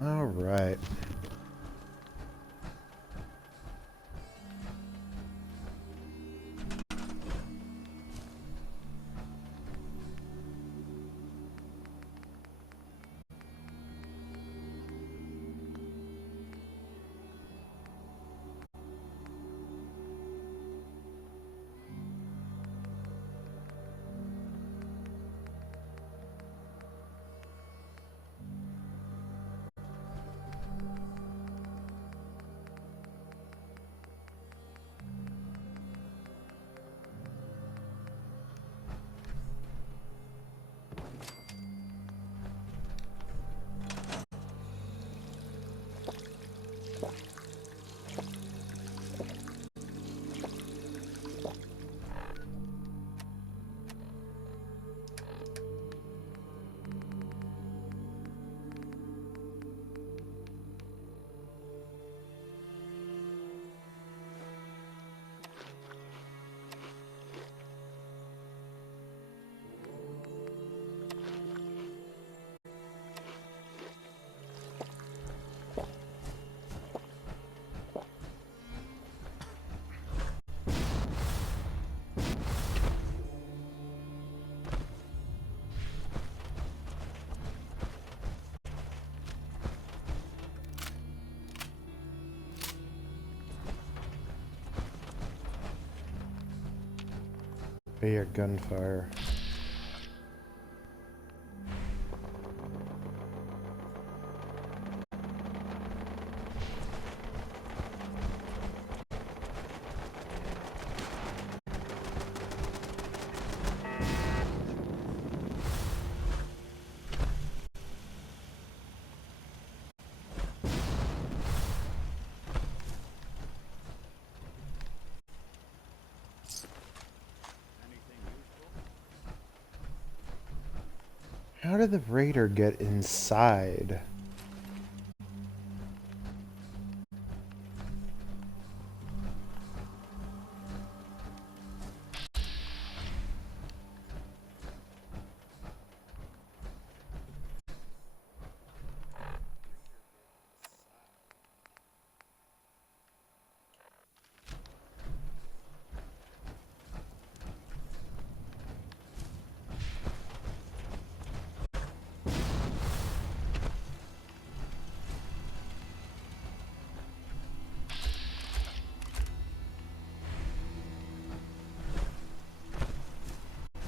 All right. I hear gunfire. How did the raider get inside?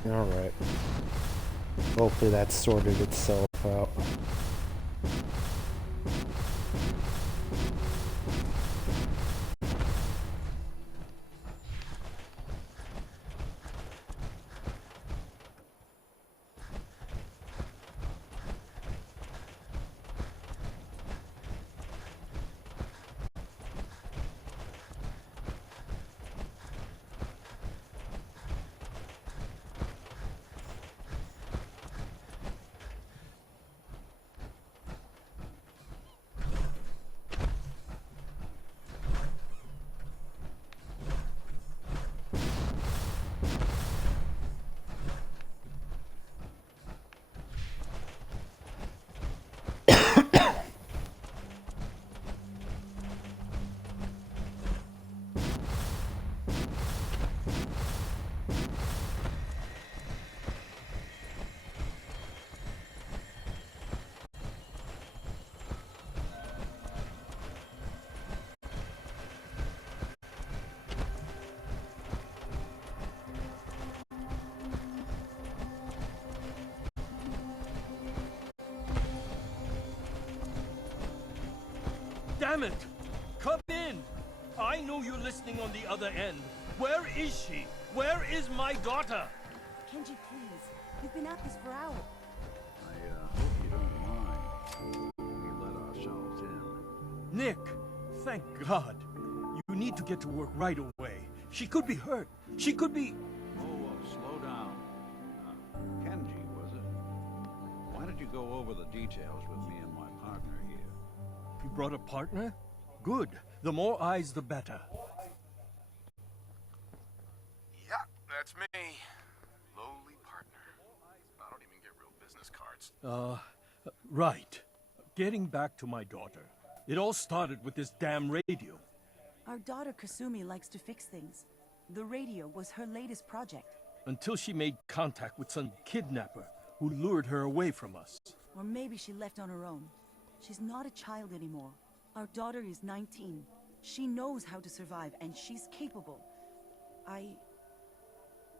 All right. Hopefully that sorted itself out. Damn it! Come in! I know you're listening on the other end. Where is she? Where is my daughter? Kenji, please. We've been at this for hours. I hope you don't mind. We let ourselves in. Nick, thank God. You need to get to work right away. She could be hurt. She could be... Oh, slow down. Kenji, was it? Why don't you go over the details with me and my partner here? You brought a partner? Good. The more eyes, the better. Yeah, that's me. Lowly partner. I don't even get real business cards. Right. Getting back to my daughter. It all started with this damn radio. Our daughter Kasumi likes to fix things. The radio was her latest project. Until she made contact with some kidnapper who lured her away from us. Or maybe she left on her own. She's not a child anymore. Our daughter is 19. She knows how to survive, and she's capable. I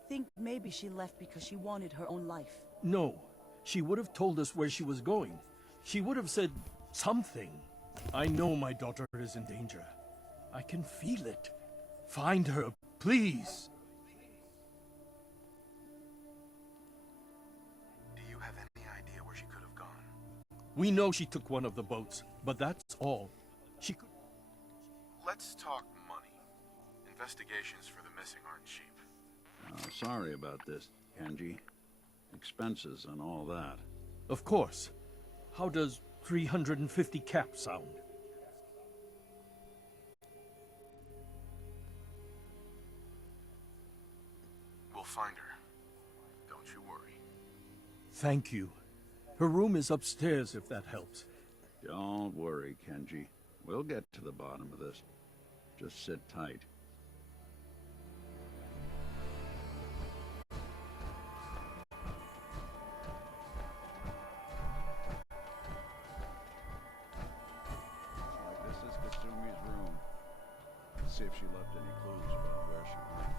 think maybe she left because she wanted her own life. No, she would have told us where she was going. She would have said something. I know my daughter is in danger. I can feel it. Find her, please. Do you have any idea where she could have gone? We know she took one of the boats, but that's all. She could... Let's talk money. Investigations for the missing aren't cheap. Sorry about this, Kenji. Expenses and all that. Of course. How does 350 cap sound? We'll find her. Don't you worry. Thank you. Her room is upstairs, if that helps. Don't worry, Kenji. We'll get to the bottom of this. Just sit tight. Like this is Kasumi's room. Let's see if she left any clues about where she went.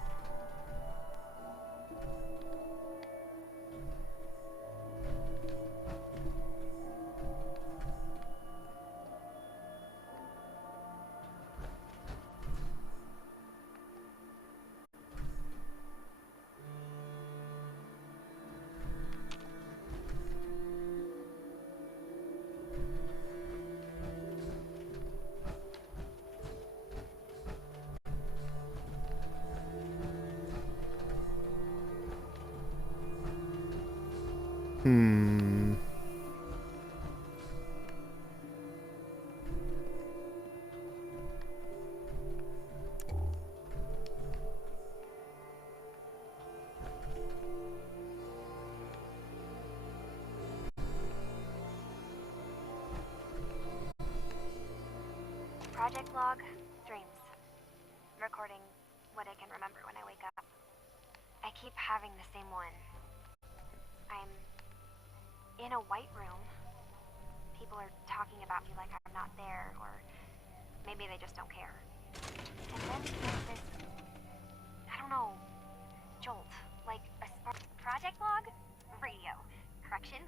Project log, dreams. Recording what I can remember when I wake up. I keep having the same one. I'm in a white room. People are talking about me like I'm not there, or maybe they just don't care. And then there's this, I don't know, jolt, like a spark. Project log? Radio. Correction?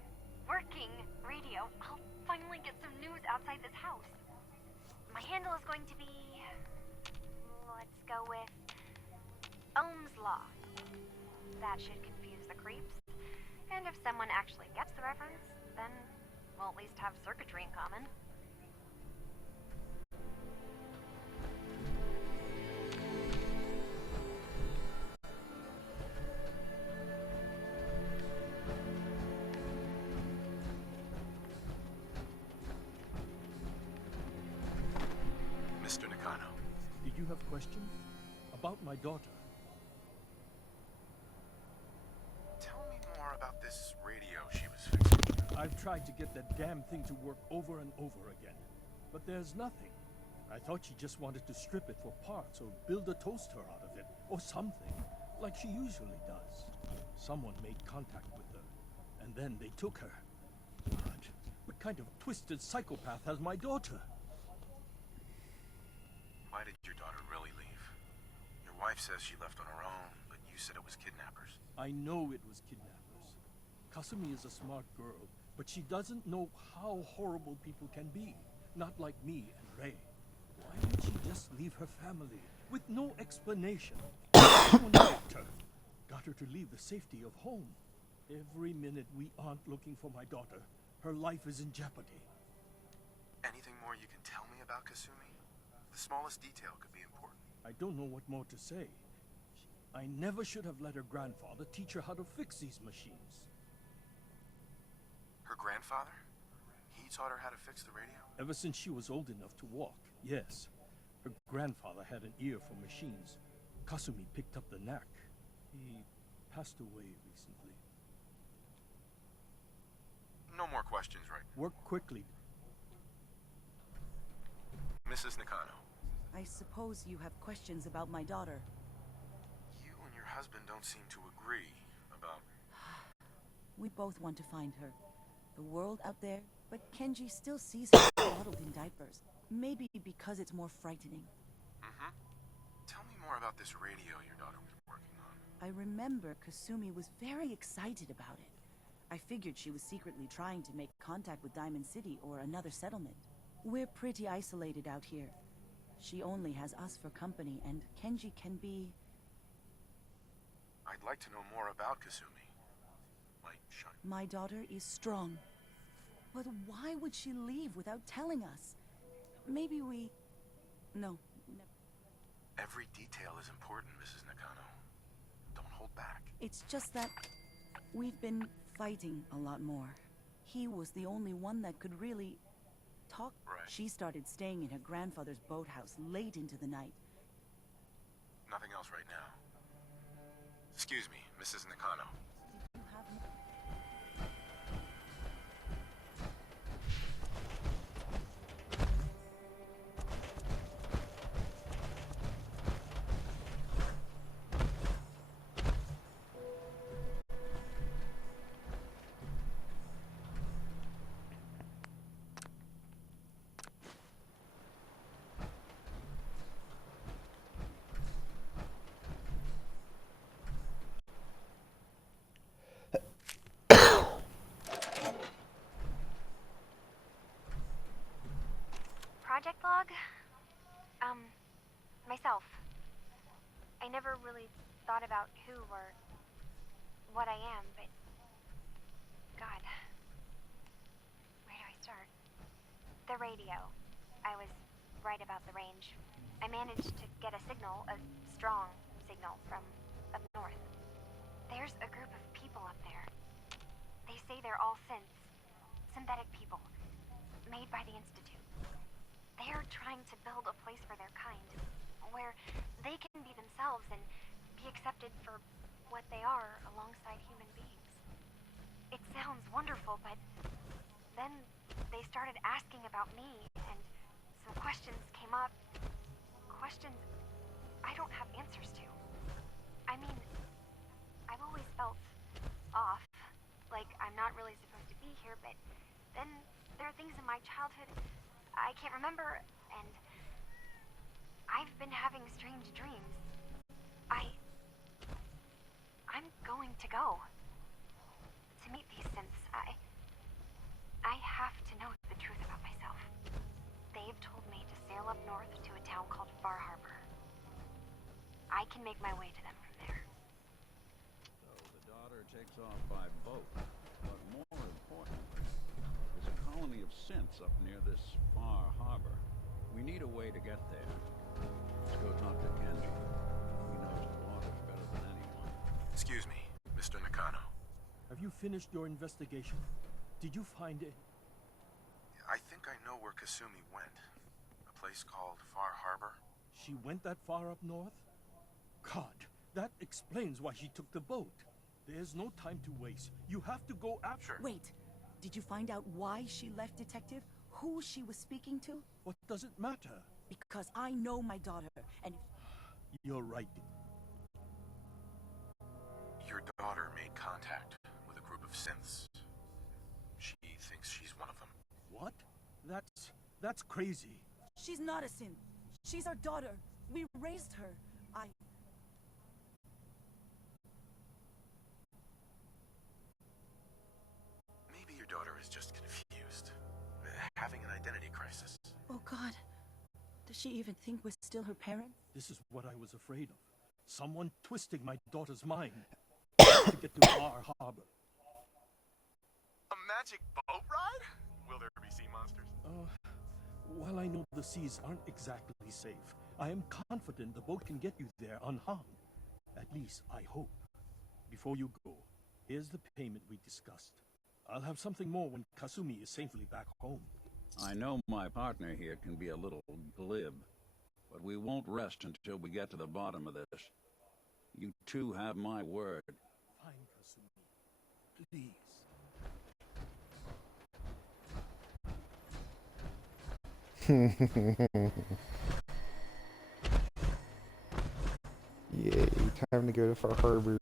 Working radio. I'll finally get some news outside this house. My handle is going to be, let's go with Ohm's Law. That should confuse the creeps. And if someone actually gets the reference, then we'll at least have circuitry in common. Mr. Nakano. Did you have questions? About my daughter? Tell me more about this radio she was fixing. I've tried to get that damn thing to work over and over again, but there's nothing. I thought she just wanted to strip it for parts or build a toaster out of it, or something, like she usually does. Someone made contact with her, and then they took her. God, what kind of twisted psychopath has my daughter? Why did your daughter really leave? Your wife says she left on her own, but you said it was kidnappers. I know it was kidnappers. Kasumi is a smart girl, but she doesn't know how horrible people can be. Not like me and Ray. Why did she just leave her family with no explanation? Someone raped her. Got her to leave the safety of home. Every minute we aren't looking for my daughter, her life is in jeopardy. Anything more you can tell me about Kasumi? The smallest detail could be important. I don't know what more to say. I never should have let her grandfather teach her how to fix these machines. Her grandfather? He taught her how to fix the radio? Ever since she was old enough to walk, yes. Her grandfather had an ear for machines. Kasumi picked up the knack. He passed away recently. No more questions, right? Work quickly. Mrs. Nakano. I suppose you have questions about my daughter. You and your husband don't seem to agree about... We both want to find her. The world out there, but Kenji still sees her swaddled in diapers. Maybe because it's more frightening. Mm-hmm. Tell me more about this radio your daughter was working on. I remember Kasumi was very excited about it. I figured she was secretly trying to make contact with Diamond City or another settlement. We're pretty isolated out here. She only has us for company, and Kenji can be... I'd like to know more about Kasumi. Light shine. My daughter is strong. But why would she leave without telling us? Maybe we... No. Every detail is important, Mrs. Nakano. Don't hold back. It's just that we've been fighting a lot more. He was the only one that could really talk. Right. She started staying in her grandfather's boathouse late into the night. Nothing else right now. Excuse me, Mrs. Nakano. Did you have... Project log? Myself. I never really thought about who or what I am, but... God. Where do I start? The radio. I was right about the range. I managed to get a signal, a strong signal, from up north. There's a group of people up there. They say they're all synthetic people, made by the Institute. They're trying to build a place for their kind, where they can be themselves and be accepted for what they are alongside human beings. It sounds wonderful, but then they started asking about me, and some questions came up. Questions I don't have answers to. I mean, I've always felt off, like I'm not really supposed to be here, but then there are things in my childhood I can't remember, and I've been having strange dreams. I'm going to go to meet these synths. I have to know the truth about myself. They've told me to sail up north to a town called Far Harbor. I can make my way to them from there. So the daughter takes off by boat, but more importantly, there's a colony of synths up near this Far Harbor. We need a way to get there. Let's go talk to Kenji. He knows the waters better than anyone. Excuse me, Mr. Nakano. Have you finished your investigation? Did you find it? I think I know where Kasumi went. A place called Far Harbor. She went that far up north? God, that explains why she took the boat. There's no time to waste. You have to go after... Sure. Wait, did you find out why she left, Detective? Who she was speaking to? What does it matter? Because I know my daughter, and... You're right. Your daughter made contact with a group of synths. She thinks she's one of them. What? That's crazy. She's not a synth. She's our daughter. We raised her. Maybe your daughter is just confused. Having an identity crisis. Oh, God. Does she even think we're still her parents? This is what I was afraid of. Someone twisting my daughter's mind to get to Far Harbor. A magic boat ride? Will there be sea monsters? While I know the seas aren't exactly safe, I am confident the boat can get you there unharmed. At least, I hope. Before you go, here's the payment we discussed. I'll have something more when Kasumi is safely back home. I know my partner here can be a little glib, but we won't rest until we get to the bottom of this. You two have my word. Fine, Kasumi. Please. Yay, time to go to Far Harbor.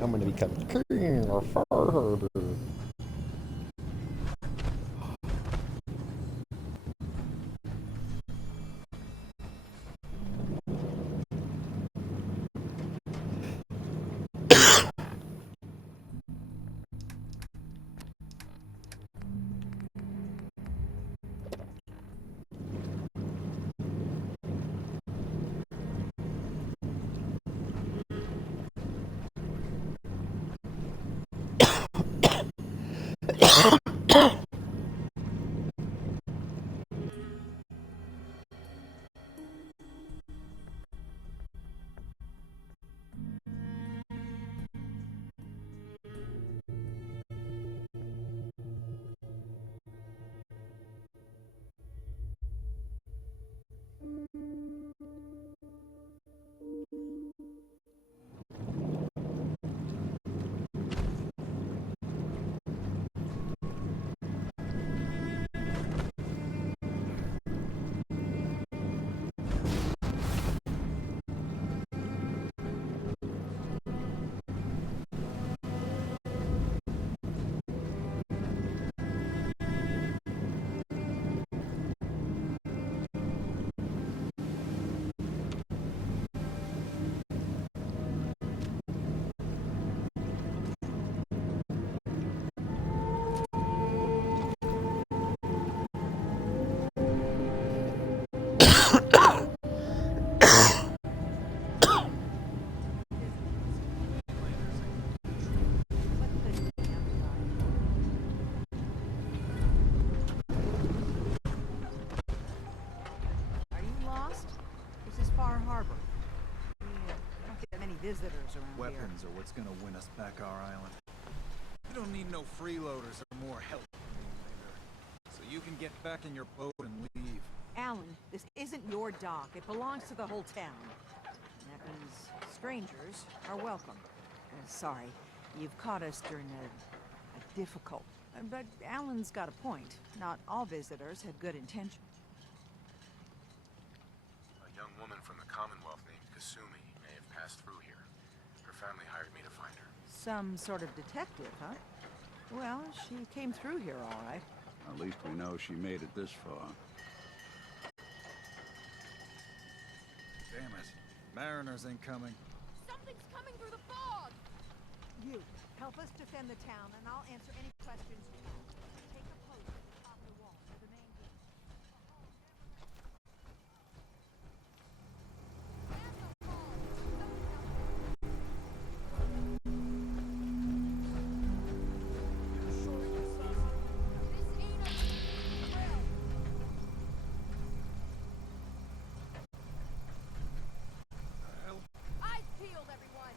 I'm gonna become king of Far Harbor. Are you lost? This is Far Harbor. We don't get many visitors around here. Weapons are what's gonna win us back our island. We don't need no freeloaders or more help. So you can get back in your boat and leave. Alan, this isn't your dock. It belongs to the whole town. And that means strangers are welcome. Sorry, you've caught us during a difficult... But Alan's got a point. Not all visitors have good intentions. A young woman from the Commonwealth named Kasumi may have passed through here. Her family hired me to find her. Some sort of detective, huh? Well, she came through here all right. At least we know she made it this far. Damn it. Mariners ain't coming. Something's coming through the fog! You, help us defend the town, and I'll answer any questions you have. Take a post at the top of the wall near the main gate. This ain't a drill! Eyes peeled, everyone!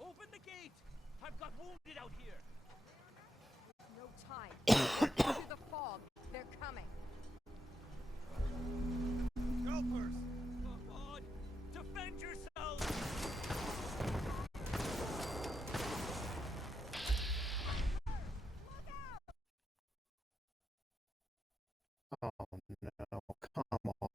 Open the gate! I've got wounded out here! No time. Through the fog. They're coming. Helpers! Come on! Defend yourselves! Oh no, come on.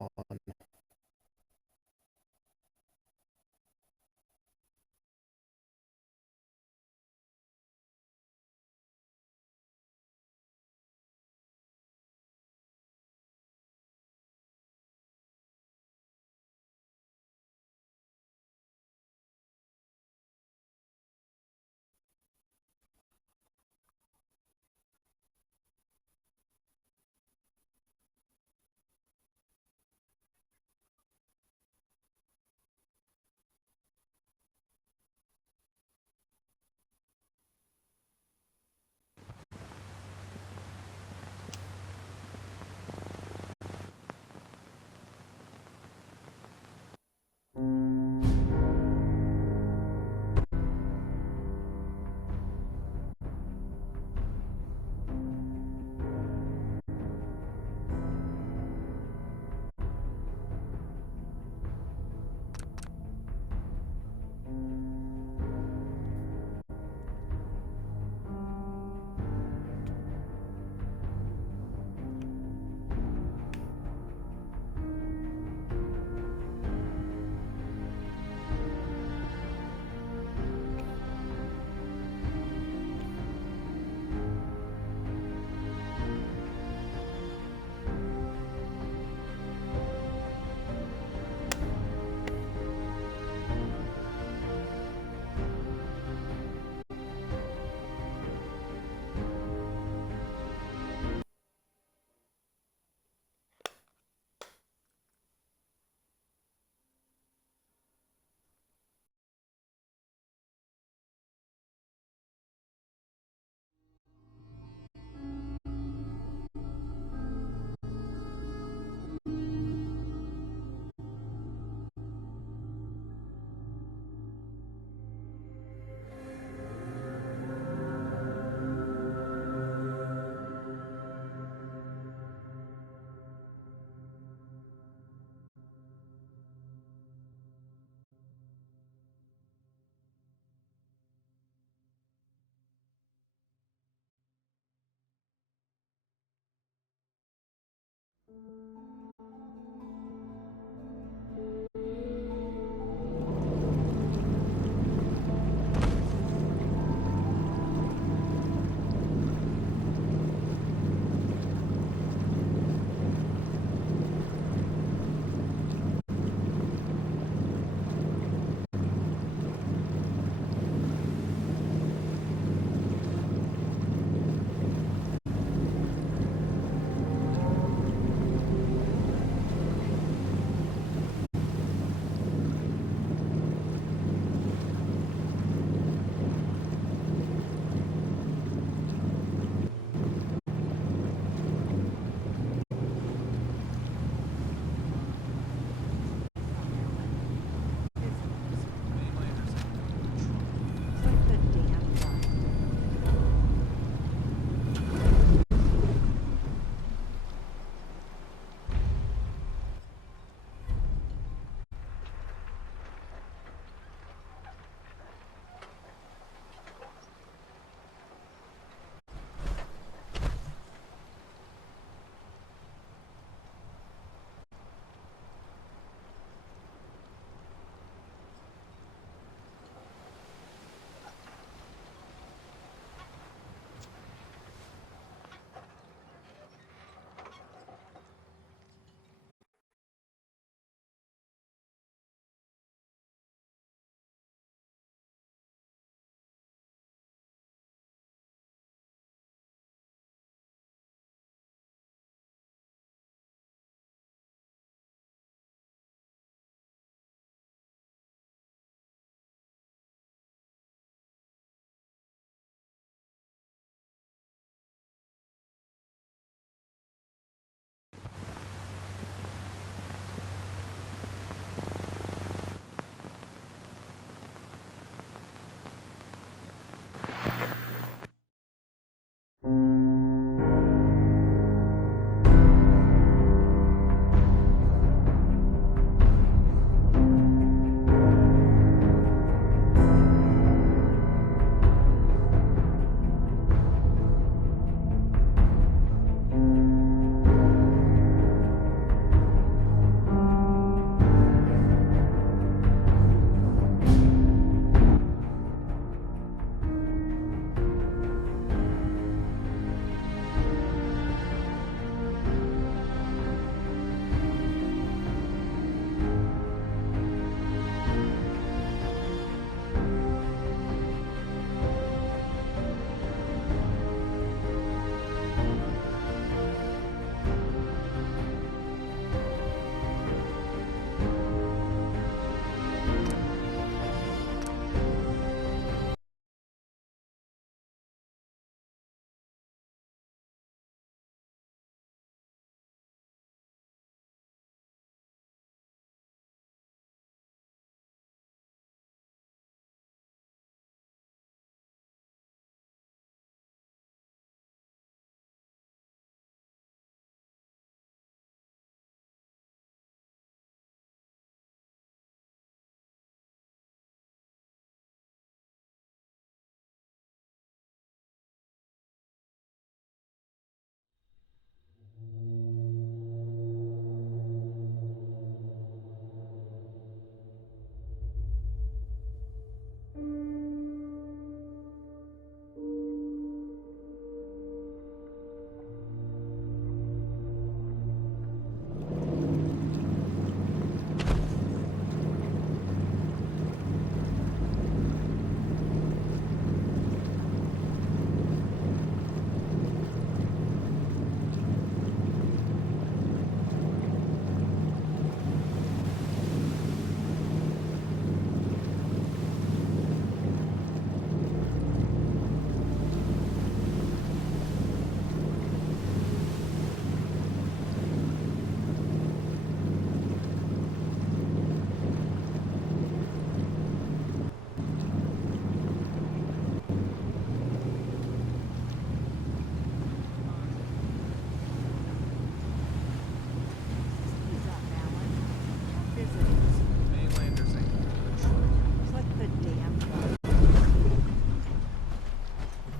Click the damn button.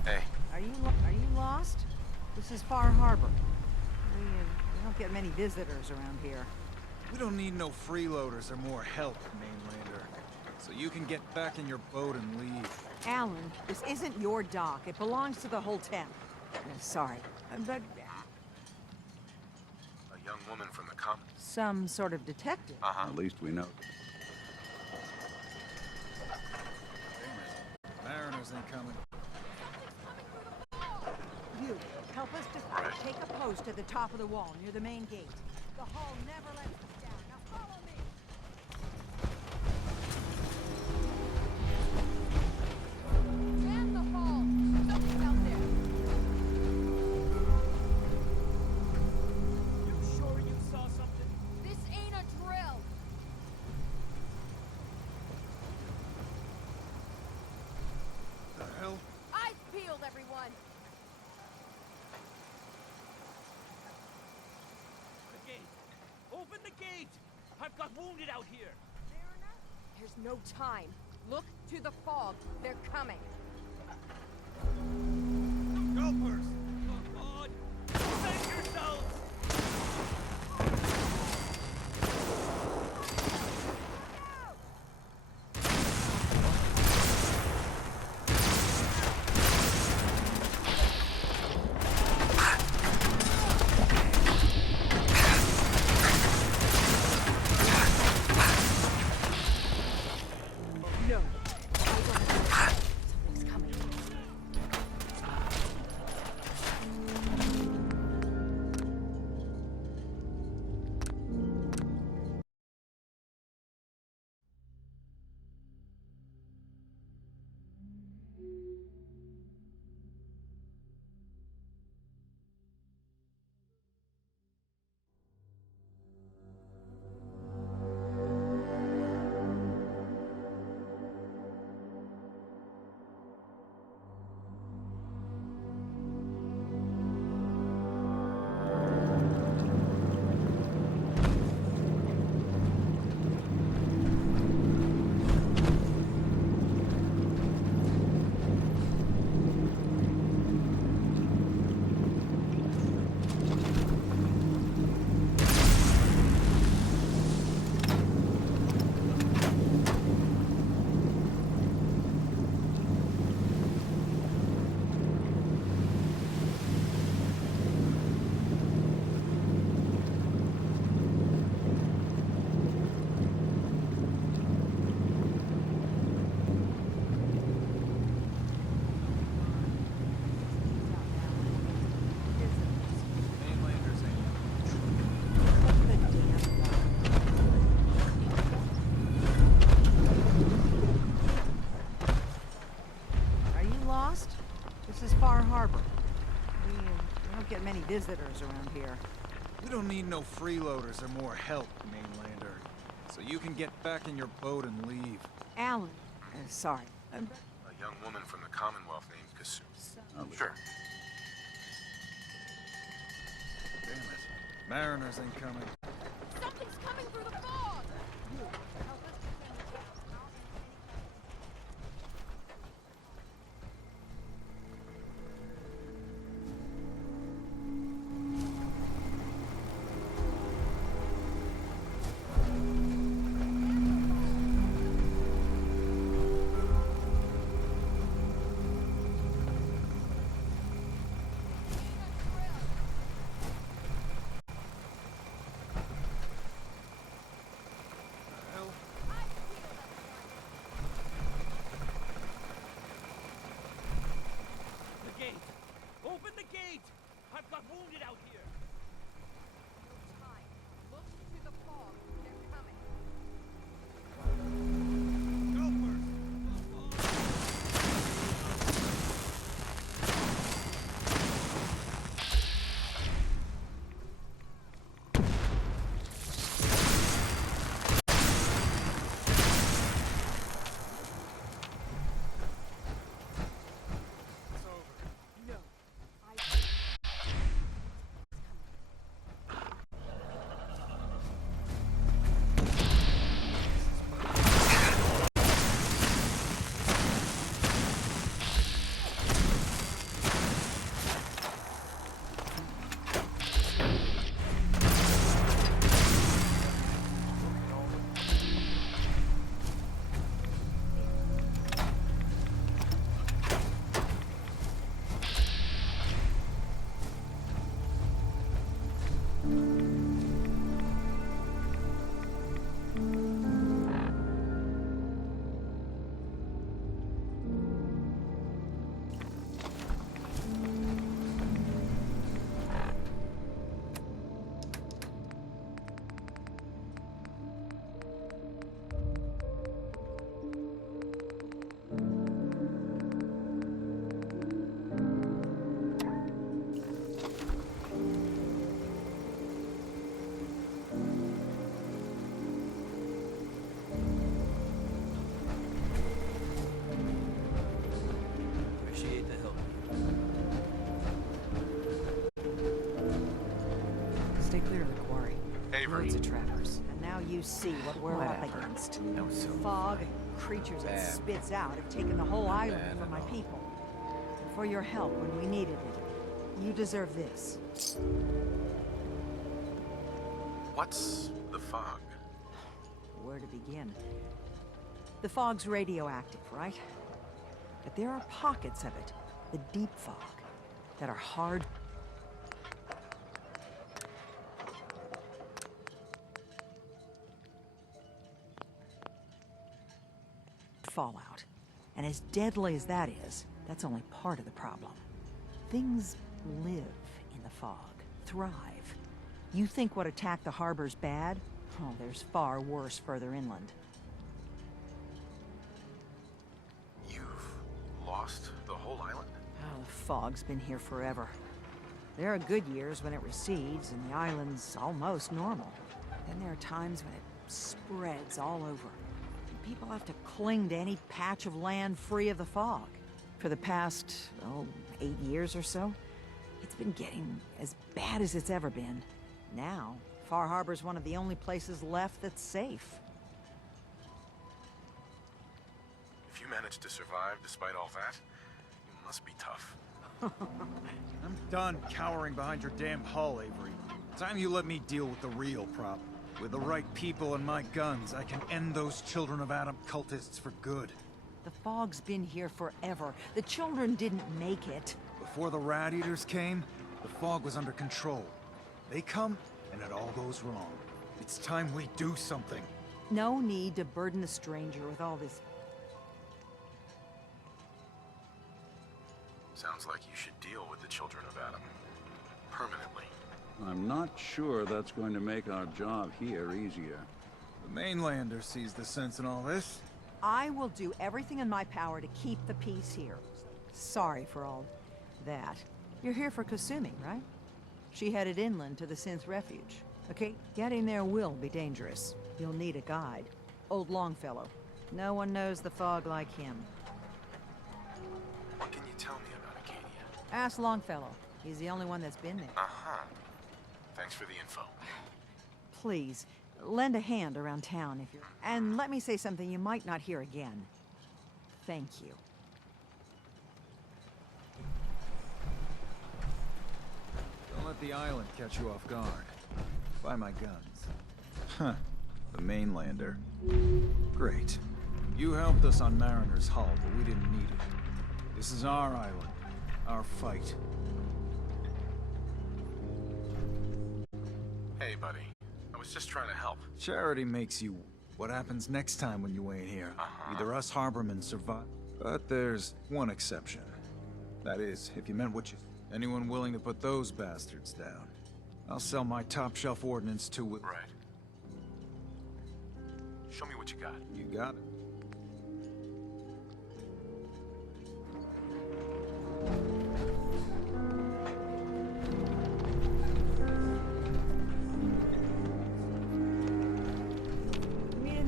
Hey, Are you lost? This is Far Harbor. We don't get many visitors around here. We don't need no freeloaders or more help, Mainlander. So you can get back in your boat and leave. Alan, this isn't your dock. It belongs to the whole town. Sorry, but A young woman from the common. some sort of detective. At least we know. Mariners ain't coming. You, help us Right. take a post at the top of the wall near the main gate. The hall never lets us down. Now follow me. Man the hall! Something's out there! You sure you saw something? This ain't a drill! The hell? Eyes peeled, everyone! The gate! Open the gate! I've got wounded out here! There's no time. Look to the fog. They're coming. Gulpers! Oh, God! Save yourselves! No. Something's coming. Mainlanders ain't. The damn guy. Are you lost? This is Far Harbor. We don't get many visitors around here. We don't need no freeloaders or more help, Mainlander. So you can get back in your boat and leave. Alan, sorry. A young woman from the Commonwealth named Kasu. Sure. Damn it. Mariners ain't coming. Something's coming through the fog! clear the quarry. Avery. Loads of trappers. And now you see what we're up against. That was so Fog and creatures it Bad. spits out have taken the whole island bad from at my all. people. And for your help when we needed it, you deserve this. What's the fog? Where to begin? The fog's radioactive, right? But there are pockets of it, the deep fog, that are hard. Fallout. And as deadly as that is, that's only part of the problem. Things live in the fog, thrive. You think what attacked the harbor's bad? Oh, there's far worse further inland. You've lost the whole island? Oh, the fog's been here forever. There are good years when it recedes and the island's almost normal. Then there are times when it spreads all over. And people have to cling to any patch of land free of the fog. For the past, 8 years or so, it's been getting as bad as it's ever been. Now, Far Harbor's one of the only places left that's safe. If you managed to survive despite all that, it must be tough. I'm done cowering behind your damn hull, Avery. Time you let me deal with the real problem. With the right people and my guns, I can end those Children of Adam cultists for good. The fog's been here forever. The children didn't make it. Before the Rat Eaters came, the fog was under control. They come, and it all goes wrong. It's time we do something. No need to burden the stranger with all this. Sounds like you should deal with the Children of Adam. Permanently. I'm not sure that's going to make our job here easier. The mainlander sees the sense in all this. I will do everything in my power to keep the peace here. Sorry for all that. You're here for Kasumi, right? She headed inland to the Synth Refuge. Okay, getting there will be dangerous. You'll need a guide. Old Longfellow. No one knows the fog like him. What can you tell me about Acadia? Ask Longfellow. He's the only one that's been there. Uh-huh. Thanks for the info. Please, lend a hand around town if you're... And let me say something you might not hear again. Thank you. Don't let the island catch you off guard. Buy my guns. Huh. The mainlander. Great. You helped us on Mariner's hull, but we didn't need it. This is our island. Our fight. Hey, buddy. I was just trying to help. Charity makes you... What happens next time when you ain't here? Either us Harbormen survive... But there's one exception. That is, if you meant what you... Anyone willing to put those bastards down. I'll sell my top-shelf ordnance to... Right. Show me what you got. You got it.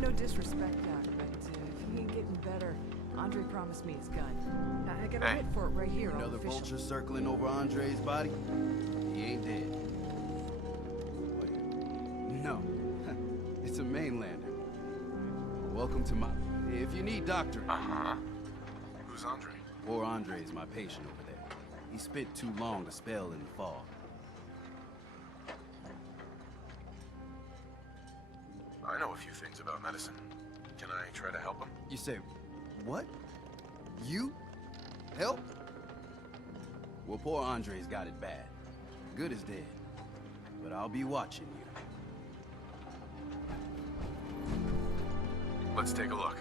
No disrespect, Doc, but if he ain't getting better, Andre promised me his gun. I got a hit for it right here. Another vulture circling over Andre's body? He ain't dead. Wait. No. It's a mainlander. Welcome to my... If you need doctor... Uh-huh. Who's Andre? Poor Andre's my patient over there. He spent too long to spell in the fog. I know a few things about medicine. Can I try to help him? You say, what? You? Help? Well, poor Andre's got it bad. Good is dead. But I'll be watching you. Let's take a look.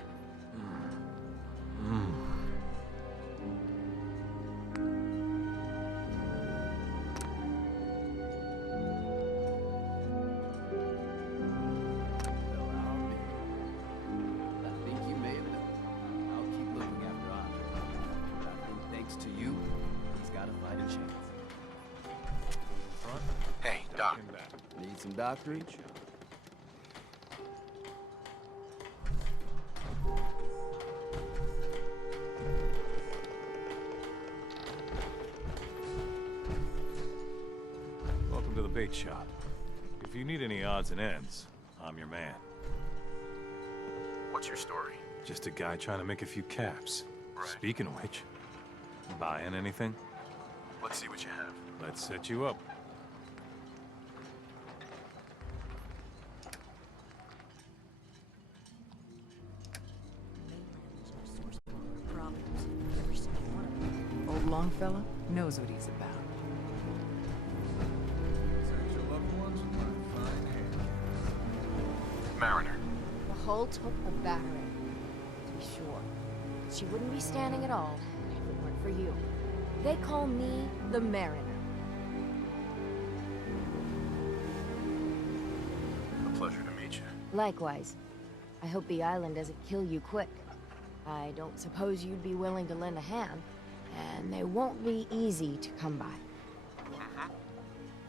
Need some doctoring? Welcome to the bait shop. If you need any odds and ends, I'm your man. What's your story? Just a guy trying to make a few caps. Right. Speaking of which, buying anything? Let's see what you have. Let's set you up. Problems. Every single one of them. Old Longfellow knows what he's about. Send your loved ones with my fine hand. Mariner. The hull took a battering, to be sure. She wouldn't be standing at all if it weren't for you. They call me the Mariner. A pleasure to meet you. Likewise. I hope the island doesn't kill you quick. I don't suppose you'd be willing to lend a hand, and they won't be easy to come by.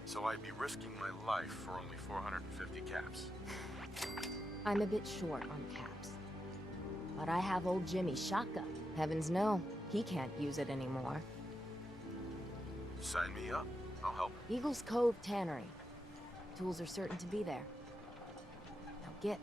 So I'd be risking my life for only 450 caps. I'm a bit short on caps. But I have old Jimmy's shotgun. Heavens no, he can't use it anymore. Sign me up. I'll help. Eagles Cove Tannery. Tools are certain to be there. Now get.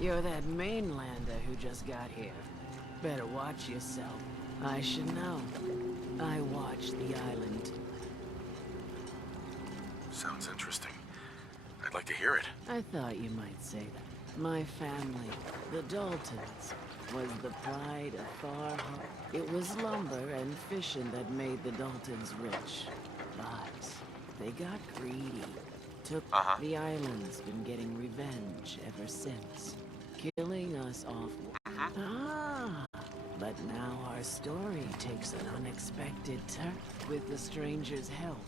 You're that mainlander who just got here. Better watch yourself. I should know. I watch the island. Sounds interesting. I'd like to hear it. I thought you might say that. My family, the Daltons, was the pride of Far Harbor. It was lumber and fishing that made the Daltons rich. But they got greedy. Took the island's been getting revenge ever since. Killing us off. But now our story takes an unexpected turn. With the stranger's help,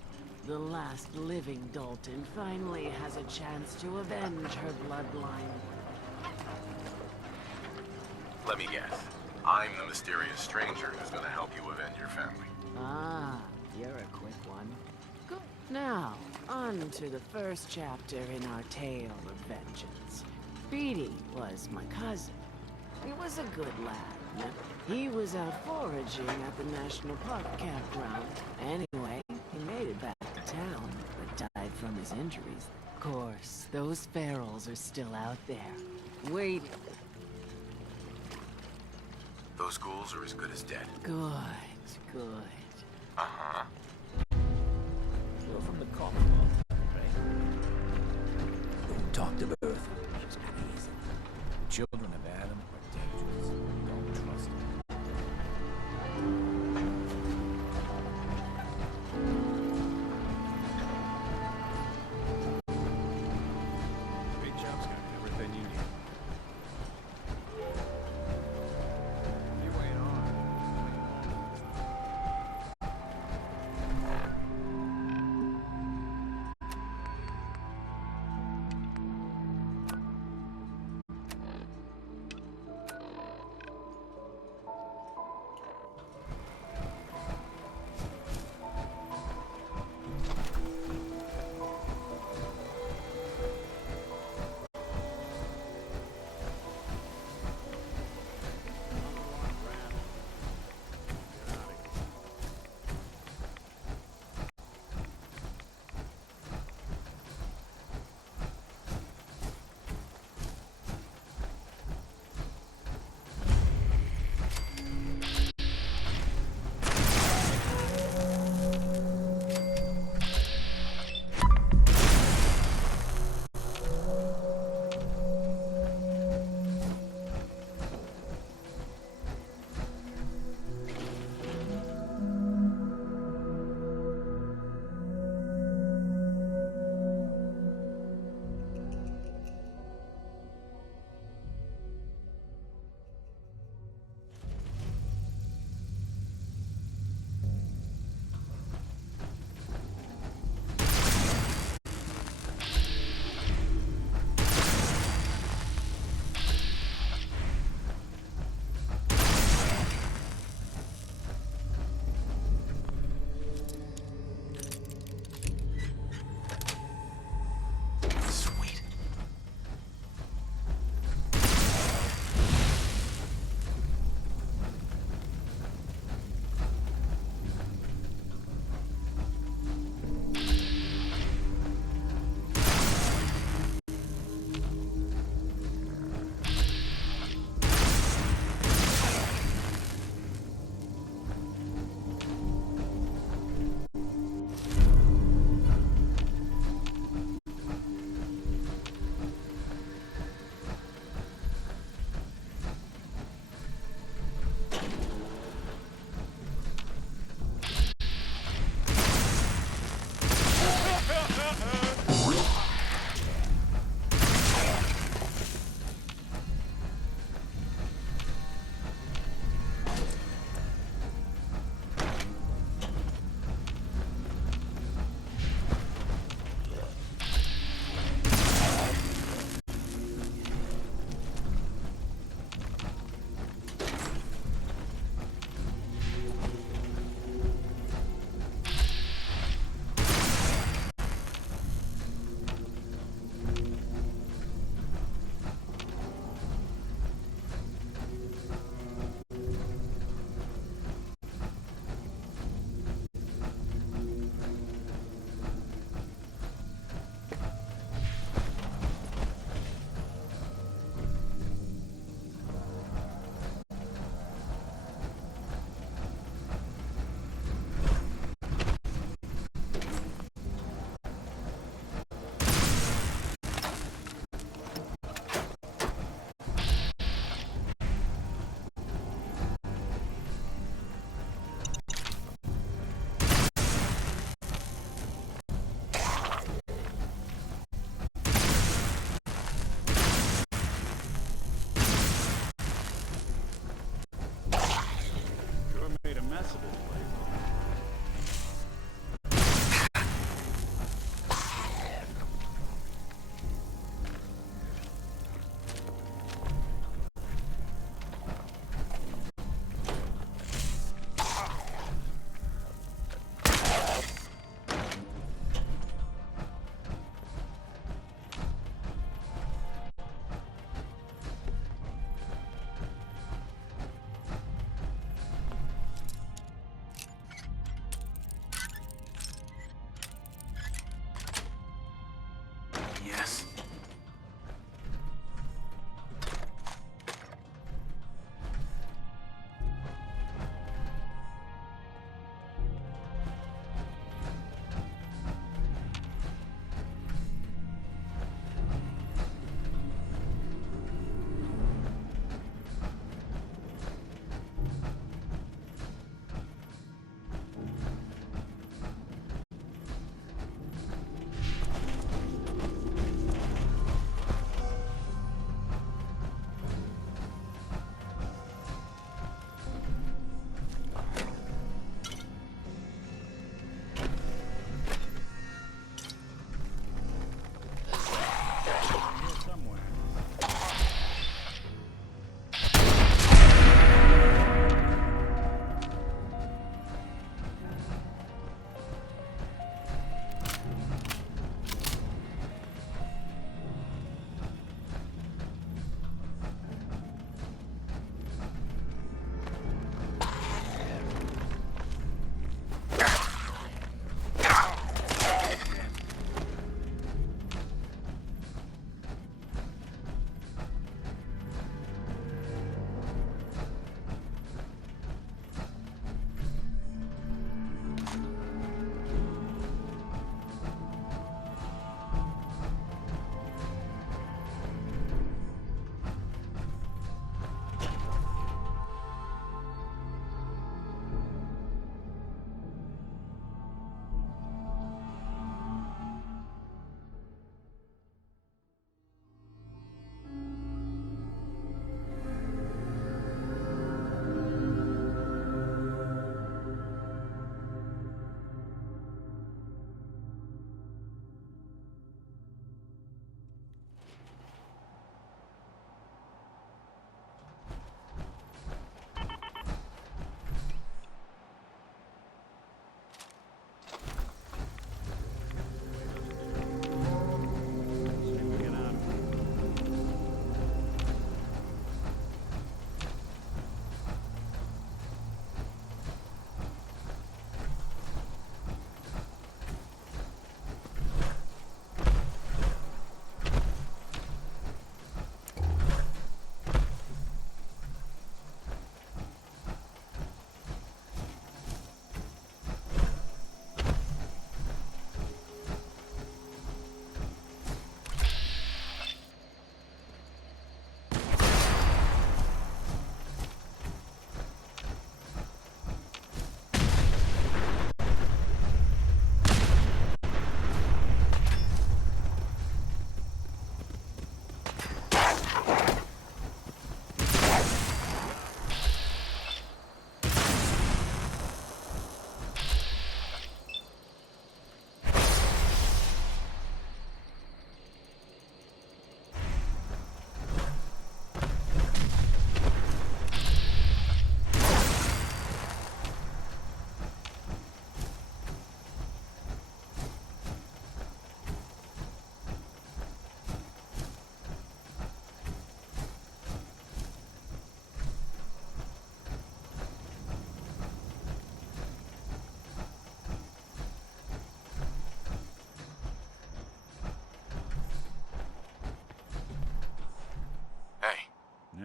the last living Dalton finally has a chance to avenge her bloodline. Let me guess. I'm the mysterious stranger who's gonna help you avenge your family. You're a quick one. Good. Now, on to the first chapter in our tale of vengeance. Beatty was my cousin. He was a good lad. He was out foraging at the National Park campground. Anyway, he made it back to town, but died from his injuries. Of course, those ferals are still out there, waiting. Those ghouls are as good as dead. Good, good. You're from the Commonwealth, right? Don't talk to Bertha. She's crazy. The children of Adam are dangerous. Don't trust them. Big Job's got everything you need. You ain't on.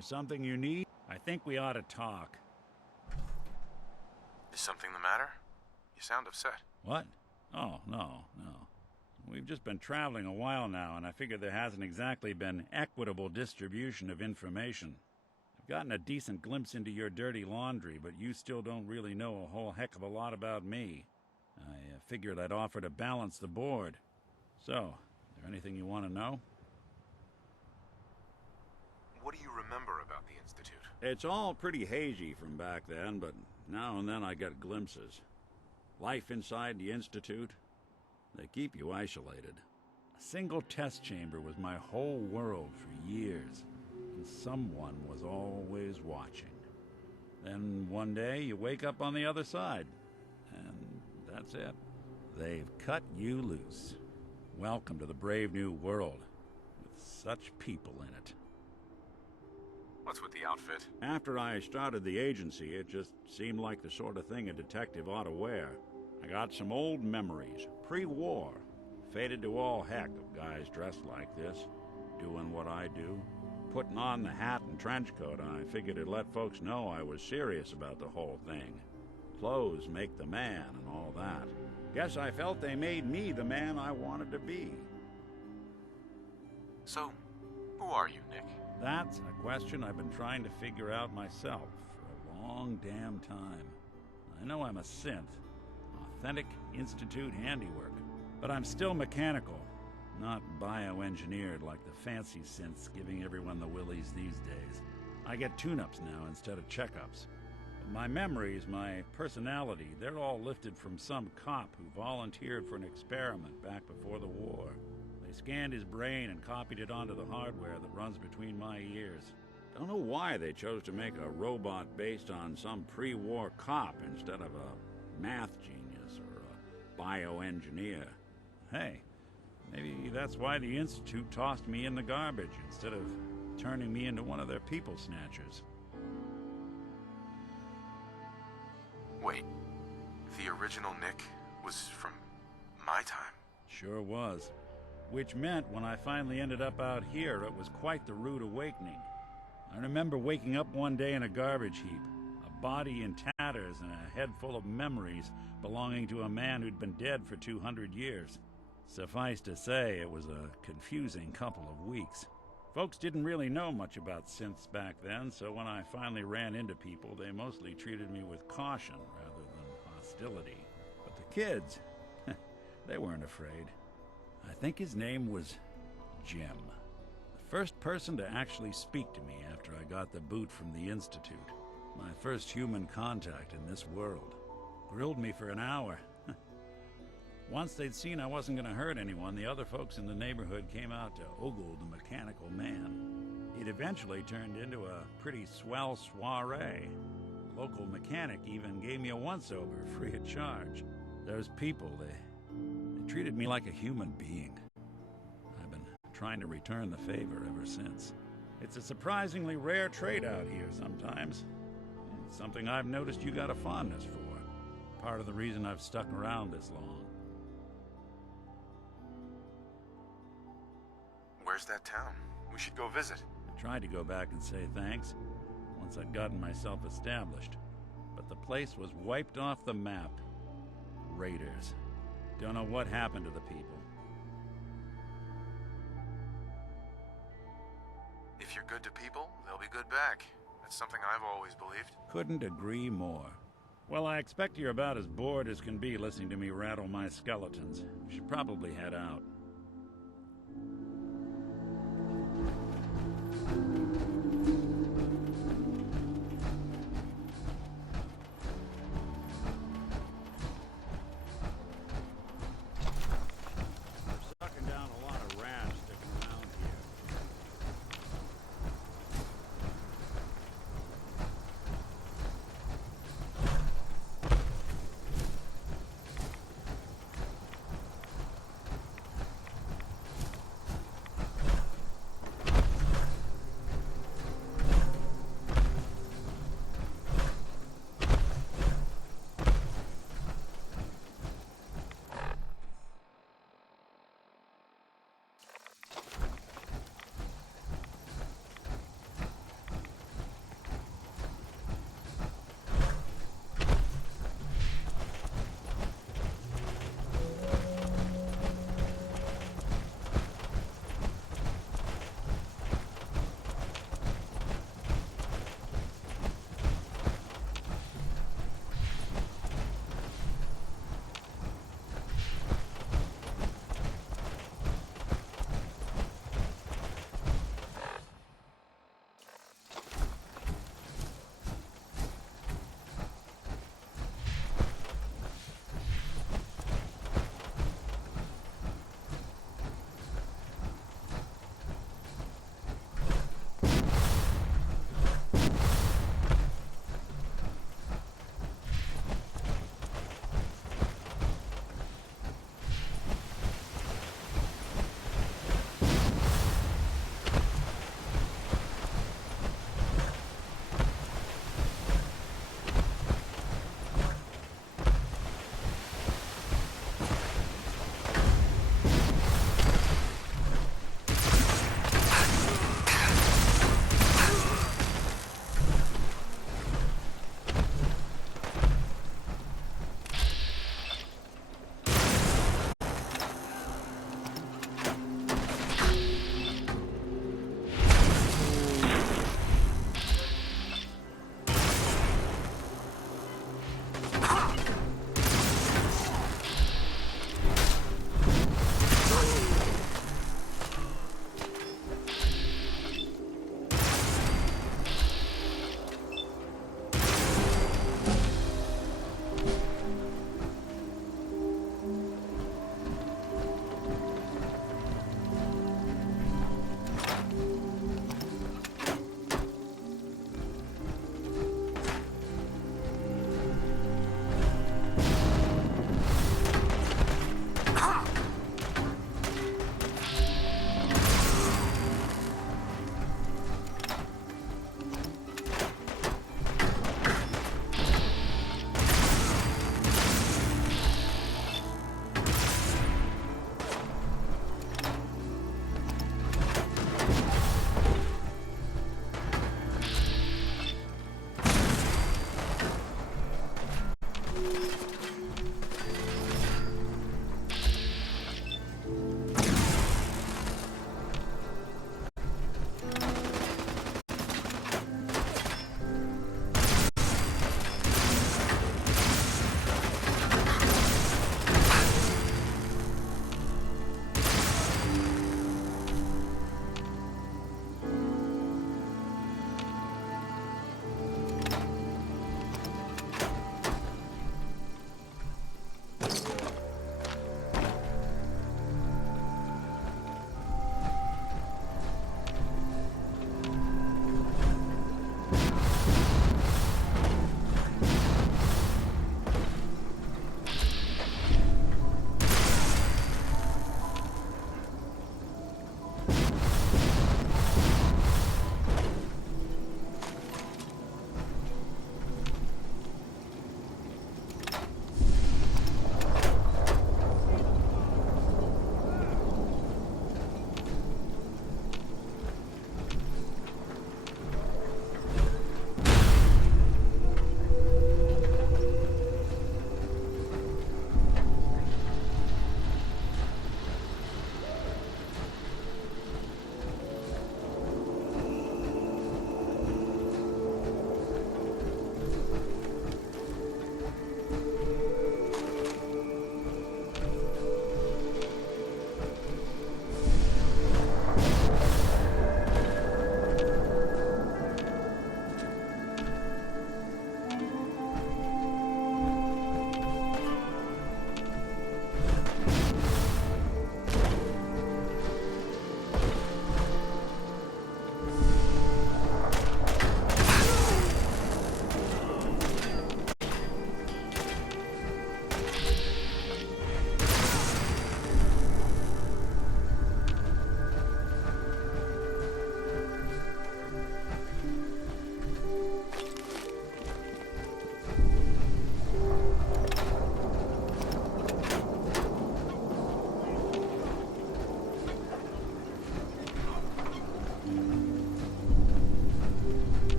there something you need? I think we ought to talk. Is something the matter? You sound upset. What? Oh, no. We've just been traveling a while now, and I figure there hasn't exactly been equitable distribution of information. I've gotten a decent glimpse into your dirty laundry, but you still don't really know a whole heck of a lot about me. I figured I'd offer to balance the board. So, is there anything you want to know? What do you remember about the Institute? It's all pretty hazy from back then, but now and then I get glimpses. Life inside the Institute, they keep you isolated. A single test chamber was my whole world for years, and someone was always watching. Then one day you wake up on the other side, and that's it. They've cut you loose. Welcome to the brave new world, with such people in it. What's with the outfit? After I started the agency, it just seemed like the sort of thing a detective ought to wear. I got some old memories, pre-war. Faded to all heck of guys dressed like this, doing what I do. Putting on the hat and trench coat, I figured it'd let folks know I was serious about the whole thing. Clothes make the man and all that. Guess I felt they made me the man I wanted to be. So, who are you, Nick? That's a question I've been trying to figure out myself for a long damn time. I know I'm a synth, authentic Institute handiwork, but I'm still mechanical, not bioengineered like the fancy synths giving everyone the willies these days. I get tune-ups now instead of checkups. But my memories, my personality, they're all lifted from some cop who volunteered for an experiment back before the war. They scanned his brain and copied it onto the hardware that runs between my ears. Don't know why they chose to make a robot based on some pre-war cop instead of a math genius or a bioengineer. Hey, maybe that's why the Institute tossed me in the garbage instead of turning me into one of their people snatchers. Wait, the original Nick was from my time? Sure was. Which meant when I finally ended up out here, it was quite the rude awakening. I remember waking up one day in a garbage heap, a body in tatters and a head full of memories belonging to a man who'd been dead for 200 years. Suffice to say, it was a confusing couple of weeks. Folks didn't really know much about synths back then, so when I finally ran into people, they mostly treated me with caution rather than hostility. But the kids, they weren't afraid. I think his name was Jim. The first person to actually speak to me after I got the boot from the Institute. My first human contact in this world. Grilled me for an hour. Once they'd seen I wasn't going to hurt anyone, the other folks in the neighborhood came out to ogle the mechanical man. It eventually turned into a pretty swell soiree. The local mechanic even gave me a once-over free of charge. Those people, they treated me like a human being. I've been trying to return the favor ever since. It's a surprisingly rare trait out here sometimes. It's something I've noticed you got a fondness for. Part of the reason I've stuck around this long. Where's that town? We should go visit. I tried to go back and say thanks once I'd gotten myself established, but the place was wiped off the map. Raiders. Don't know what happened to the people. If you're good to people, they'll be good back. That's something I've always believed. Couldn't agree more. Well, I expect you're about as bored as can be listening to me rattle my skeletons. You should probably head out.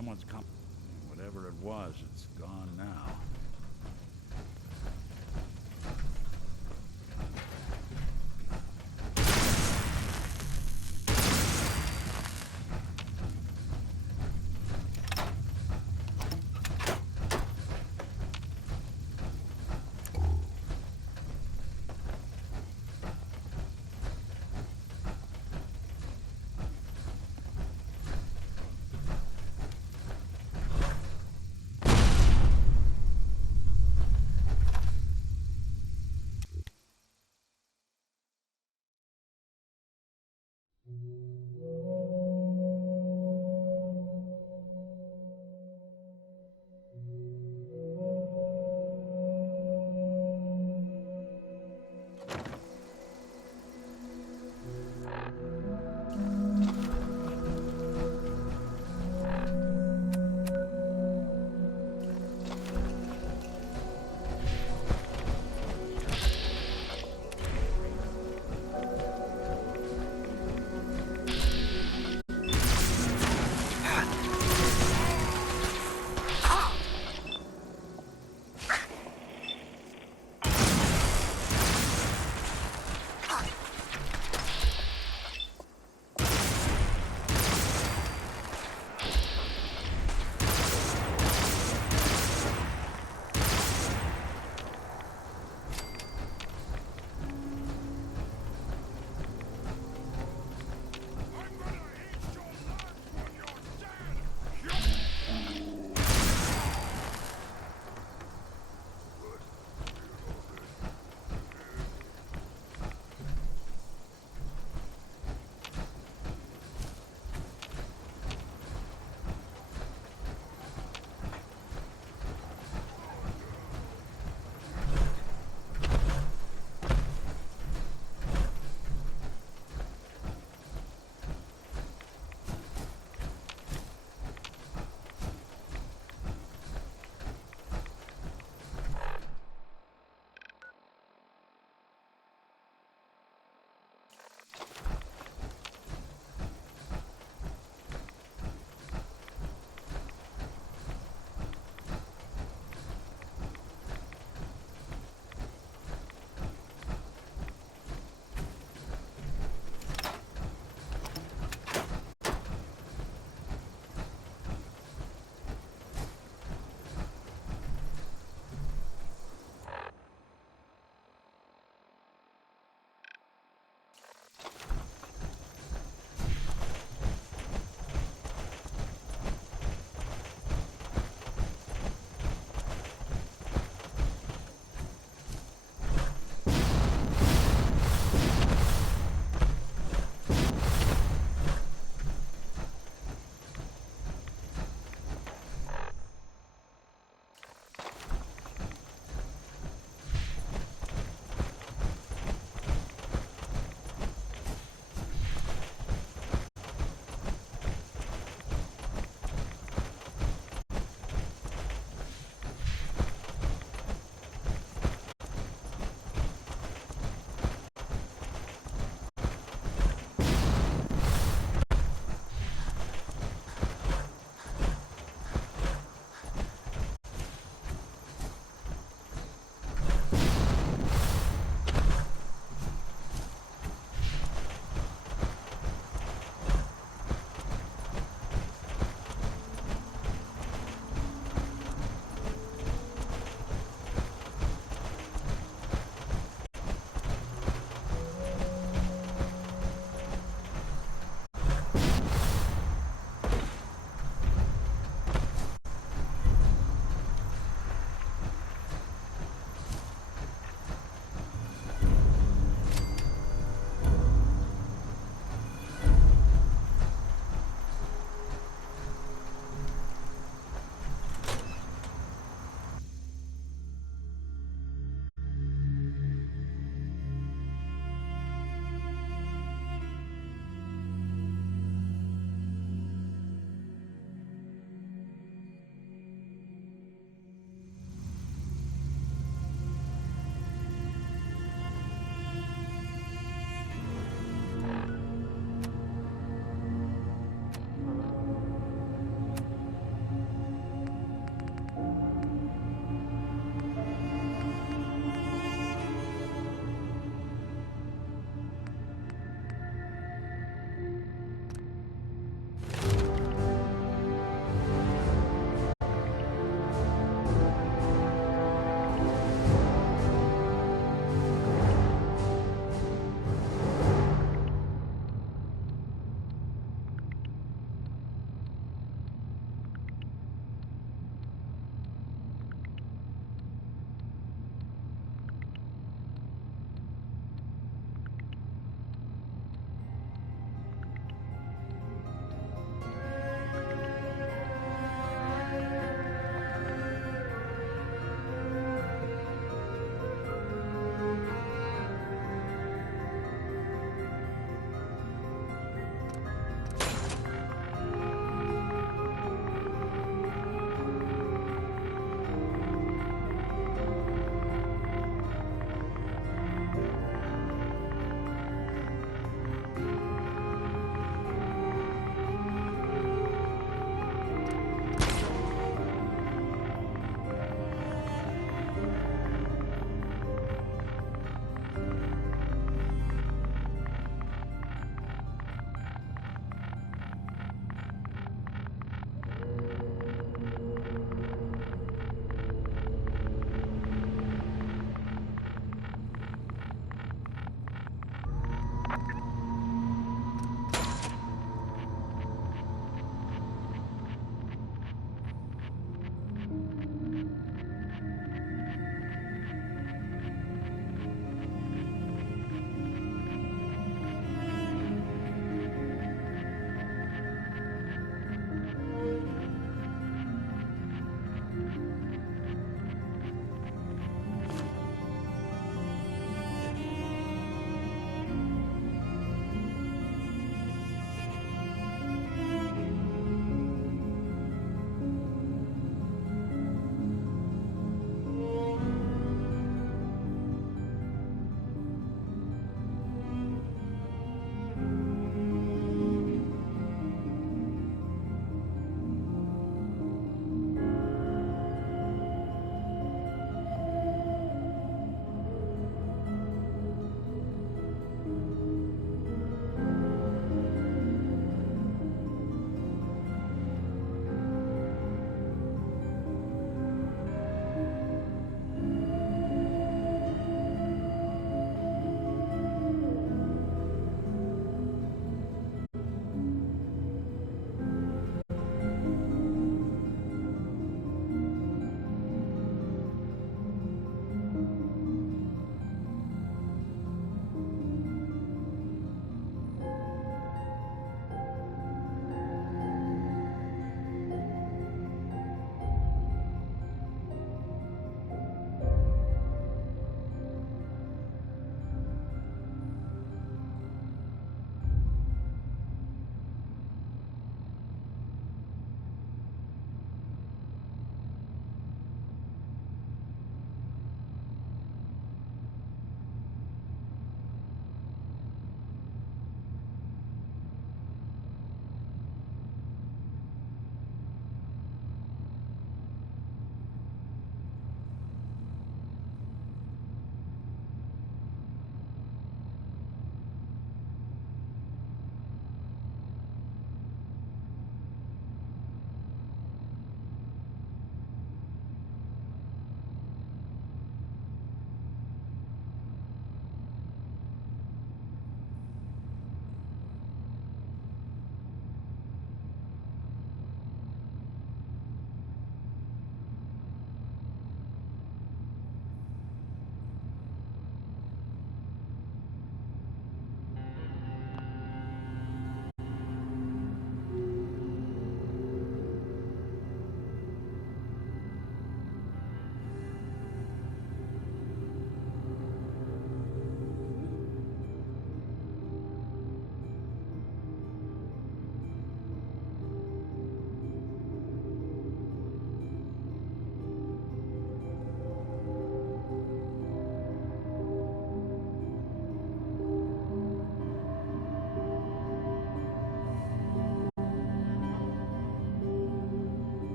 someone's come. Whatever it was, it's gone now.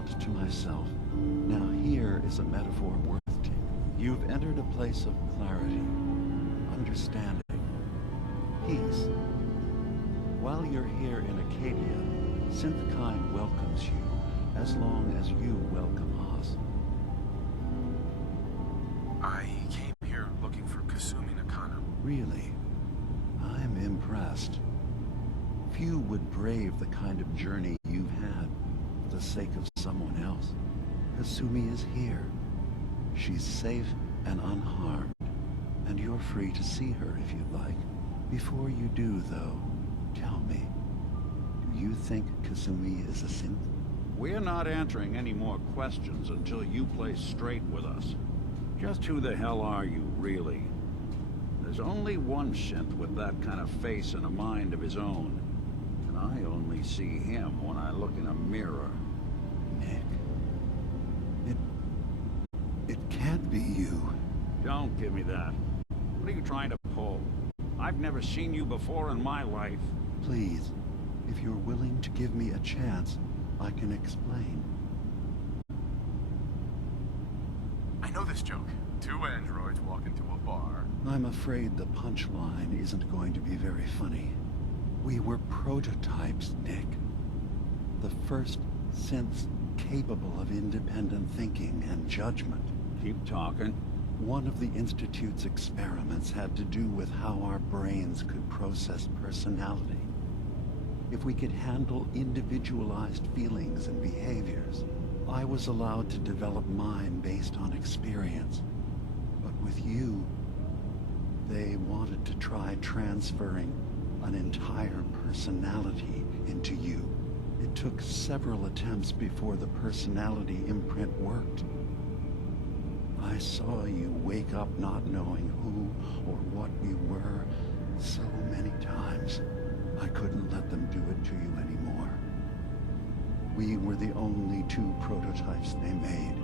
thought to myself, now here is a metaphor worth taking. You've entered a place of clarity, understanding, peace. While you're here in Acadia, Synthkind welcomes you, as long as you welcome us. I came here looking for Kasumi Nakano. Really? I'm impressed. Few would brave the kind of journey you've had for the sake of someone else. Kasumi is here. She's safe and unharmed, and you're free to see her if you'd like. Before you do, though, tell me, do you think Kasumi is a synth? We're not answering any more questions until you play straight with us. Just who the hell are you, really? There's only one synth with that kind of face and a mind of his own. And I only see him when I look in a mirror. Nick. It can't be you. Don't give me that. What are you trying to pull? I've never seen you before in my life. Please, if you're willing to give me a chance, I can explain. I know this joke. Two androids walk into a bar. I'm afraid the punchline isn't going to be very funny. We were prototypes, Nick. The first synths capable of independent thinking and judgment. Keep talking. One of the Institute's experiments had to do with how our brains could process personality. If we could handle individualized feelings and behaviors, I was allowed to develop mine based on experience. But with you, they wanted to try transferring an entire personality into you. It took several attempts before the personality imprint worked. I saw you wake up not knowing who or what you were so many times. I couldn't let them do it to you anymore. We were the only two prototypes they made.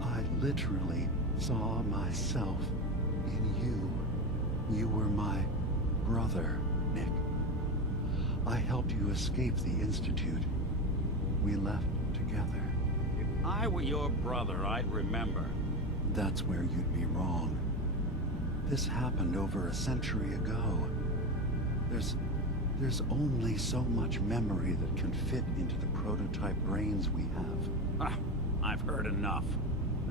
I literally saw myself in you. You were my brother, Nick. I helped you escape the Institute. We left together. If I were your brother, I'd remember. That's where you'd be wrong. This happened over a century ago. There's only so much memory that can fit into the prototype brains we have. I've heard enough.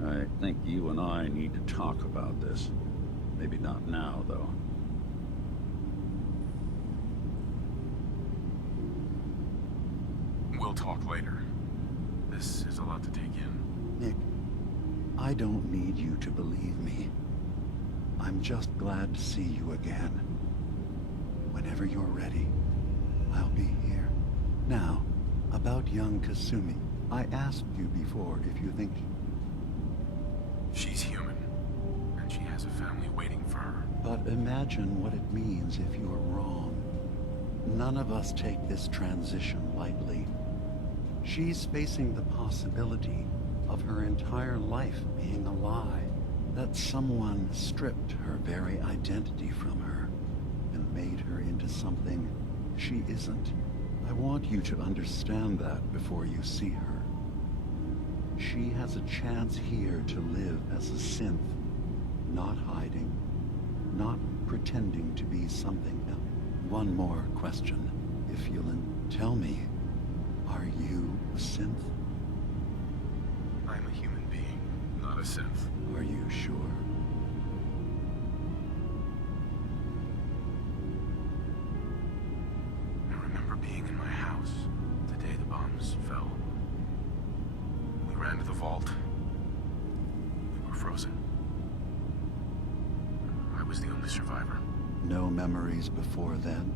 I think you and I need to talk about this. Maybe not now, though. We'll talk later. This is a lot to take in. Nick, I don't need you to believe me. I'm just glad to see you again. Whenever you're ready, I'll be here. Now, about young Kasumi. I asked you before if you think... She's human, and she has a family waiting for her. But imagine what it means if you're wrong. None of us take this transition lightly. She's facing the possibility of her entire life being a lie. That someone stripped her very identity from her and made her into something she isn't. I want you to understand that before you see her. She has a chance here to live as a synth, not hiding, not pretending to be something else. One more question, if you'll tell me, are you a synth? I'm a human being, not a synth. Are you sure? I remember being in my house the day the bombs fell. We ran to the vault. We were frozen. I was the only survivor. No memories before then?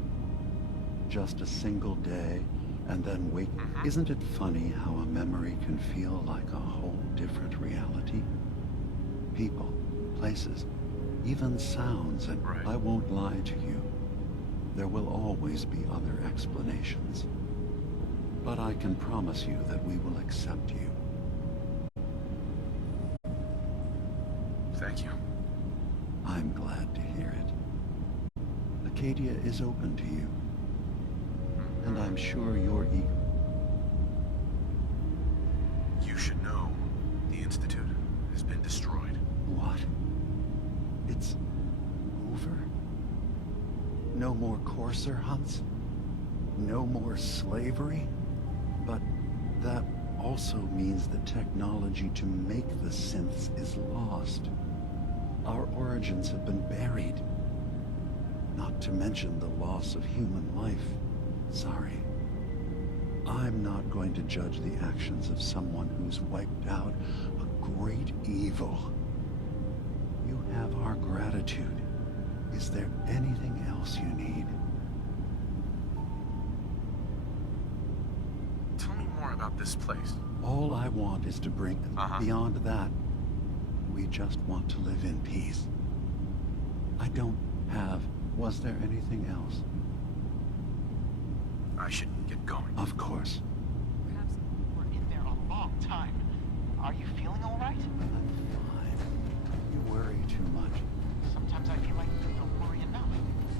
Just a single day, and then wake. Isn't it funny how a memory can feel like a whole different reality? People, places, even sounds, and I won't lie to you. There will always be other explanations. But I can promise you that we will accept you. Thank you. I'm glad to hear it. Acadia is open to you. And I'm sure you're eager. been destroyed. What? It's over? No more courser hunts? No more slavery? But that also means the technology to make the synths is lost. Our origins have been buried. Not to mention the loss of human life. Sorry. I'm not going to judge the actions of someone who's wiped out a great evil. You have our gratitude. Is there anything else you need? Tell me more about this place. All I want is to bring... Beyond that, we just want to live in peace. I don't have... Was there anything else? I should get going. Of course. Perhaps we're in there a long time. Are you feeling all right? I'm fine. You worry too much. Sometimes I feel like you don't worry enough.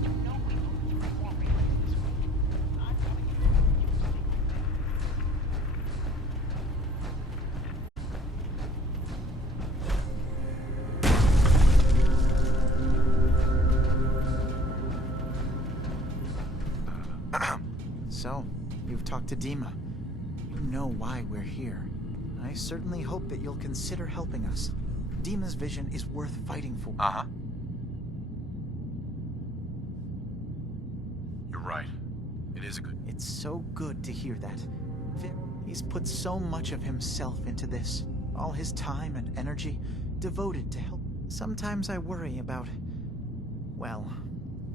You know we moved 3 more relays this week. I'm telling you, you stay right there. So, you've talked to Dima. You know why we're here. I certainly hope that you'll consider helping us. Dima's vision is worth fighting for. You're right. It is a good... It's so good to hear that. He's put so much of himself into this. All his time and energy devoted to help. Sometimes I worry about... Well,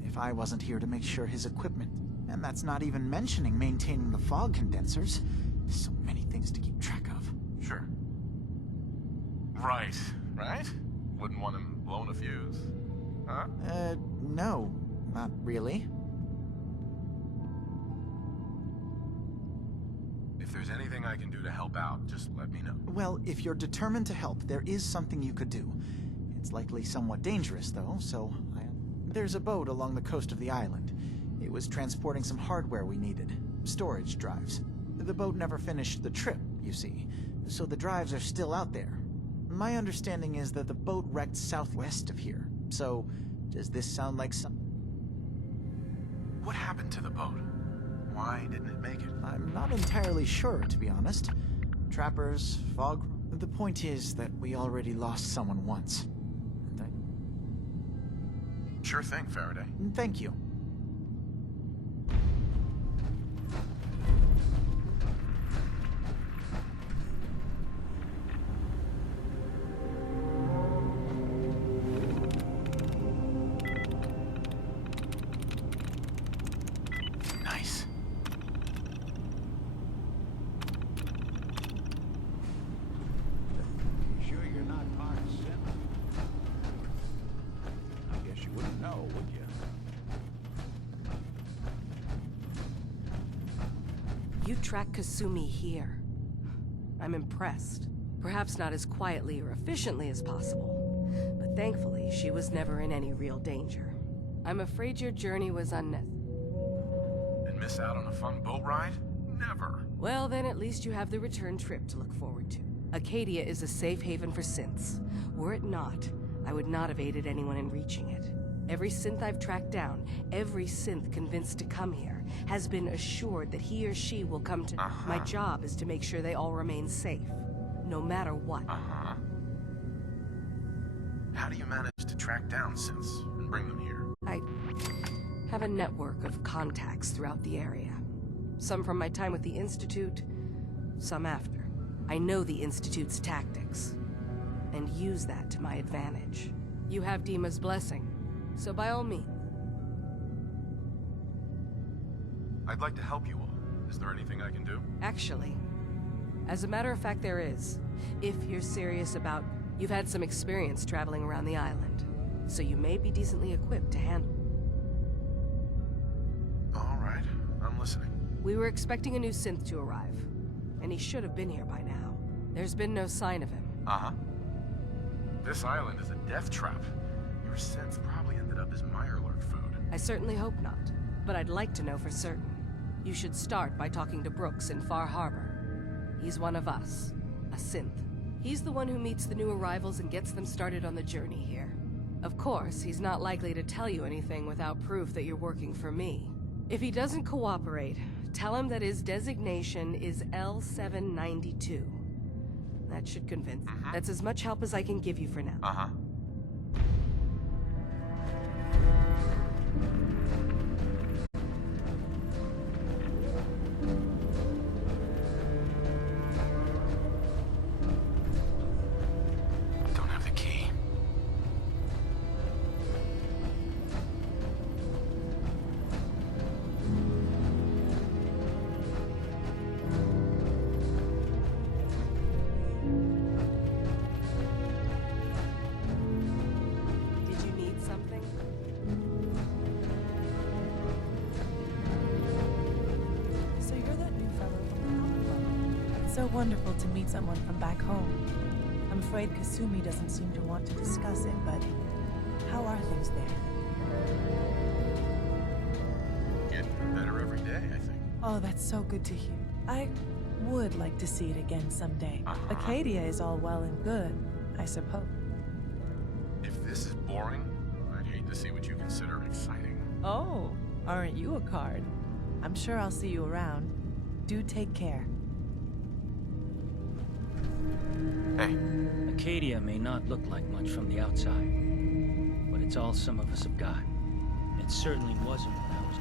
if I wasn't here to make sure his equipment... And that's not even mentioning maintaining the fog condensers. There's so many things to keep track of. Sure. Right. Wouldn't want him blowing a fuse. Huh? No. Not really. If there's anything I can do to help out, just let me know. Well, if you're determined to help, there is something you could do. It's likely somewhat dangerous, though, so... There's a boat along the coast of the island. It was transporting some hardware we needed. Storage drives. The boat never finished the trip, you see, so the drives are still out there. My understanding is that the boat wrecked southwest of here, so does this sound like some... What happened to the boat? Why didn't it make it? I'm not entirely sure, to be honest. Trappers, fog... The point is that we already lost someone once. And Sure thing, Faraday. Thank you. Nice. You sure you're not part Synth? I guess you wouldn't know, would you? You track Kasumi here. I'm impressed. Perhaps not as quietly or efficiently as possible, but thankfully she was never in any real danger. I'm afraid your journey was unnecessary. And miss out on a fun boat ride? Never. Well, then at least you have the return trip to look forward to. Acadia is a safe haven for synths. Were it not, I would not have aided anyone in reaching it. Every synth I've tracked down, every synth convinced to come here, has been assured that he or she will come to... My job is to make sure they all remain safe, no matter what. How do you manage to track down synths and bring them here? I have a network of contacts throughout the area. Some from my time with the Institute, some after. I know the Institute's tactics, and use that to my advantage. You have Dima's blessing, so by all means. I'd like to help you all. Is there anything I can do? Actually, as a matter of fact, there is. If you're serious about... You've had some experience traveling around the island, so you may be decently equipped to handle... All right, I'm listening. We were expecting a new synth to arrive, and he should have been here by now. There's been no sign of him. This island is a death trap. Your synth probably ended up as Mirelurk food. I certainly hope not, but I'd like to know for certain. You should start by talking to Brooks in Far Harbor. He's one of us, a synth. He's the one who meets the new arrivals and gets them started on the journey here. Of course, he's not likely to tell you anything without proof that you're working for me. If he doesn't cooperate, tell him that his designation is L792. That should convince him. That's as much help as I can give you for now. Uh-huh. Don't have the key. Did you need something? So you're that new fellow from the Comic Club. It's so wonderful to meet someone from back home. I'm afraid Kasumi doesn't seem to want to discuss it, but how are things there? Getting better every day, I think. Oh, that's so good to hear. I would like to see it again someday. Acadia is all well and good, I suppose. If this is boring, I'd hate to see what you consider exciting. Oh, aren't you a card? I'm sure I'll see you around. Do take care. Hey. Acadia may not look like much from the outside, but it's all some of us have got. It certainly wasn't when I was...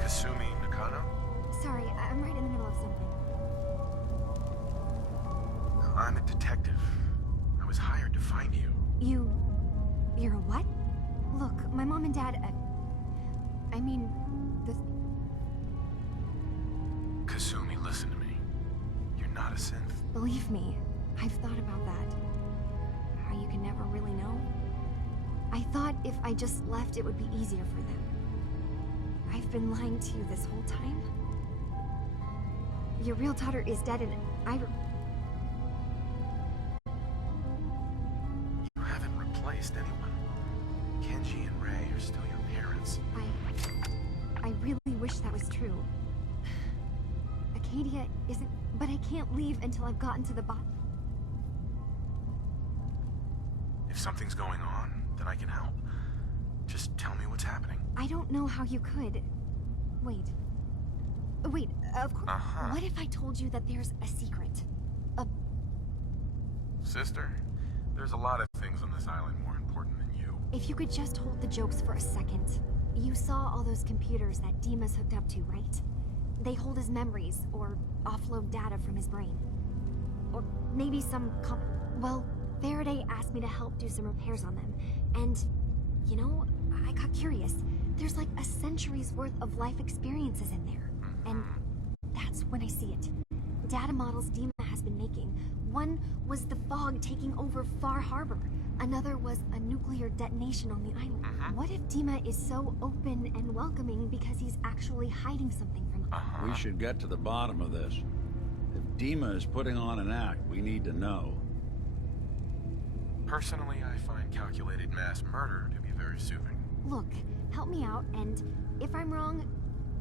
Kasumi Nakano? Sorry, I'm right in the middle of something. I'm a detective. I was hired to find you. You're a what? Look, my mom and dad, I mean, Kasumi, listen to me. You're not a synth. believe me, I've thought about that. How you can never really know. I thought if I just left, it would be easier for them. I've been lying to you this whole time. Your real daughter is dead and You haven't replaced anyone. Kenji and Ray are still your parents. I really wish that was true. Acadia isn't, but I can't leave until I've gotten to the bottom. If something's going on, then I can help. Just tell me what's happening. I don't know how you could. Wait, of course. What if I told you that there's a secret? Sister, there's a lot of things on this island more important than you. If you could just hold the jokes for a second. You saw all those computers that Dima's hooked up to, right? They hold his memories, or offload data from his brain. Or maybe well, Faraday asked me to help do some repairs on them. And, you know, I got curious. There's like a century's worth of life experiences in there. And that's when I see it. Data models Dima has been making. One was the fog taking over Far Harbor. Another was a nuclear detonation on the island. What if Dima is so open and welcoming because he's actually hiding something from us? We should get to the bottom of this. If Dima is putting on an act, we need to know. Personally, I find calculated mass murder to be very soothing. Look, help me out, and if I'm wrong,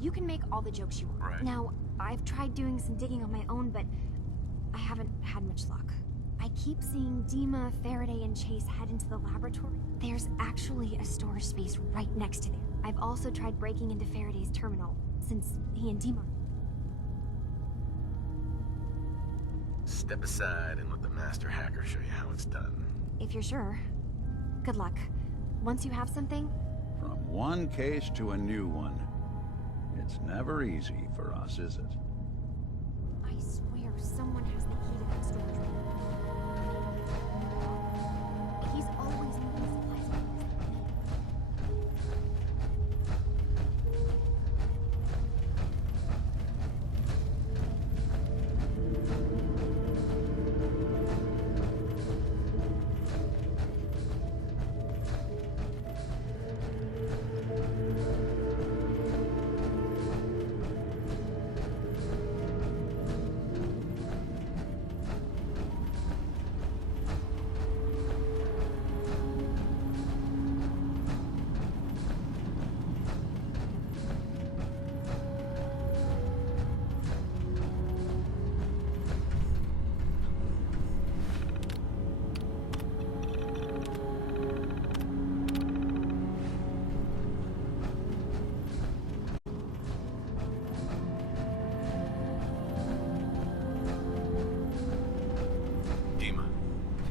you can make all the jokes you want. Right. Now, I've tried doing some digging on my own, but I haven't had much luck. I keep seeing Dima, Faraday, and Chase head into the laboratory. There's actually a storage space right next to there. I've also tried breaking into Faraday's terminal, since he and Dima... Step aside and let the master hacker show you how it's done. If you're sure. Good luck. Once you have something... From one case to a new one. It's never easy for us, is it? I swear someone has the key to that storage room. He's always moving supplies like this.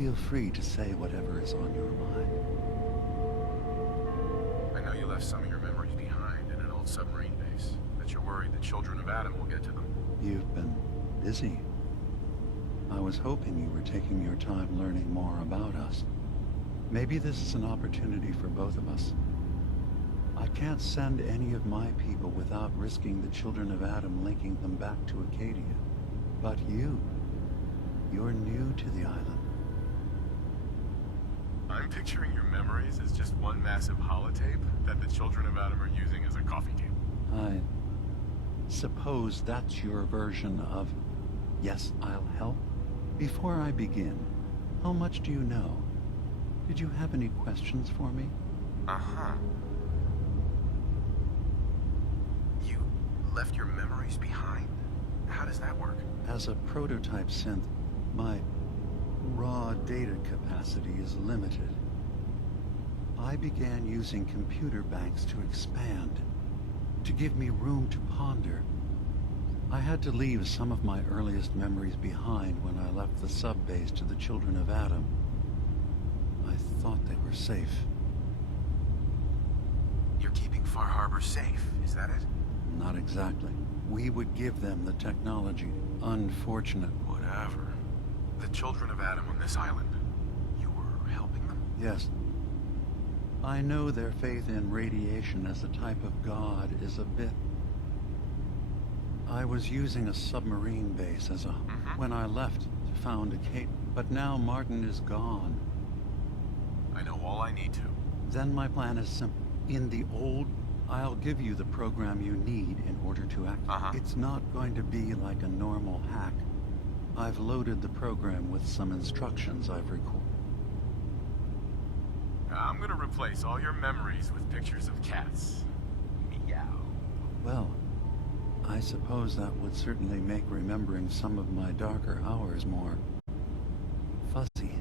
feel free to say whatever is on your mind. I know you left some of your memories behind in an old submarine base, that you're worried the children of Adam will get to them. You've been busy. I was hoping you were taking your time learning more about us. Maybe this is an opportunity for both of us. I can't send any of my people without risking the children of Adam linking them back to Acadia. But you're new to the island. I'm picturing your memories as just one massive holotape that the children of Adam are using as a coffee table. I suppose that's your version of, yes, I'll help? Before I begin, how much do you know? Did you have any questions for me? Uh-huh. You left your memories behind? How does that work? As a prototype synth, my raw data capacity is limited. I began using computer banks to expand, to give me room to ponder. I had to leave some of my earliest memories behind when I left the sub-base to the children of Adam. I thought they were safe. You're keeping Far Harbor safe, is that it? Not exactly. We would give them the technology. Unfortunate. Whatever. The children of Adam on this island. You were helping them? Yes. I know their faith in radiation as a type of god is a bit... I was using a submarine base as a... when I left to found Acadia. But now Martin is gone. I know all I need to. Then my plan is simple. In the old, I'll give you the program you need in order to act. It's not going to be like a normal hack. I've loaded the program with some instructions I've recorded. I'm gonna replace all your memories with pictures of cats. Meow. Well, I suppose that would certainly make remembering some of my darker hours more fuzzy.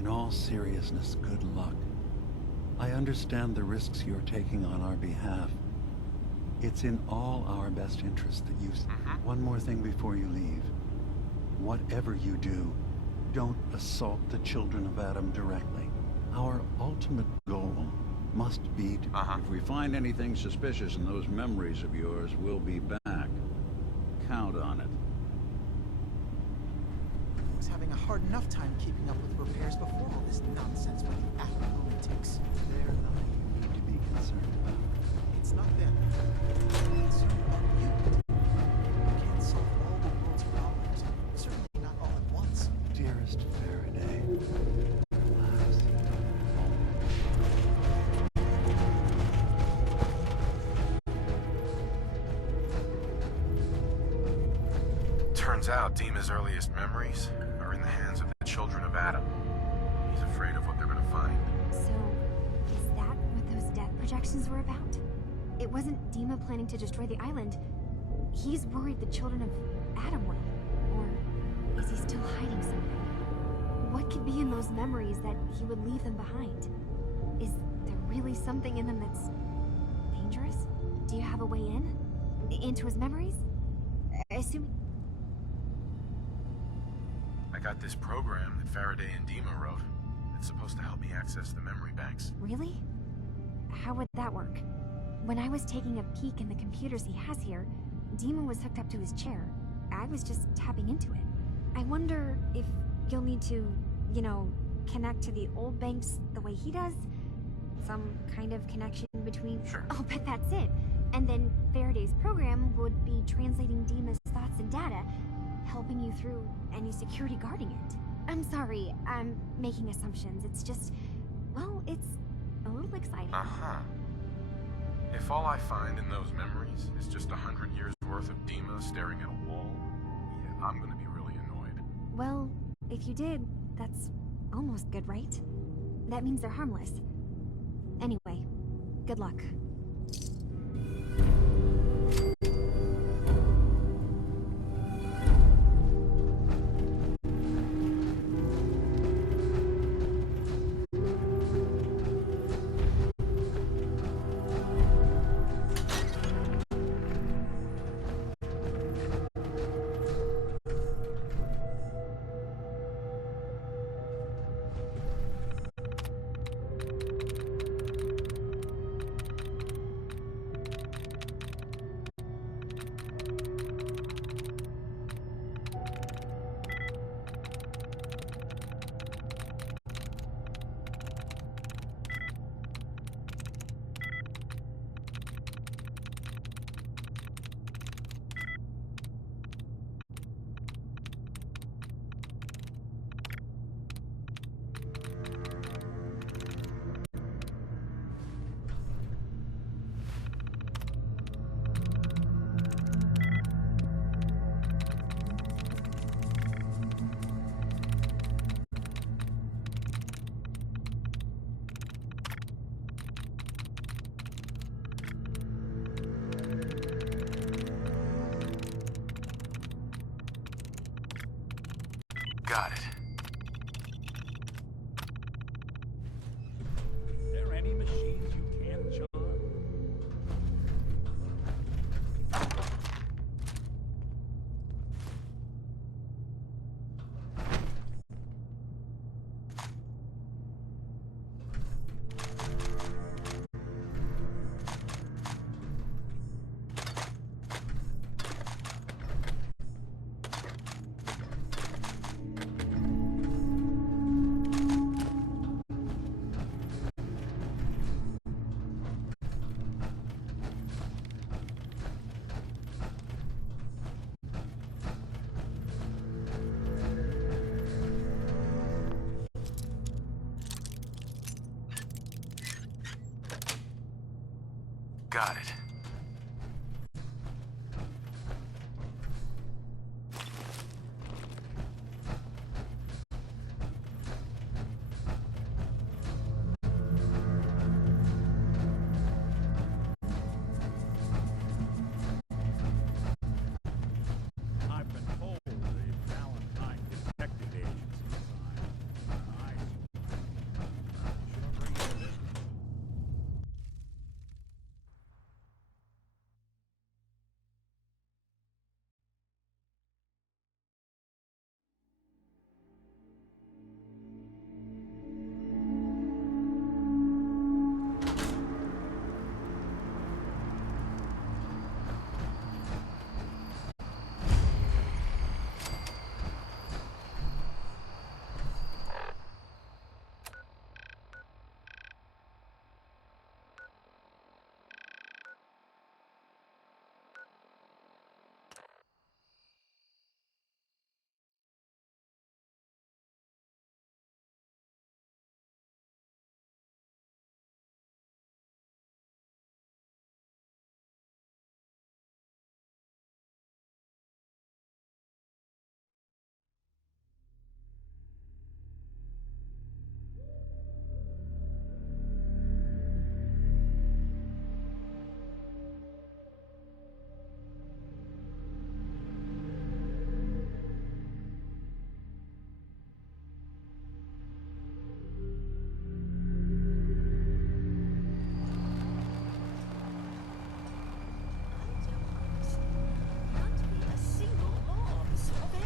In all seriousness, good luck. I understand the risks you're taking on our behalf. It's in all our best interest that you... One more thing before you leave. Whatever you do, don't assault the children of Adam directly. Our ultimate goal must be to... If we find anything suspicious in those memories of yours, we'll be back. Count on it. I was having a hard enough time keeping up with repairs before all this nonsense with the Adam lunatics. They're nothing you need to be concerned about. It's not them. It's you. You can't solve all the world's problems, certainly not all at once. Dearest Faraday, Turns out Dima's earliest memories are in the hands of the children of Adam. He's afraid of what they're gonna find. So, is that what those death projections were about? It wasn't Dima planning to destroy the island. He's worried the children of Adam will. Or is he still hiding something? What could be in those memories that he would leave them behind? Is there really something in them that's dangerous? Do you have a way in? Into his memories? Assuming... I got this program that Faraday and Dima wrote. It's supposed to help me access the memory banks. Really? How would that work? When I was taking a peek in the computers he has here, Dima was hooked up to his chair. I was just tapping into it. I wonder if you'll need to, you know, connect to the old banks the way he does? Some kind of connection between... Sure. I'll bet that's it. And then Faraday's program would be translating Dima's thoughts and data, helping you through any security guarding it. I'm sorry, I'm making assumptions. It's just, well, it's a little exciting. If all I find in those memories is just 100 years worth of Dima staring at a wall, yeah, I'm gonna be really annoyed. Well, if you did, that's almost good, right? That means they're harmless. Anyway, good luck. Got it. There any machines you can't charm? Got it. I've been told the Valentine Detective Agency is nice. Sure bring you business.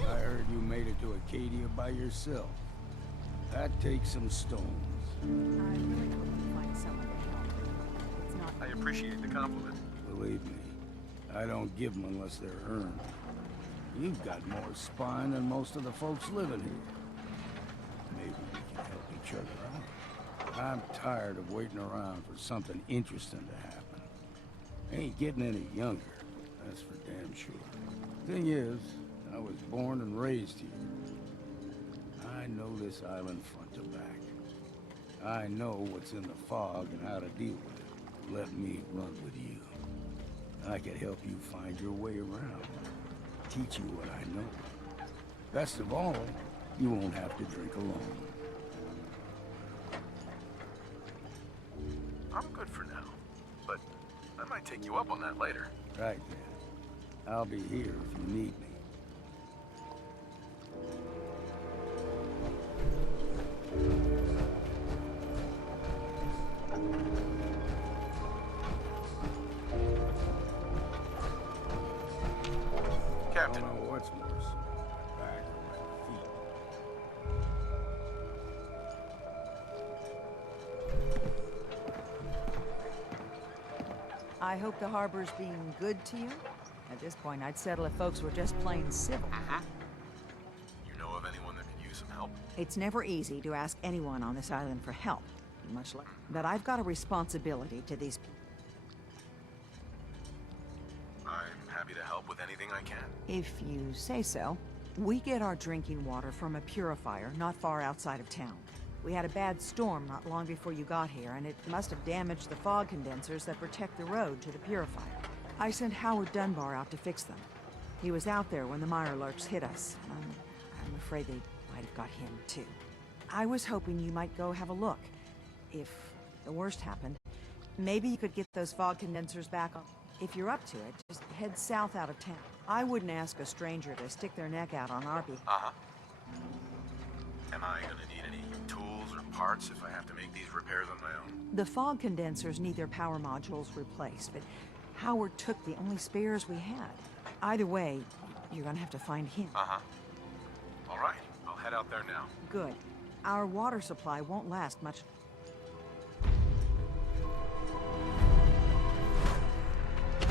I heard you made it to Acadia by yourself. That takes some stones. I really hope you find someone to help. It's not... I appreciate the compliment. Believe me, I don't give them unless they're earned. You've got more spine than most of the folks living here. Maybe we can help each other out. I'm tired of waiting around for something interesting to happen. Ain't getting any younger, that's for damn sure. Thing is, I was born and raised here. I know this island front to back. I know what's in the fog and how to deal with it. Let me run with you. I could help you find your way around. Teach you what I know. Best of all, you won't have to drink alone. I'm good for now, but I might take you up on that later. Right then. I'll be here if you need me. Captain. I don't know what's worse, my back or my feet. I hope the harbor's being good to you. At this point, I'd settle if folks were just plain civil. You know of anyone that could use some help? It's never easy to ask anyone on this island for help, much less. But I've got a responsibility to these people. I'm happy to help with anything I can. If you say so. We get our drinking water from a purifier not far outside of town. We had a bad storm not long before you got here, and it must have damaged the fog condensers that protect the road to the purifier. I sent Howard Dunbar out to fix them. He was out there when the Mirelurks hit us. I'm afraid they might have got him, too. I was hoping you might go have a look. If the worst happened, maybe you could get those fog condensers back on. If you're up to it, just head south out of town. I wouldn't ask a stranger to stick their neck out on our behalf. Am I gonna need any tools or parts if I have to make these repairs on my own? The fog condensers need their power modules replaced, but Howard took the only spares we had. Either way, you're gonna have to find him. Uh-huh. All right, I'll head out there now. Good. Our water supply won't last much. Guns,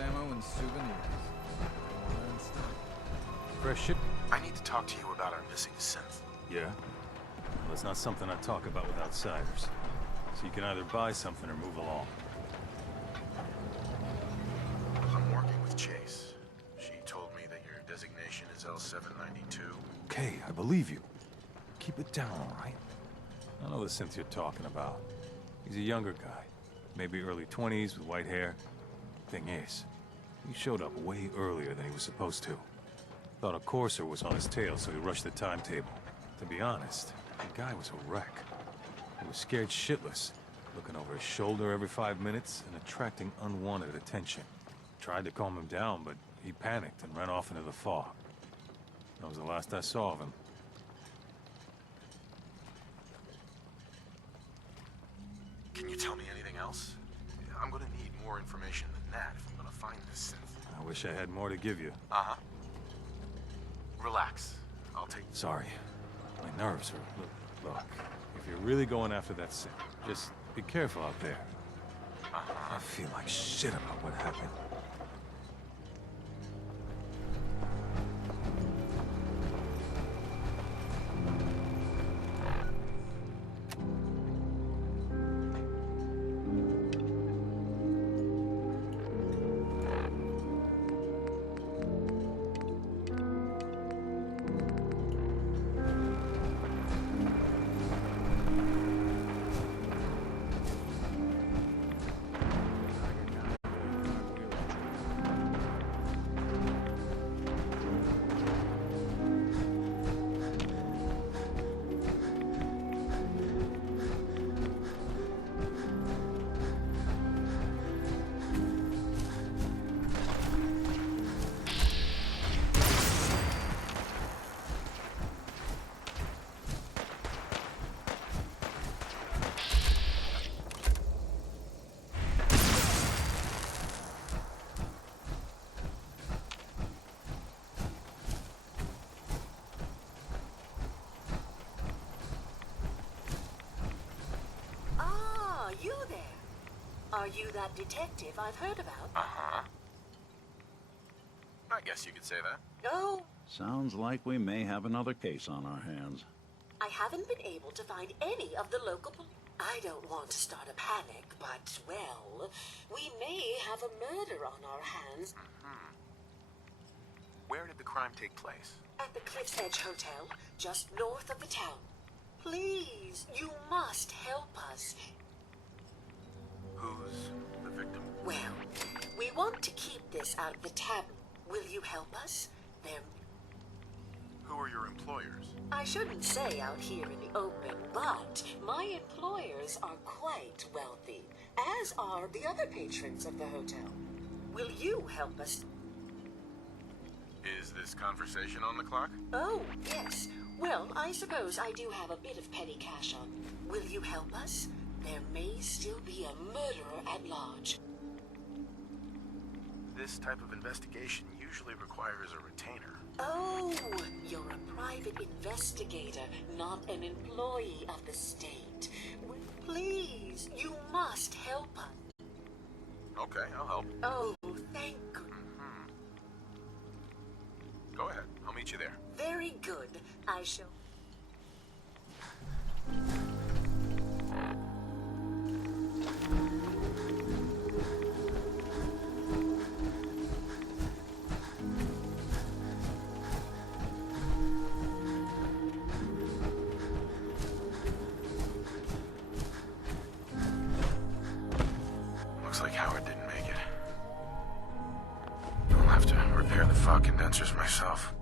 ammo, and souvenirs. Fresh ship? I need to talk to you about our missing synth. Yeah? Well, it's not something I talk about with outsiders. So you can either buy something or move along. I'm working with Chase. She told me that your designation is L792. Okay, I believe you. Keep it down, all right? I know the synth you're talking about. He's a younger guy. Maybe early 20s with white hair. Thing is, he showed up way earlier than he was supposed to. Thought a courser was on his tail, so he rushed the timetable. To be honest, the guy was a wreck. He was scared shitless, looking over his shoulder every 5 minutes and attracting unwanted attention. Tried to calm him down, but he panicked and ran off into the fog. That was the last I saw of him. Can you tell me anything else? I'm gonna need more information than that if I'm gonna find this synth. I wish I had more to give you. Uh-huh. Relax. I'll take... Sorry. My nerves are... Look, if you're really going after that synth, just be careful out there. I feel like shit about what happened. You there? Are you that detective I've heard about? Uh-huh. I guess you could say that. No, Sounds like we may have another case on our hands. I haven't been able to find any of the local I don't want to start a panic, but, well, we may have a murder on our hands. Where did the crime take place? At the Cliff's Edge Hotel, just north of the town. Please, you must help us. Who's the victim? Well, we want to keep this out of the tavern. Will you help us? Who are your employers? I shouldn't say out here in the open, but my employers are quite wealthy, as are the other patrons of the hotel. Will you help us? Is this conversation on the clock? Oh, yes. Well, I suppose I do have a bit of petty cash on. Will you help us? There may still be a murderer at large. This type of investigation usually requires a retainer. Oh, you're a private investigator, not an employee of the state. Please, you must help us. Okay, I'll help. Oh, thank you. Go ahead, I'll meet you there. Very good. I shall... Looks like Howard didn't make it. I'll have to repair the fog condensers myself.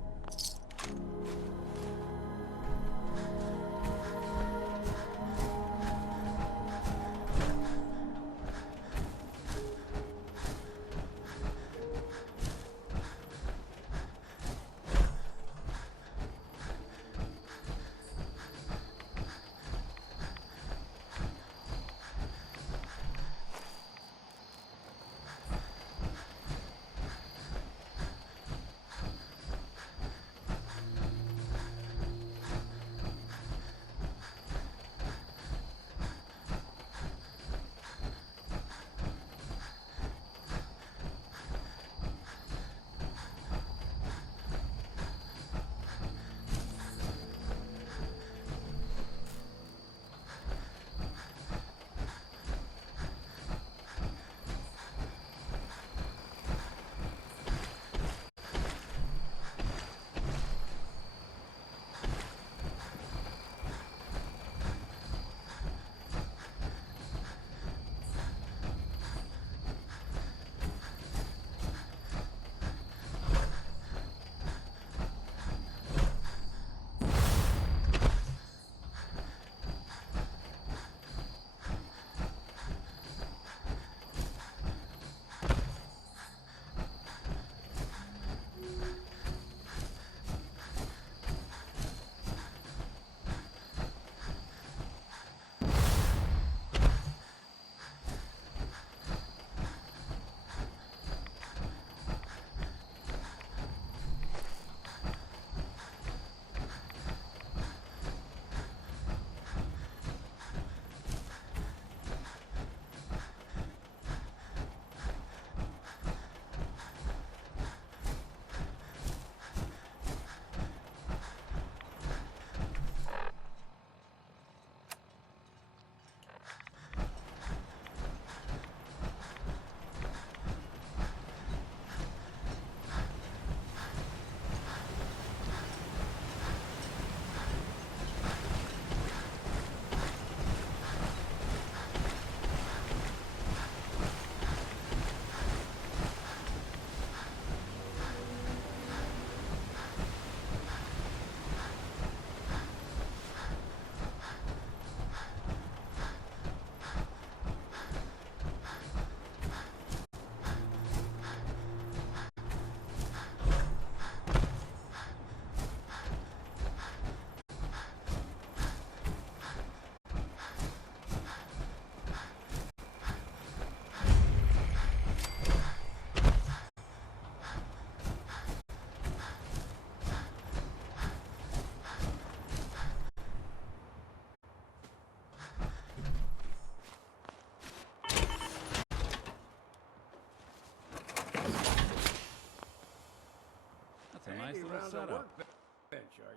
setup.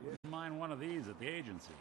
Wouldn't mind one of these at the agency.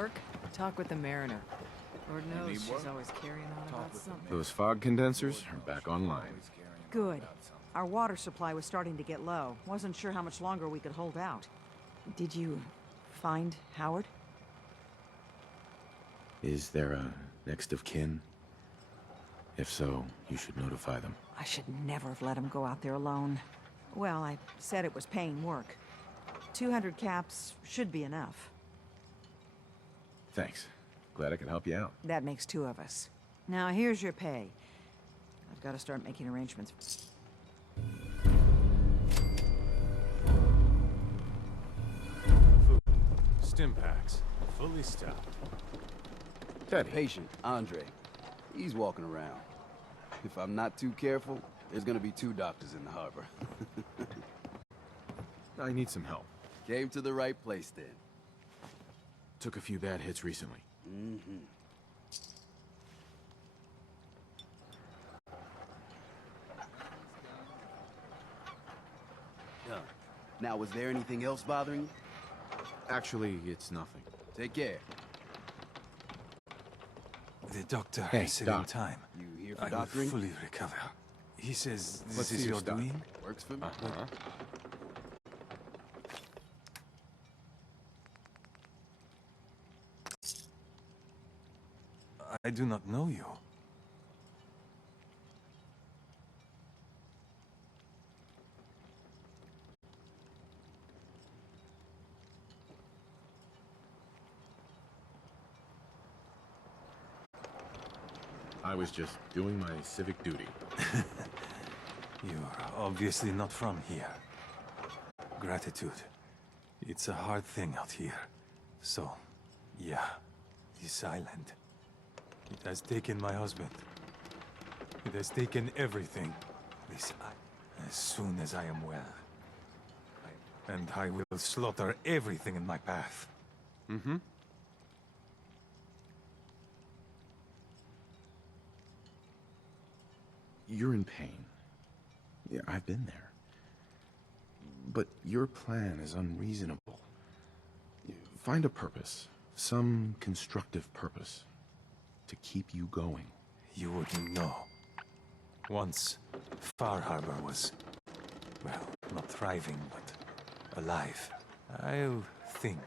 work? Talk with the Mariner. Lord knows need she's what? always carrying on about something. Those fog condensers are back online. Good. Our water supply was starting to get low. Wasn't sure how much longer we could hold out. Did you find Howard? Is there a next of kin? If so, you should notify them. I should never have let him go out there alone. Well, I said it was paying work. 200 caps should be enough. Thanks. Glad I could help you out. That makes 2 of us. Now, here's your pay. I've got to start making arrangements. Food. Stim packs. Fully stocked. Teddy. Patient, Andre. He's walking around. If I'm not too careful, there's gonna be 2 doctors in the harbor. I need some help. Came to the right place then. Took a few bad hits recently. Mm-hmm. Now, was there anything else bothering you? Actually, it's nothing. Take care. The doctor Hey, said Doc. in time. You here for I will doctoring? fully recover. He says this Let's is see your your stuff. doing? Works for me. I do not know you. I was just doing my civic duty. You're obviously not from here. Gratitude. It's a hard thing out here. So, yeah, this island. It has taken my husband. It has taken everything. As soon as I am well. And I will slaughter everything in my path. Mm-hmm. You're in pain. Yeah, I've been there. But your plan is unreasonable. Find a purpose. Some constructive purpose. To keep you going. You wouldn't know. Once, Far Harbor was, well, not thriving, but alive. I'll think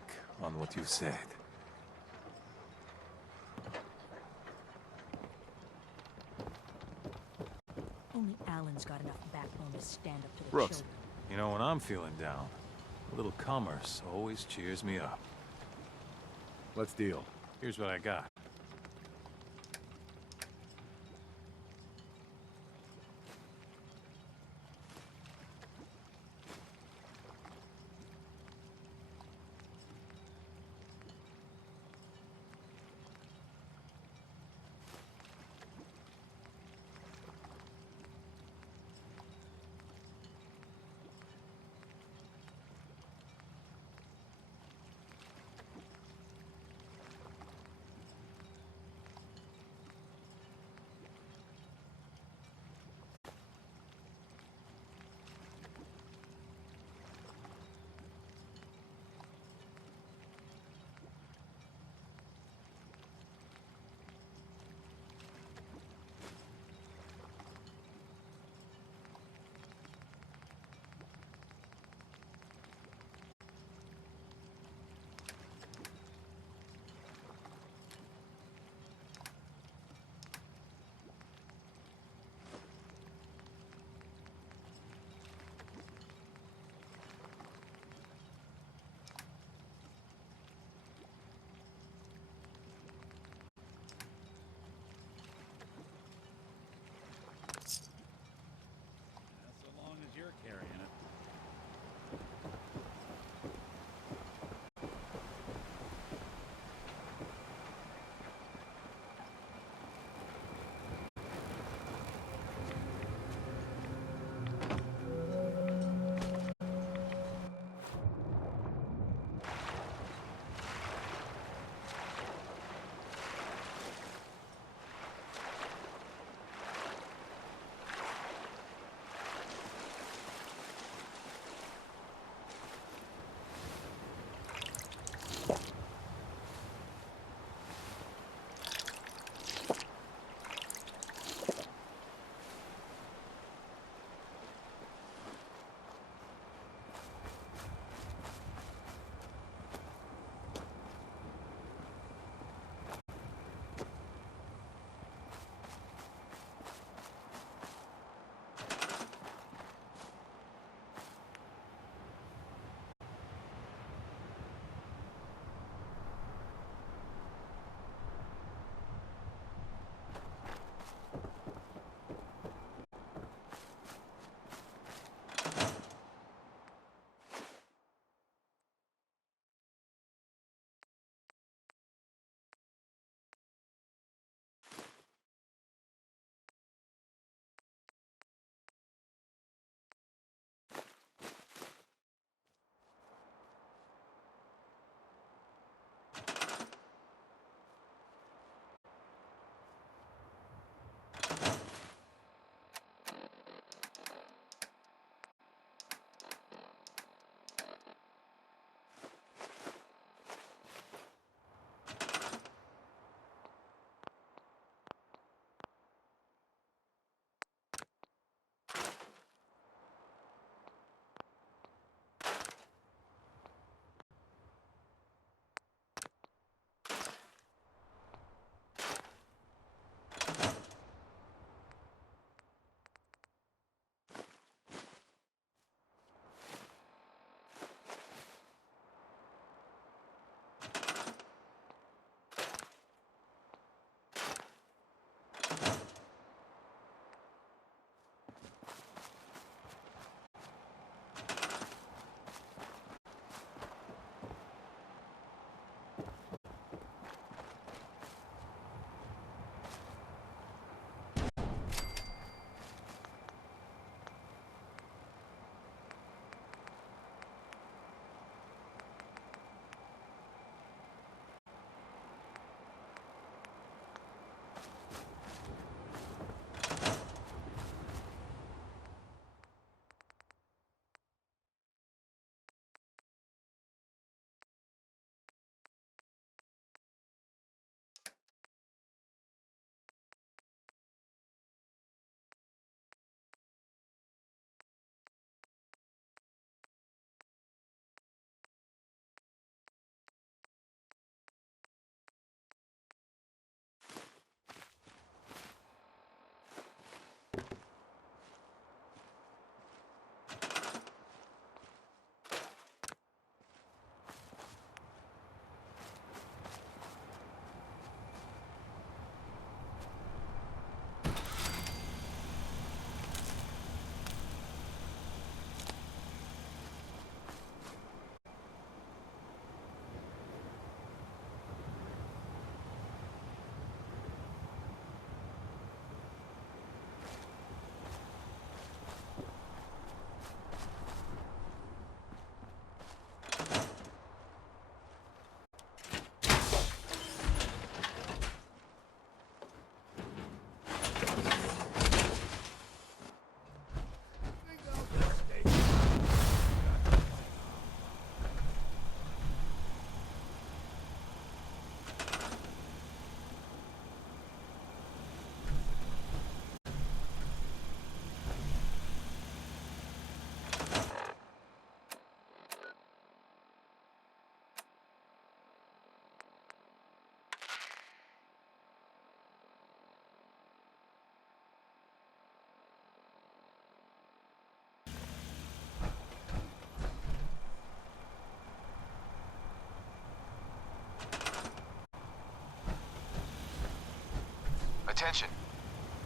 on what you said. Only Alan's got enough backbone to stand up to the Brooks. children. You know, when I'm feeling down, a little commerce always cheers me up. Let's deal. Here's what I got.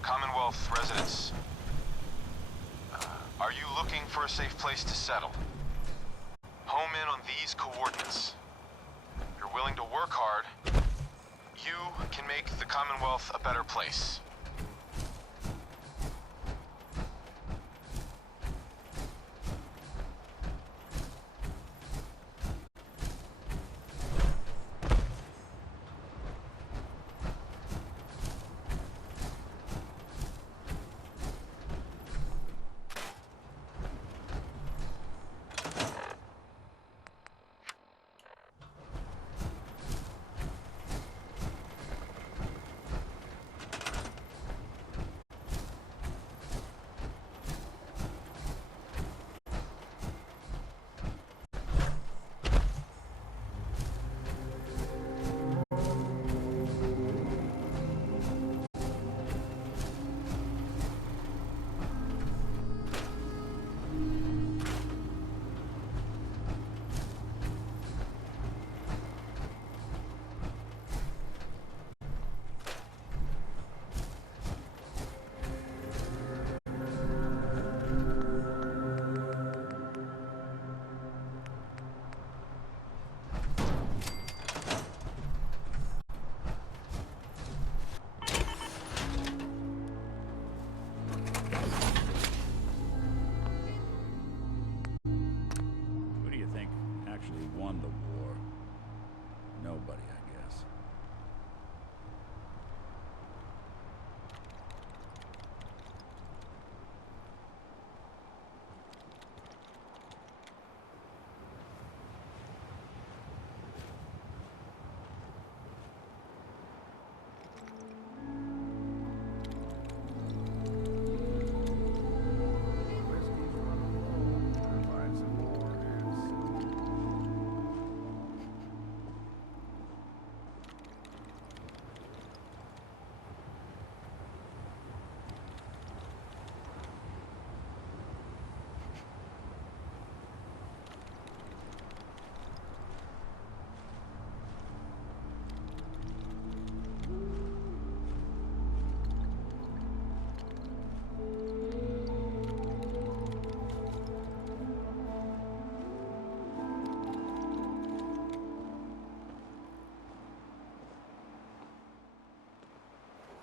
Commonwealth residents, are you looking for a safe place to settle? Home in on these coordinates. If you're willing to work hard, you can make the Commonwealth a better place. Who do you think actually won the war? Nobody, I guess.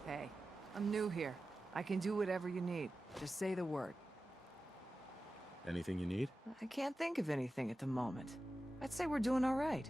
Hey, I'm new here. I can do whatever you need. Just say the word. Anything you need? I can't think of anything at the moment. I'd say we're doing all right.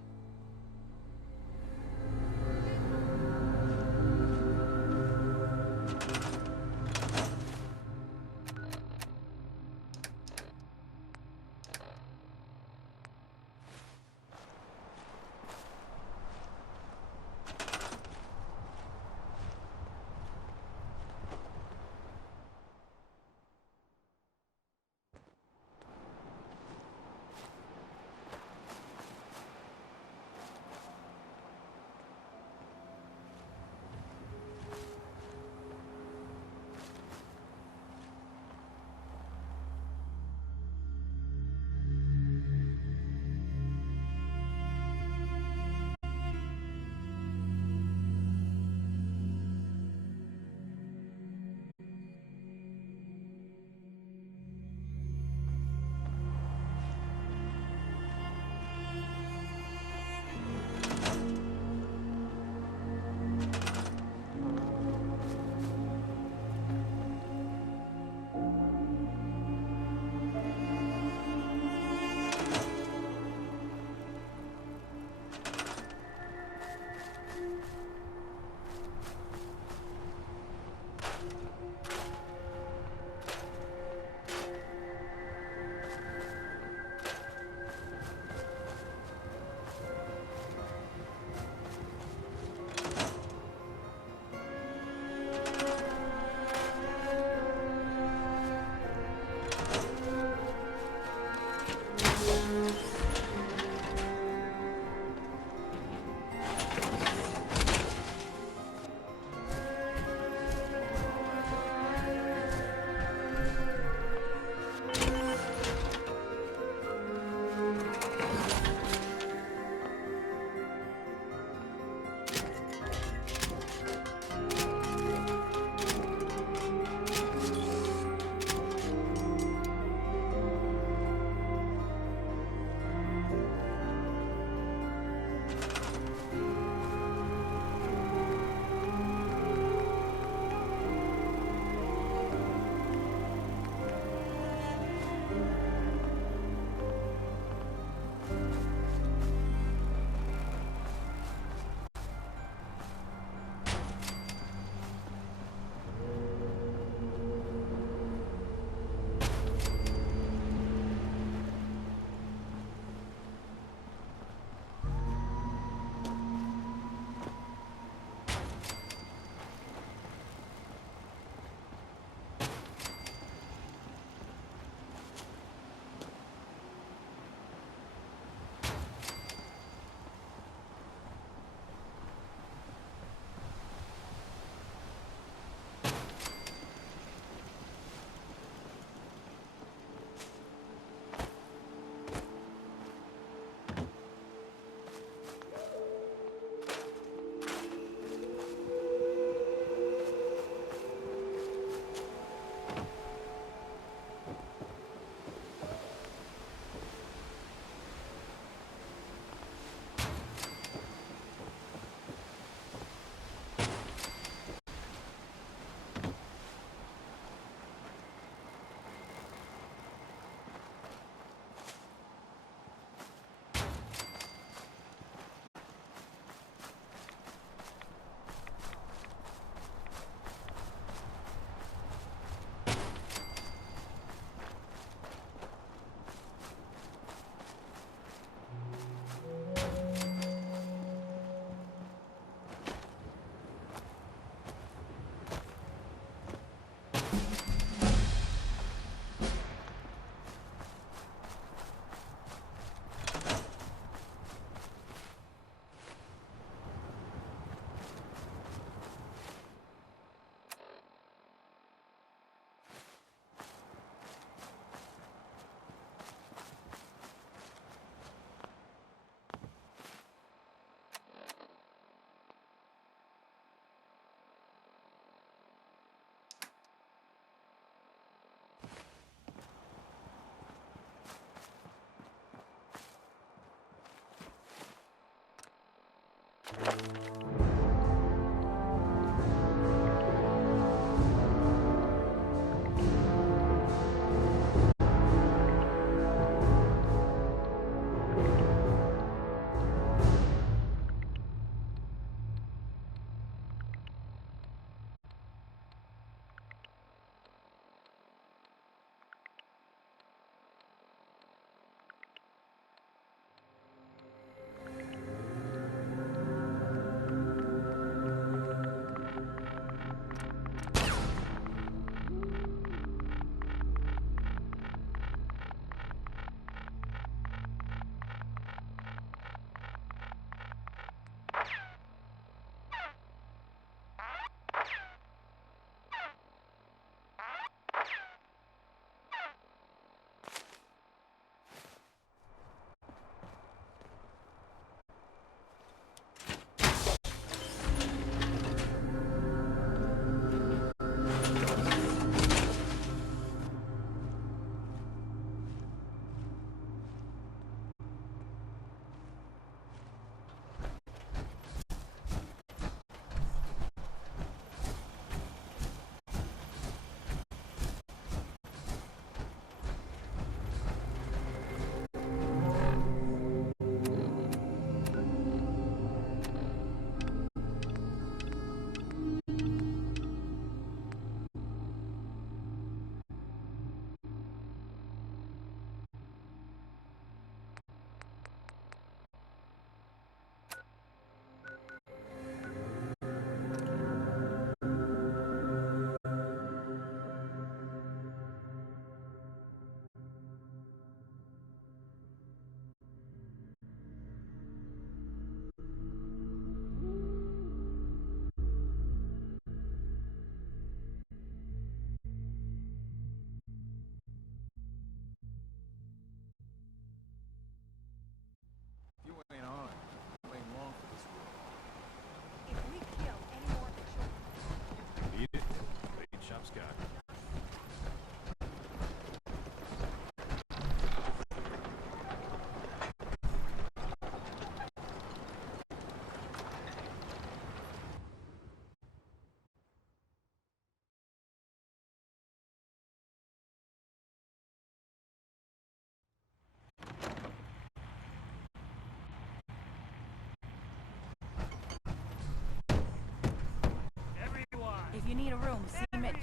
you need a room, see Mitch.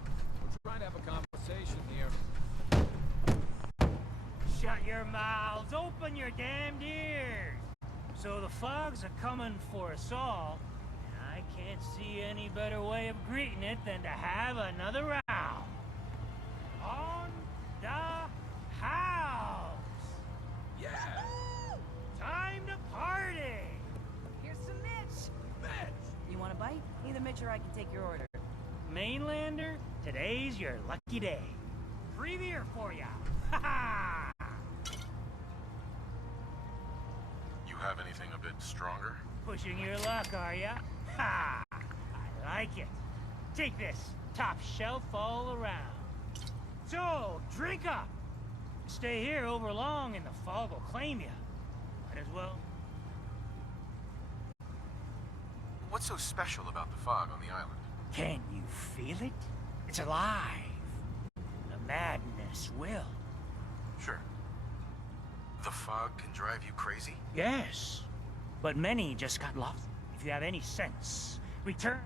We're trying to have a conversation here. Shut your mouths, open your damned ears. So the fogs are coming for us all, and I can't see any better way of greeting it than to have another round. On the house! Yeah! Time to party! Here's some Mitch. You want a bite? Either Mitch or I can take your order. Mainlander, today's your lucky day. Free beer for ya! Ha ha! You have anything a bit stronger? Pushing your luck, are ya? Ha! I like it. Take this, top shelf all around. So, drink up! Stay here over long and the fog will claim you. Might as well. What's so special about the fog on the island? Can you feel it? It's alive. The madness will. Sure. The fog can drive you crazy? Yes, but many just got lost. If you have any sense, return.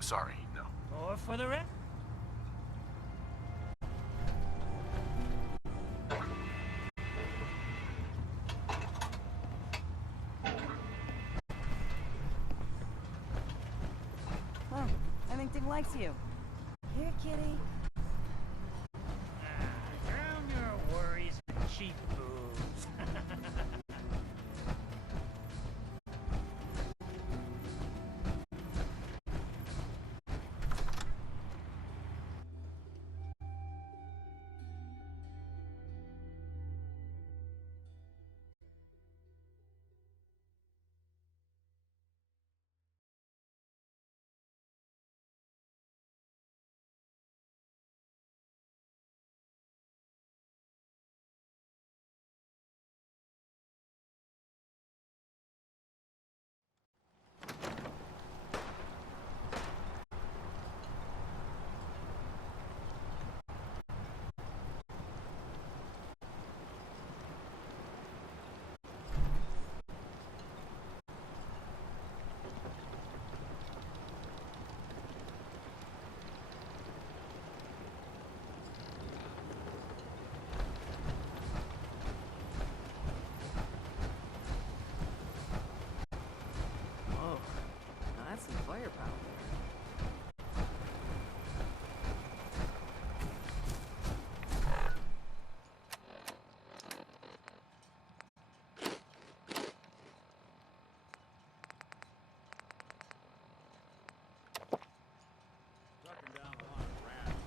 Sorry, no. Or for the rest. Well, I think Dick likes you. Here, kitty. Drown your worries in cheap booze. Some firepower there. Sucking down a lot of rats.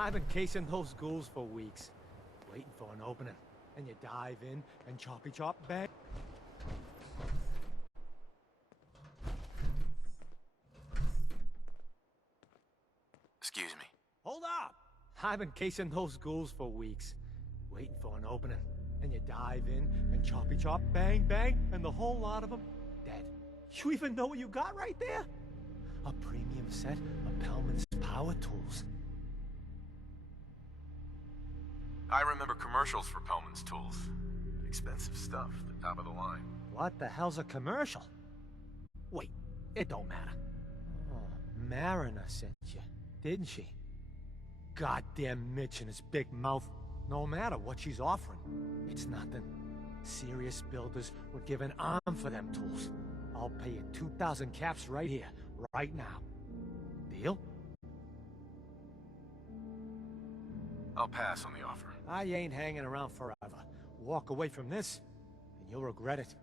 I've been casing those ghouls for weeks, waiting for an opening. And you dive in and choppy chop bang. Excuse me. Hold up! I've been casing those ghouls for weeks, waiting for an opening. And you dive in and choppy chop bang bang, and the whole lot of them dead. You even know what you got right there? A premium set of Pelman's power tools. I remember commercials for Pelman's tools. Expensive stuff, the top of the line. What the hell's a commercial? Wait, it don't matter. Oh, Mariner sent you, didn't she? Goddamn Mitch and his big mouth. No matter what she's offering, it's nothing. Serious builders would give an arm for them tools. I'll pay you 2,000 caps right here, right now. Deal? I'll pass on the offer. I ain't hanging around forever. Walk away from this, and you'll regret it.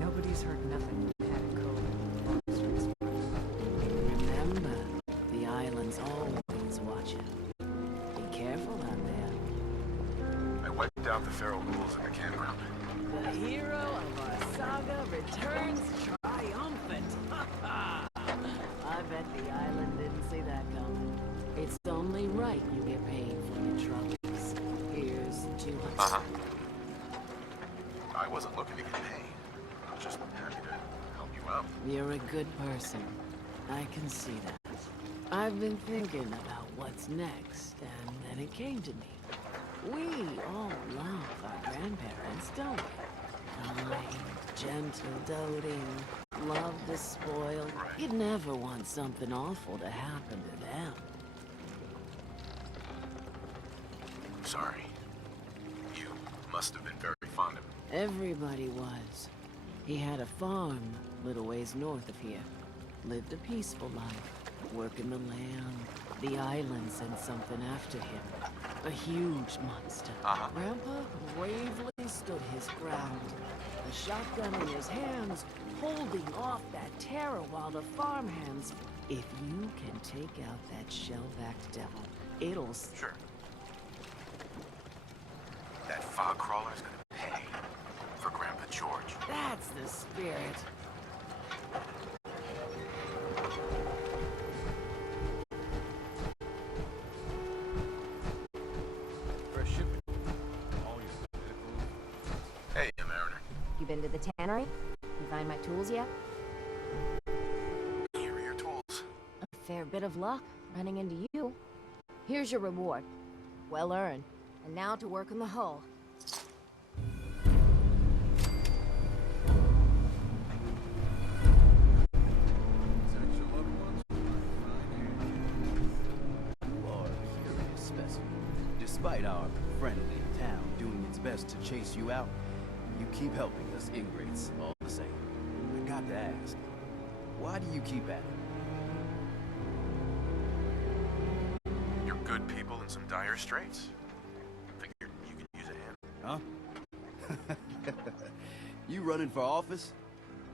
Nobody's heard nothing from Paddock Cove. Remember, the island's always watching. Be careful out there. I wiped out the feral ghouls in the campground. The hero of our saga returns triumphant. I bet the island didn't see that coming. It's only right you get paid for your troubles. Here's 200. Uh-huh. I wasn't looking to get paid. I was just happy to help you out. You're a good person. I can see that. I've been thinking about what's next, and then it came to me. We all love our grandparents, don't we? Kind, gentle, doting, love to spoil. You'd never want something awful to happen to them. Sorry. You must have been very fond of him. Everybody was. He had a farm little ways north of here. Lived a peaceful life, working the land. The island sent something after him. A huge monster. Grandpa bravely stood his ground. A shotgun in his hands, holding off that terror while the farmhands... If you can take out that shell-backed devil, it'll... Sure. That fog crawler's gonna pay for Grandpa George. That's the spirit. Fresh shipping. All your vehicles. Hey, Mariner. You been to the tannery? You find my tools yet? Here are your tools. A fair bit of luck running into you. Here's your reward. Well earned. And now to work on the hull. You are a curious specimen. Despite our friendly town doing its best to chase you out, you keep helping us ingrates all the same. I got to ask, why do you keep at it? You're good people in some dire straits. Figured you could use a hand. Huh? You running for office?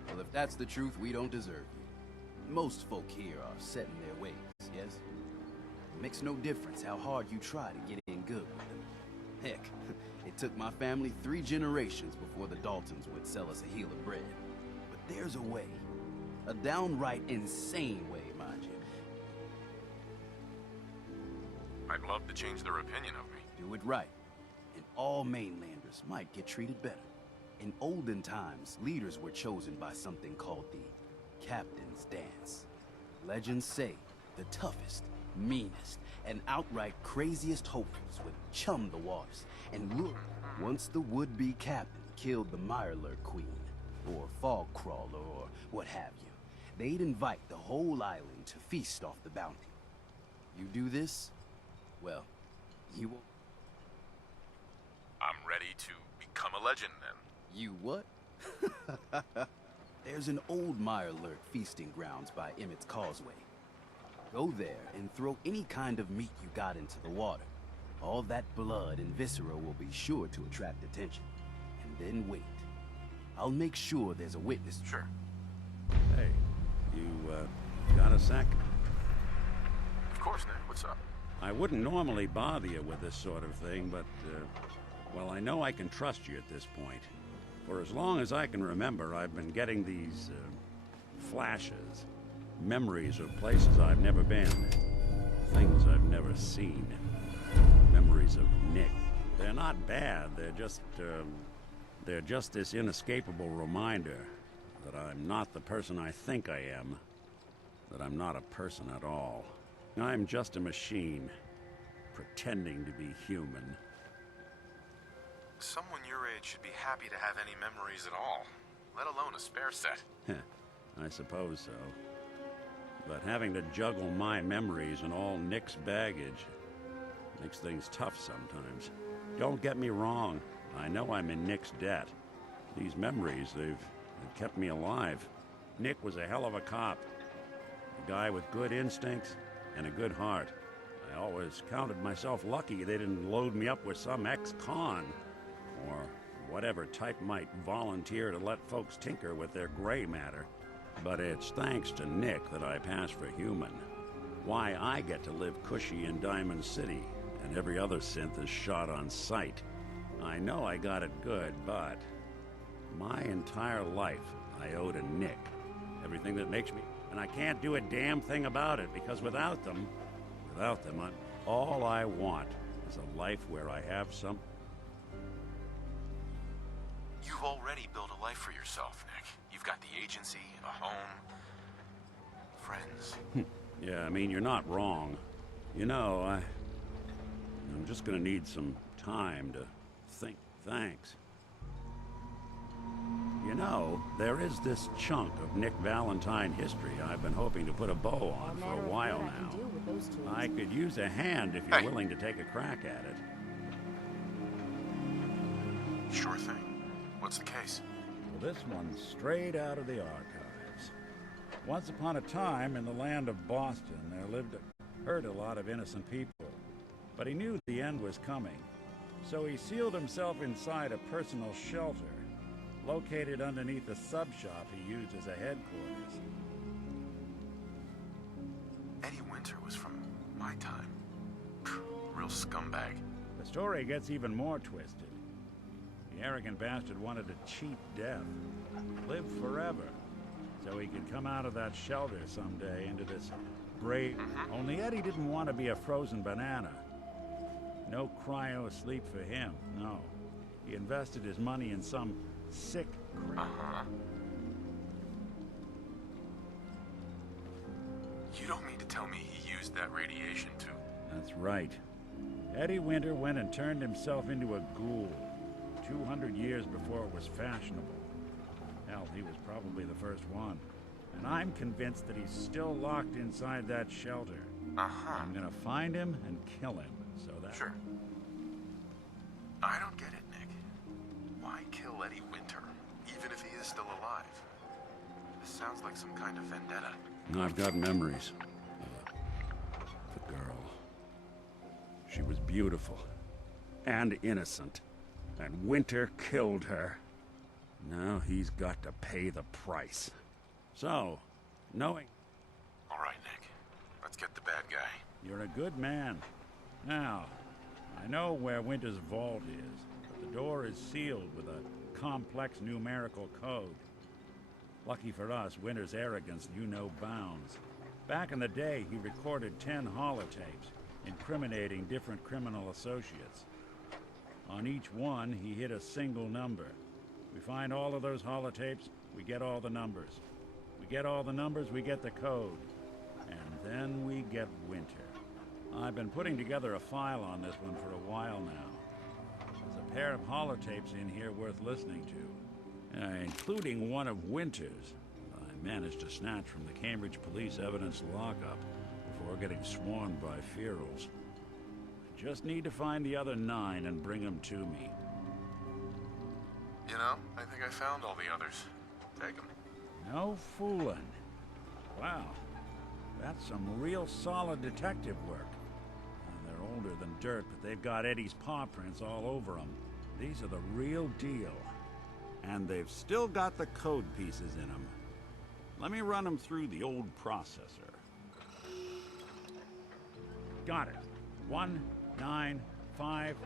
Well, if that's the truth, we don't deserve you. Most folk here are set in their ways, yes? It makes no difference how hard you try to get in good with them. Heck, It took my family 3 generations before the Daltons would sell us a heel of bread. But there's a way. A downright insane way, mind you. I'd love to change their opinion of me. Do it right, and all mainlanders might get treated better. In olden times, leaders were chosen by something called the Captain's Dance. Legends say the toughest, meanest, and outright craziest hopefuls would chum the waters. And look, once the would-be captain killed the Mirelurk Queen, or Fogcrawler, or what have you, they'd invite the whole island to feast off the bounty. You do this, well, you won't. I'm ready to become a legend then. You what? There's an old Mirelurk feasting grounds by Emmett's Causeway. Go there and throw any kind of meat you got into the water. All that blood and viscera will be sure to attract attention. And then wait. I'll make sure there's a witness. Sure. Hey, you, got a sec? Of course, Nick. What's up? I wouldn't normally bother you with this sort of thing, but, well, I know I can trust you at this point. For as long as I can remember, I've been getting these, flashes. Memories of places I've never been. Things I've never seen. Memories of Nick. They're not bad, they're just this inescapable reminder that I'm not the person I think I am. That I'm not a person at all. I'm just a machine, pretending to be human. Someone your age should be happy to have any memories at all, let alone a spare set. I suppose so. But having to juggle my memories and all Nick's baggage makes things tough sometimes. Don't get me wrong, I know I'm in Nick's debt. These memories, they've kept me alive. Nick was a hell of a cop. A guy with good instincts and a good heart. I always counted myself lucky they didn't load me up with some ex-con, or whatever type might volunteer to let folks tinker with their gray matter. But it's thanks to Nick that I pass for human. Why I get to live cushy in Diamond City, and every other synth is shot on sight. I know I got it good, but my entire life I owe to Nick. Everything that makes me, and I can't do a damn thing about it, because without them, all I want is a life where I have some... You've already built a life for yourself, Nick. You've got the agency, a home, friends. Yeah, I mean, you're not wrong. You know, I'm just gonna need some time to think. Thanks. You know, there is this chunk of Nick Valentine history I've been hoping to put a bow on for a while now. I could use a hand if you're willing to take a crack at it. Sure thing. What's the case? Well, this one's straight out of the archives. Once upon a time, in the land of Boston, there hurt a lot of innocent people. But he knew the end was coming, so he sealed himself inside a personal shelter, located underneath a sub-shop he used as a headquarters. Eddie Winter was from my time. Real scumbag. The story gets even more twisted. The arrogant bastard wanted a cheap death, live forever, so he could come out of that shelter someday into this brave... Only Eddie didn't want to be a frozen banana. No cryo sleep for him, no. He invested his money in some sick creep. You don't mean to tell me he used that radiation to... That's right. Eddie Winter went and turned himself into a ghoul 200 years before it was fashionable. Hell, he was probably the first one. And I'm convinced that he's still locked inside that shelter. I'm gonna find him and kill him, so that... Sure. I don't get it, Nick. Why kill Eddie Winter, even if he is still alive? This sounds like some kind of vendetta. I've got memories of the girl. She was beautiful and innocent, and Winter killed her. Now he's got to pay the price. So, knowing... All right, Nick. Let's get the bad guy. You're a good man. Now, I know where Winter's vault is. The door is sealed with a complex numerical code. Lucky for us, Winter's arrogance knew no bounds. Back in the day, he recorded 10 holotapes, incriminating different criminal associates. On each one, he hit a single number. We find all of those holotapes, we get all the numbers. We get all the numbers, we get the code. And then we get Winter. I've been putting together a file on this one for a while now. There's a pair of holotapes in here worth listening to, including one of Winter's. I managed to snatch from the Cambridge Police evidence lockup before getting swarmed by ferals. I just need to find the other 9 and bring them to me. You know, I think I found all the others. Take them. No fooling. Wow, that's some real solid detective work. They're older than dirt, but they've got Eddie's paw prints all over them. These are the real deal. And they've still got the code pieces in them. Let me run them through the old processor. Got it. 1 9 5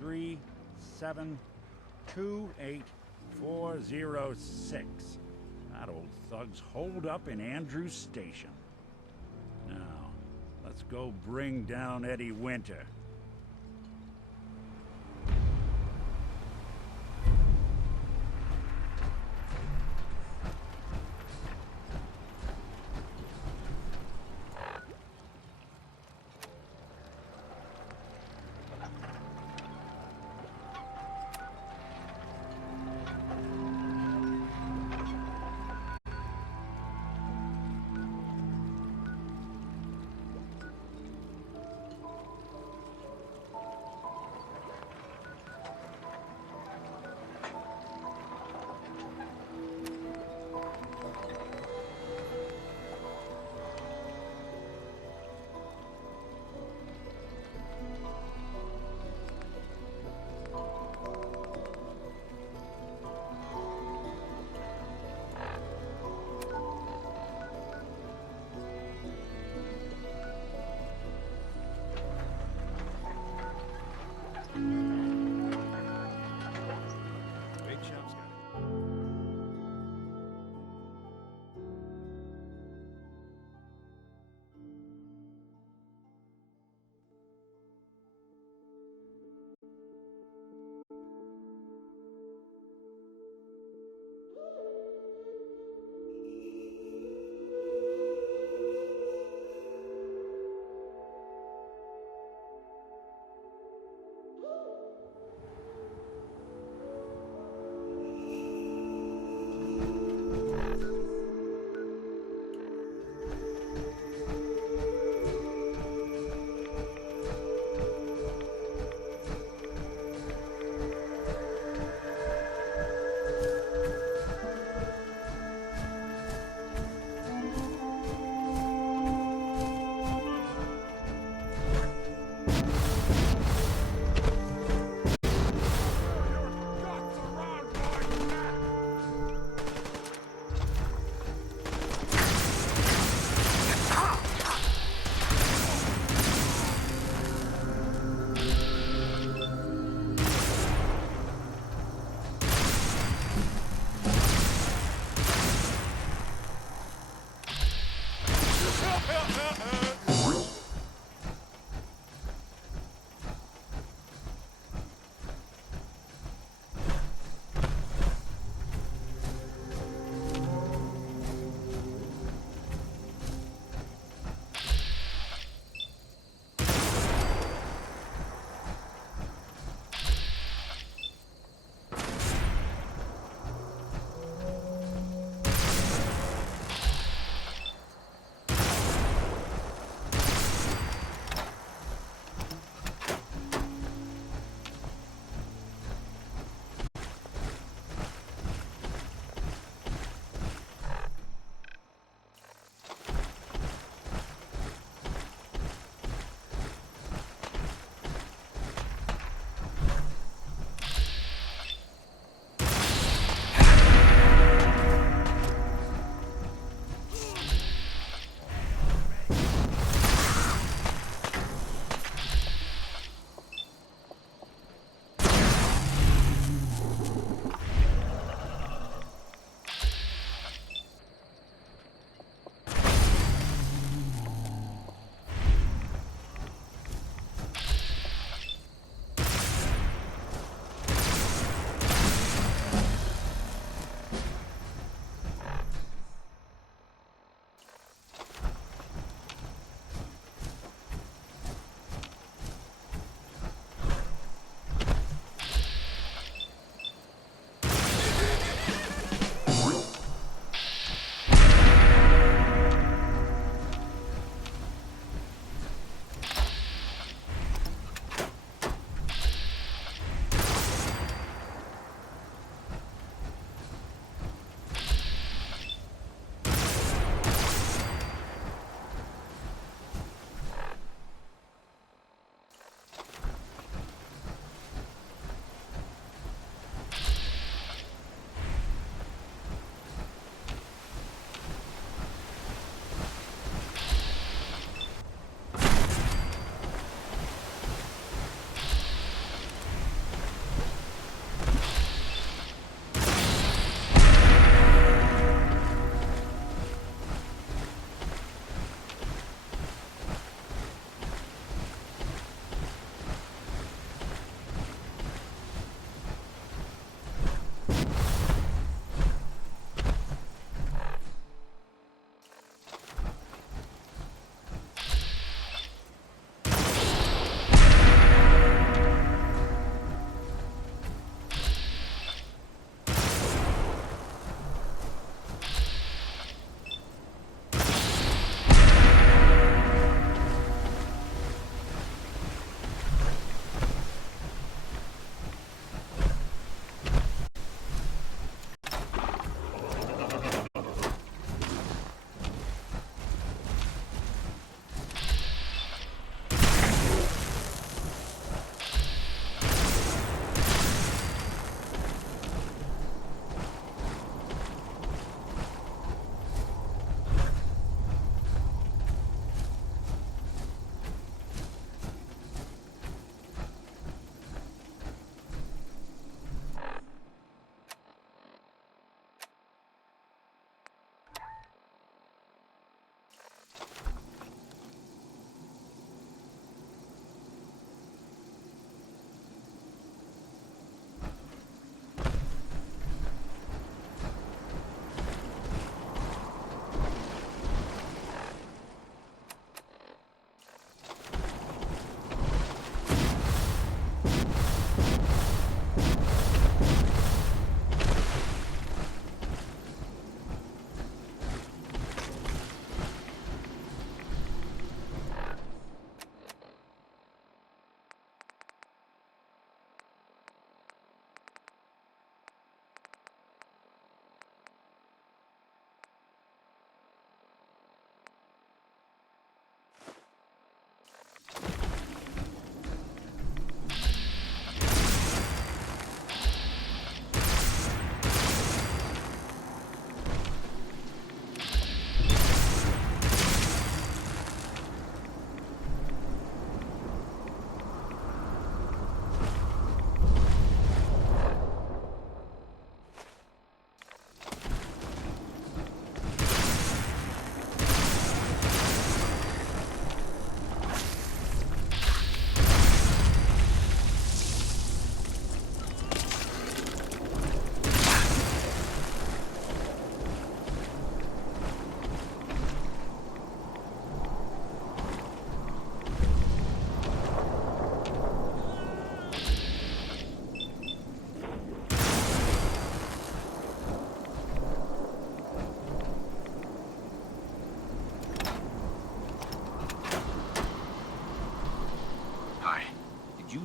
3 7 2 8 4 0 6. That old thug's holed up in Andrews Station. Now, let's go bring down Eddie Winter.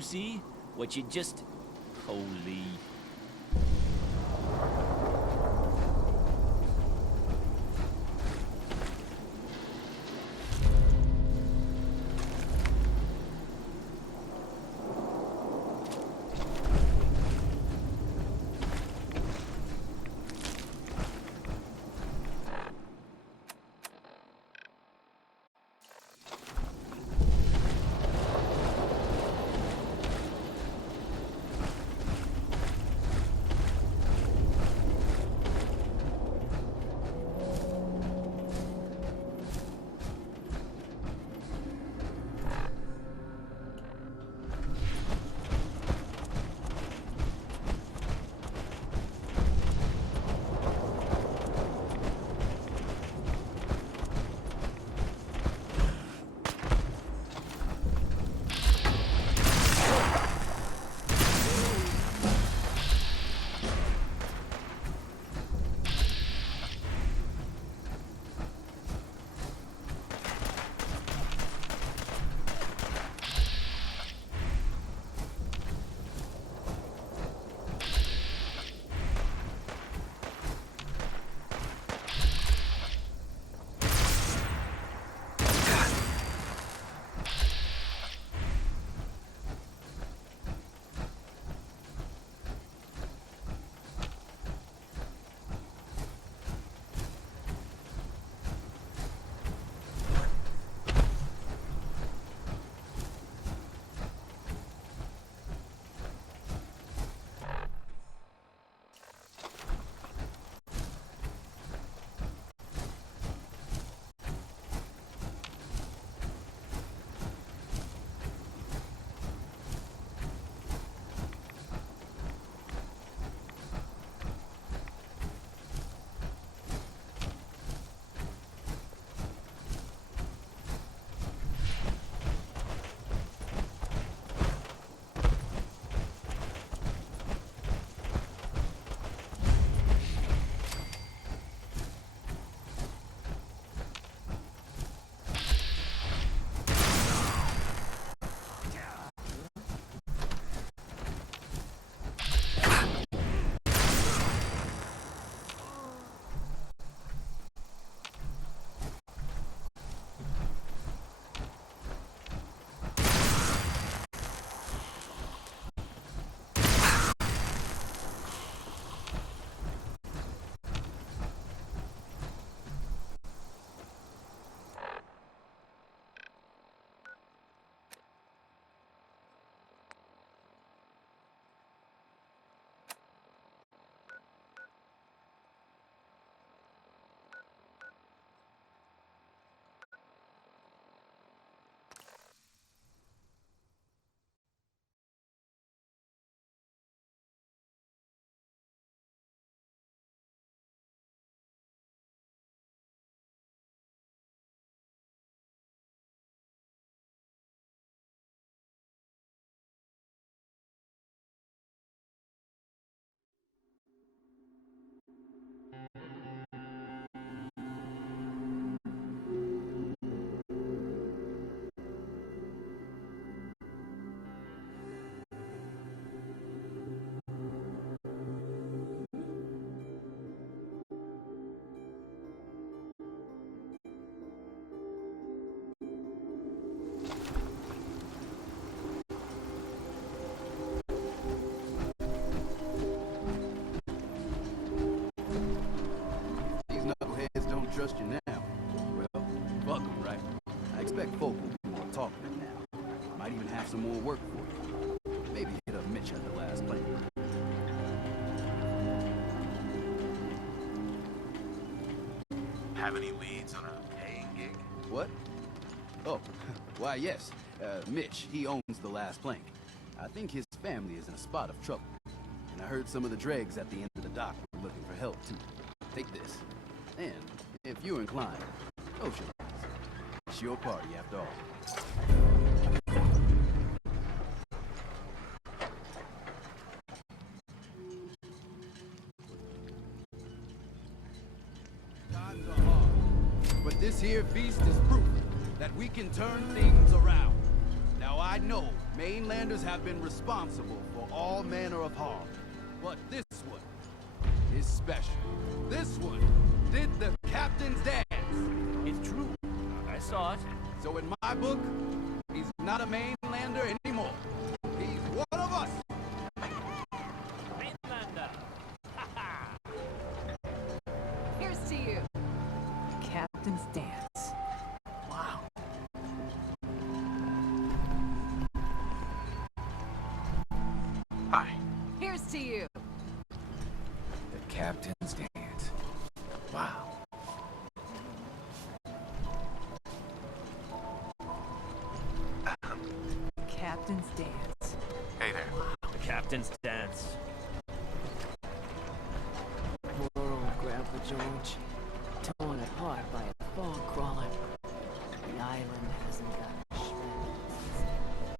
see? What you just... Holy... Trust you now. Well, fuck 'em, right? I expect folk will be more talkative now. Might even have some more work for you. Maybe hit up Mitch at the last plank. Have any leads on a paying gig? What? Oh, why yes. Mitch, he owns the last plank. I think his family is in a spot of trouble. And I heard some of the dregs at the end of the dock were looking for help too. Take this. And if you're inclined, socialize. It's your party after all. Times are hard, but this here feast is proof that we can turn things around. Now I know Mainlanders have been responsible for all manner of harm. But this one is special. This one did the captain's dance. It's true. I saw it. So in my book, he's not a mainlander anymore. He's one of us. Mainlander. Here's to you. Captain's dance. Wow. Hi. Here's to you. The captain's dance. Wow. Captain's dance. Hey there. The captain's dance. Poor old Grandpa George. Torn apart by a fog crawler. The island hasn't got a shred.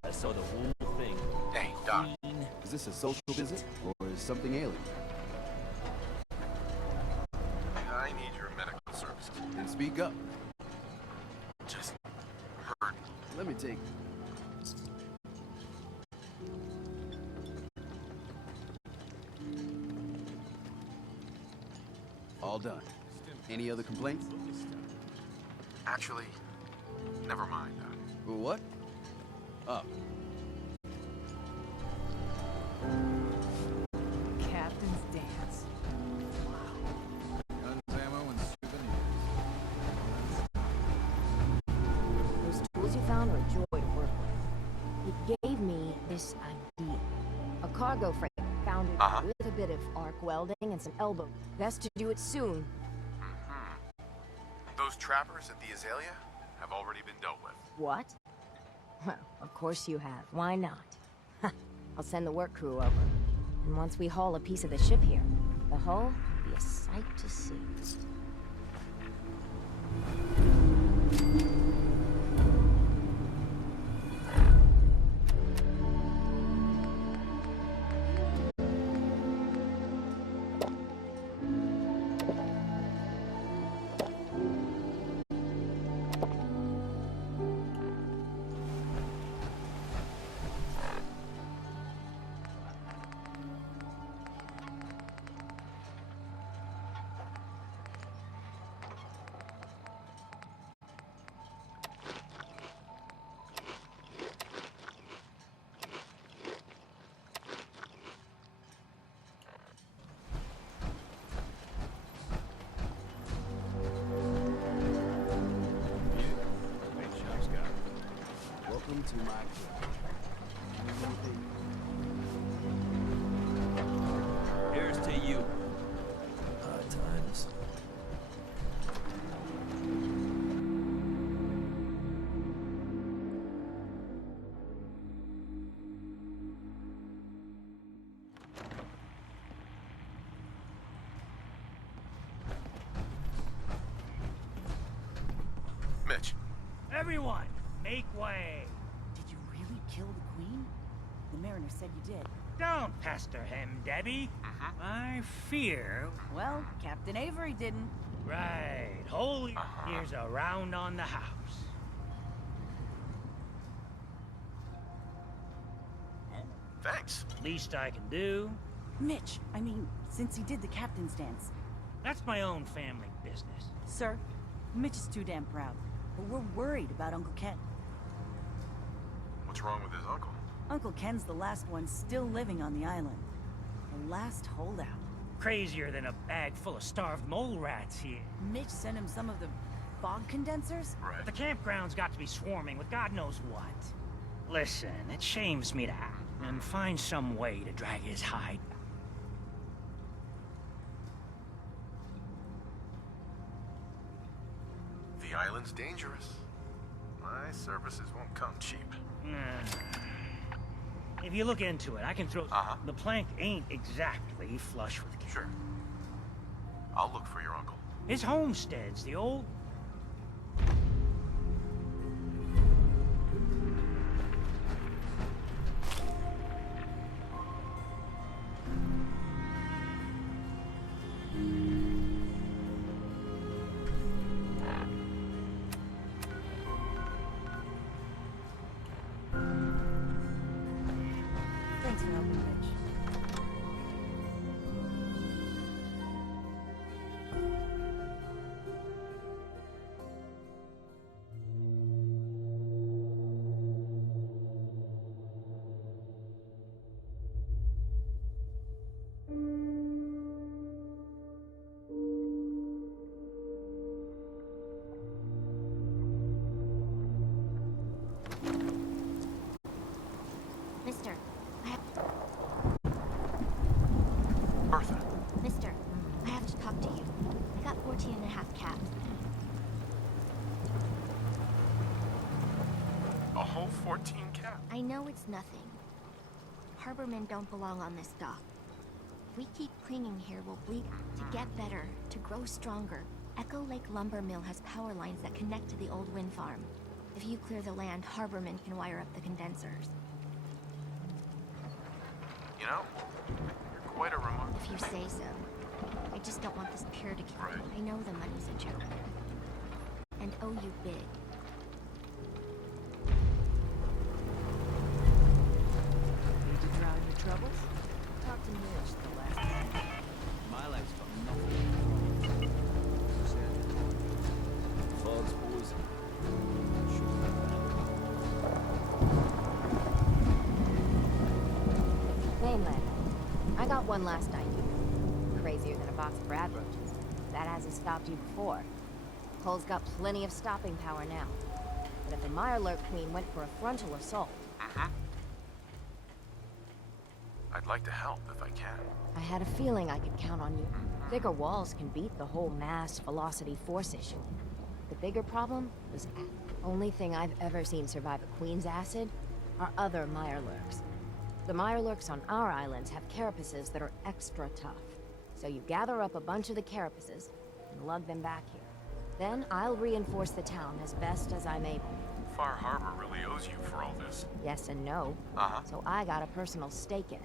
I saw the whole thing. Hey, Doc. Is this a social visit or is something alien? I need your medical services. Then speak up. Just heard. Let me take. All done. Any other complaints? Actually, never mind. What? Oh. Captain's dance. Guns, ammo, and souvenirs. Those tools you found are a joy to work with. It gave me this idea. A cargo freight found it with a bit of arc welding and some elbow. Best to do it soon. Those trappers at the Azalea have already been dealt with. What? Well, of course you have. Why not? I'll send the work crew over. And once we haul a piece of the ship here, the hull will be a sight to see. Welcome to my club. Here's to you. Hard times. Mitch. Everyone, make way. Did you really kill the queen? The mariner said you did. Don't pester him, Debbie. I fear... Well, Captain Avery didn't. Right. Holy... Here's a round on the house. Thanks. Least I can do. Mitch, I mean, since he did the captain's dance. That's my own family business. Sir, Mitch is too damn proud. But we're worried about Uncle Ken. What's wrong with his uncle? Uncle Ken's the last one still living on the island. The last holdout. Crazier than a bag full of starved mole rats here. Mitch sent him some of the fog condensers? Right. The campground's got to be swarming with God knows what. Listen, it shames me to act and find some way to drag his hide. The island's dangerous. My services won't come cheap. If you look into it, I can throw... The plank ain't exactly flush with cash. Sure. I'll look for your uncle. His homestead's the old... Mitch. Mister, Bertha. Mister, I have to talk to you. I got 14 and a half caps. A whole 14 cap? I know it's nothing. Harbormen don't belong on this dock. If we keep clinging here, we'll bleed to get better, to grow stronger. Echo Lake Lumber Mill has power lines that connect to the old wind farm. If you clear the land, Harbormen can wire up the condensers. You know, you're quite a remarkable... If you say so. I just don't want this pier to keep... Right. I know the money's a joke. And owe you big. Need to drown your troubles? Talk to Mitch the last time. My life's got nothing. Fog's poison. Mainland. I got one last idea. Crazier than a box of Radroaches. That hasn't stopped you before. Cole's got plenty of stopping power now. But if the Mirelurk Queen went for a frontal assault... I'd like to help if I can. I had a feeling I could count on you. Thicker walls can beat the whole mass velocity force issue. The bigger problem was only thing I've ever seen survive a Queen's acid are other Mirelurks. The Mirelurks on our islands have carapaces that are extra tough. So you gather up a bunch of the carapaces and lug them back here. Then I'll reinforce the town as best as I'm able. Far Harbor really owes you for all this. Yes and no. So I got a personal stake in it.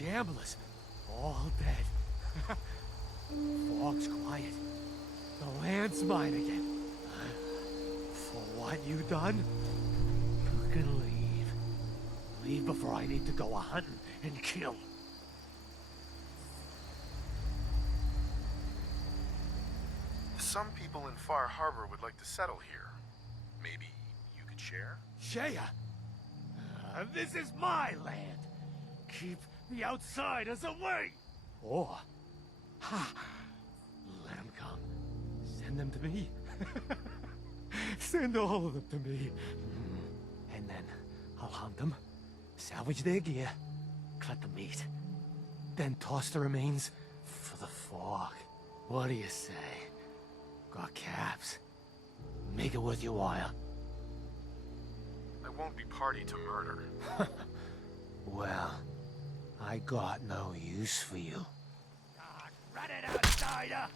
gamblers, all dead. Fog's quiet. The land's mine again. For what you done, you can leave. Leave before I need to go a-hunting and kill. Some people in Far Harbor would like to settle here. Maybe you could share? Shea, this is my land. Keep the outsiders away. Or, let them come. Send them to me. Send all of them to me. And then I'll hunt them, salvage their gear, cut the meat, then toss the remains for the fog. What do you say? Got caps. Make it worth your while. I won't be party to murder. Well, I got no use for you. Run it, outsider!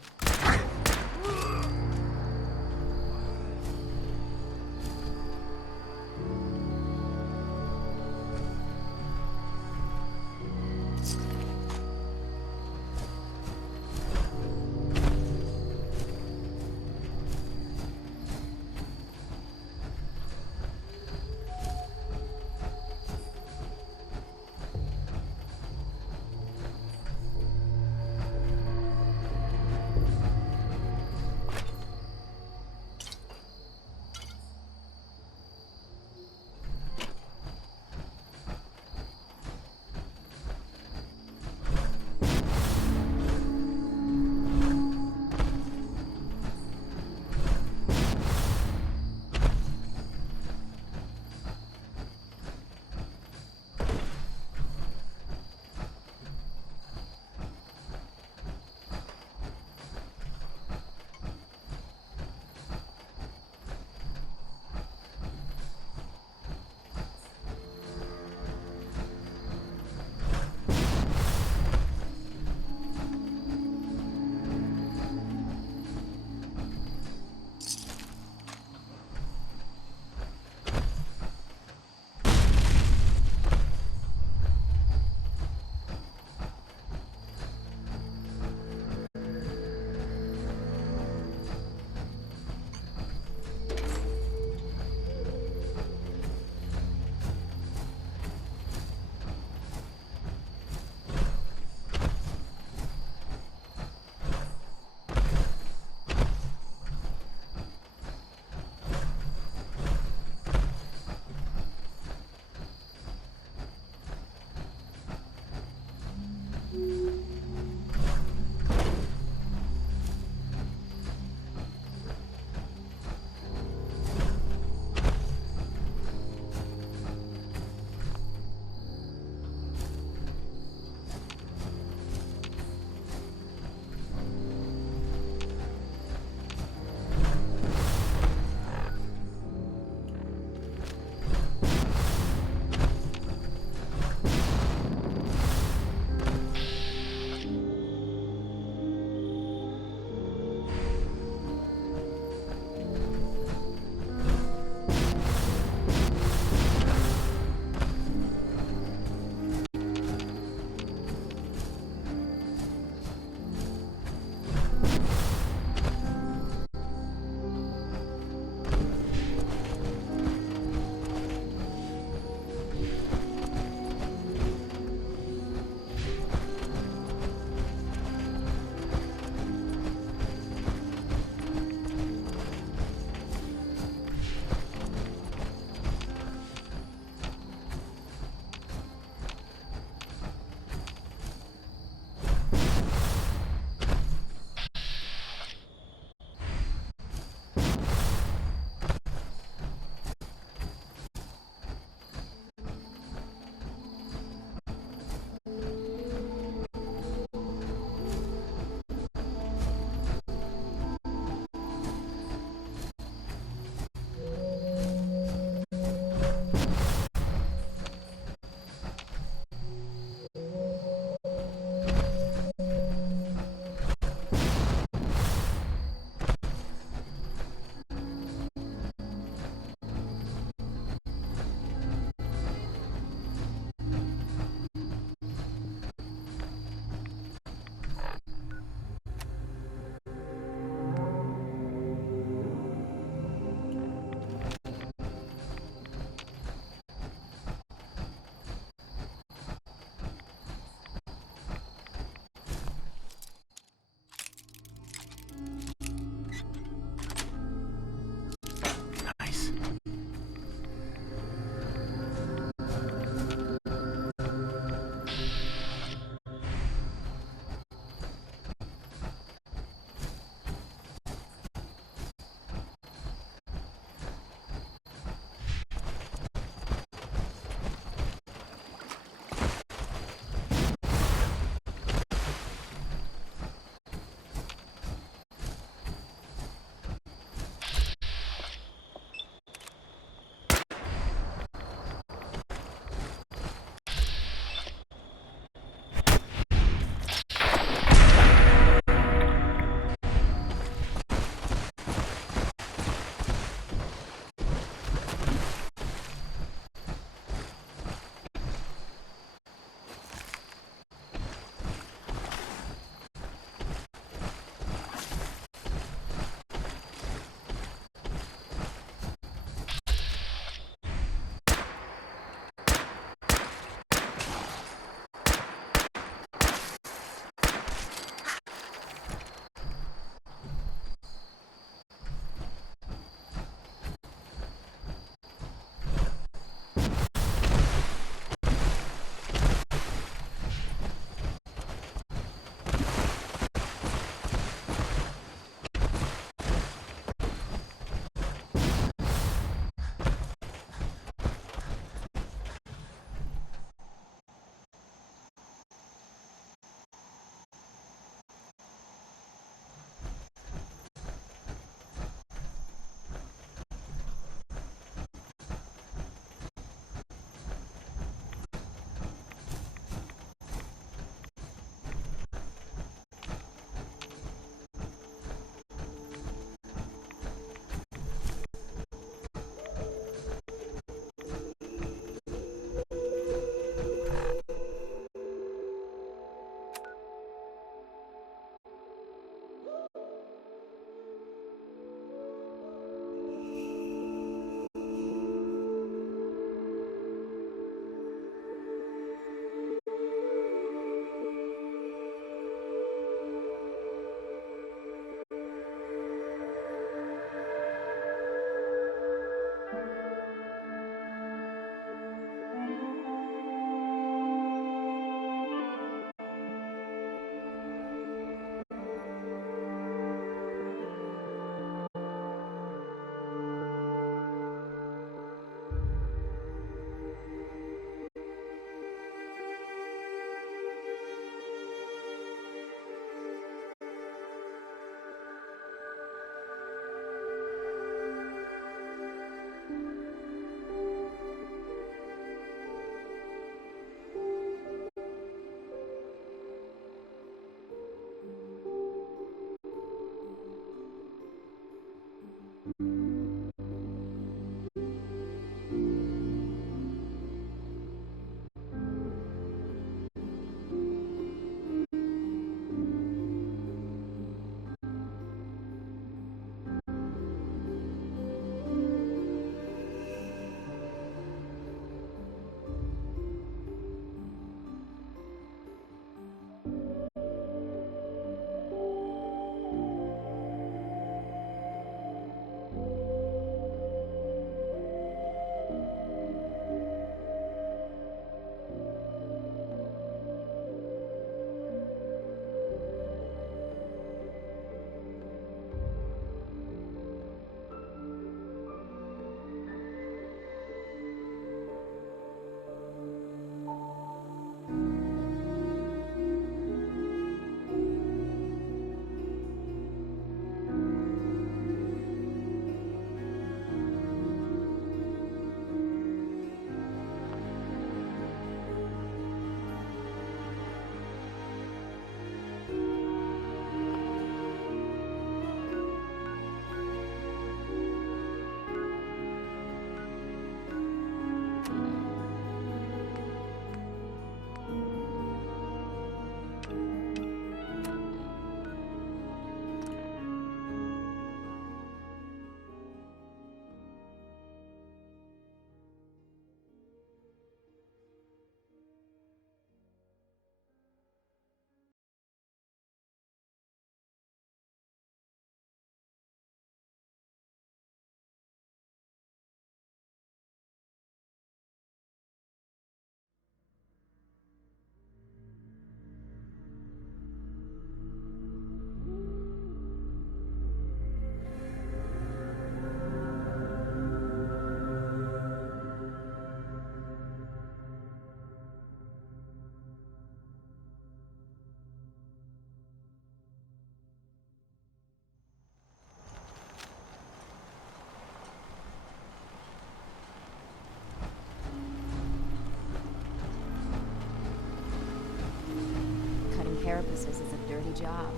carapaces is a dirty job.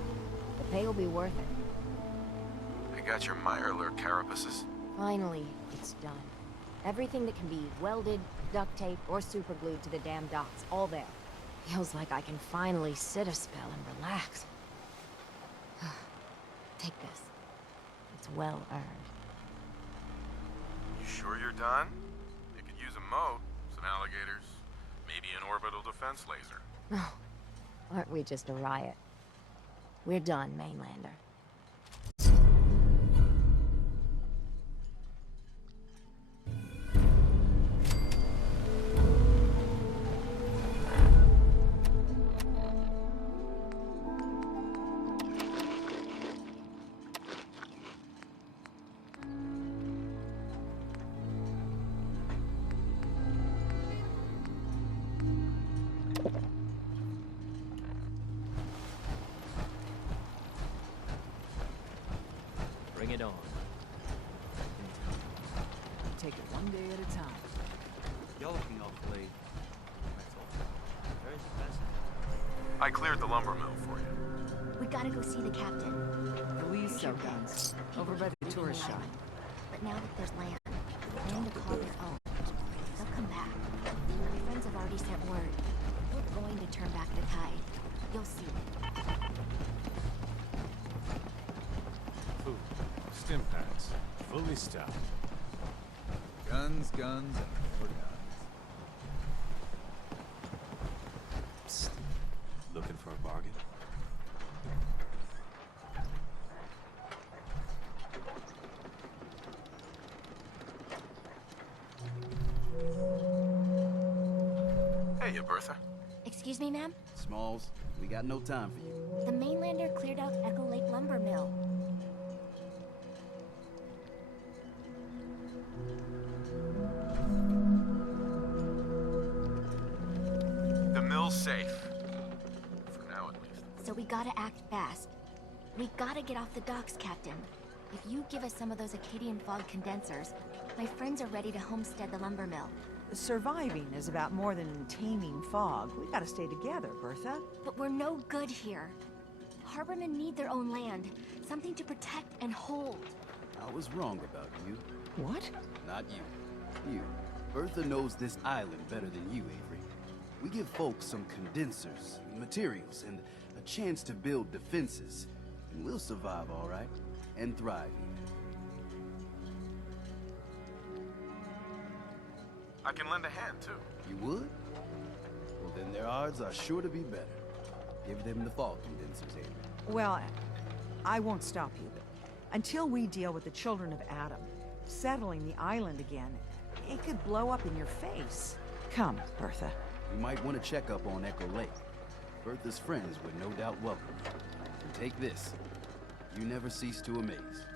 The pay will be worth it. I got your Mirelurk carapaces. Finally, it's done. Everything that can be welded, duct taped, or superglued to the damn docks, all there. Feels like I can finally sit a spell and relax. Take this. It's well earned. You sure you're done? You could use a moat, some alligators, maybe an orbital defense laser. Oh, aren't we just a riot? We're done, Mainlander. Bring it on. Take it one day at a time. You're looking awfully... Very impressive. I cleared the lumber mill for you. We gotta go see the captain. Louise Sokins, over by the tourist shop. But now that there's land, we're going to call their own. They'll come back. My friends have already sent word. We're going to turn back the tide. You'll see. Food, stim packs, fully stocked. Guns, guns, and more guns. Psst. Looking for a bargain? Hey, Bertha. Excuse me, ma'am? Smalls, we got no time for you. The Mainlander cleared out Echo Lake Lumber Mill. The mill's safe. For now, at least. So we gotta act fast. We gotta get off the docks, Captain. If you give us some of those Acadian fog condensers, my friends are ready to homestead the lumber mill. Surviving is about more than taming fog. We gotta stay together, Bertha. But we're no good here. Harbormen need their own land, something to protect and hold. I was wrong about you. What? Not you. You. Bertha knows this island better than you, Avery. We give folks some condensers, materials, and a chance to build defenses. And we'll survive, all right? And thrive, I can lend a hand, too. You would? Well, then their odds are sure to be better. Give them the fall condensers, Avery. Well, I won't stop you, but until we deal with the children of Adam, settling the island again, it could blow up in your face. Come, Bertha. You might want to check up on Echo Lake. Bertha's friends would no doubt welcome you. And take this. You never cease to amaze.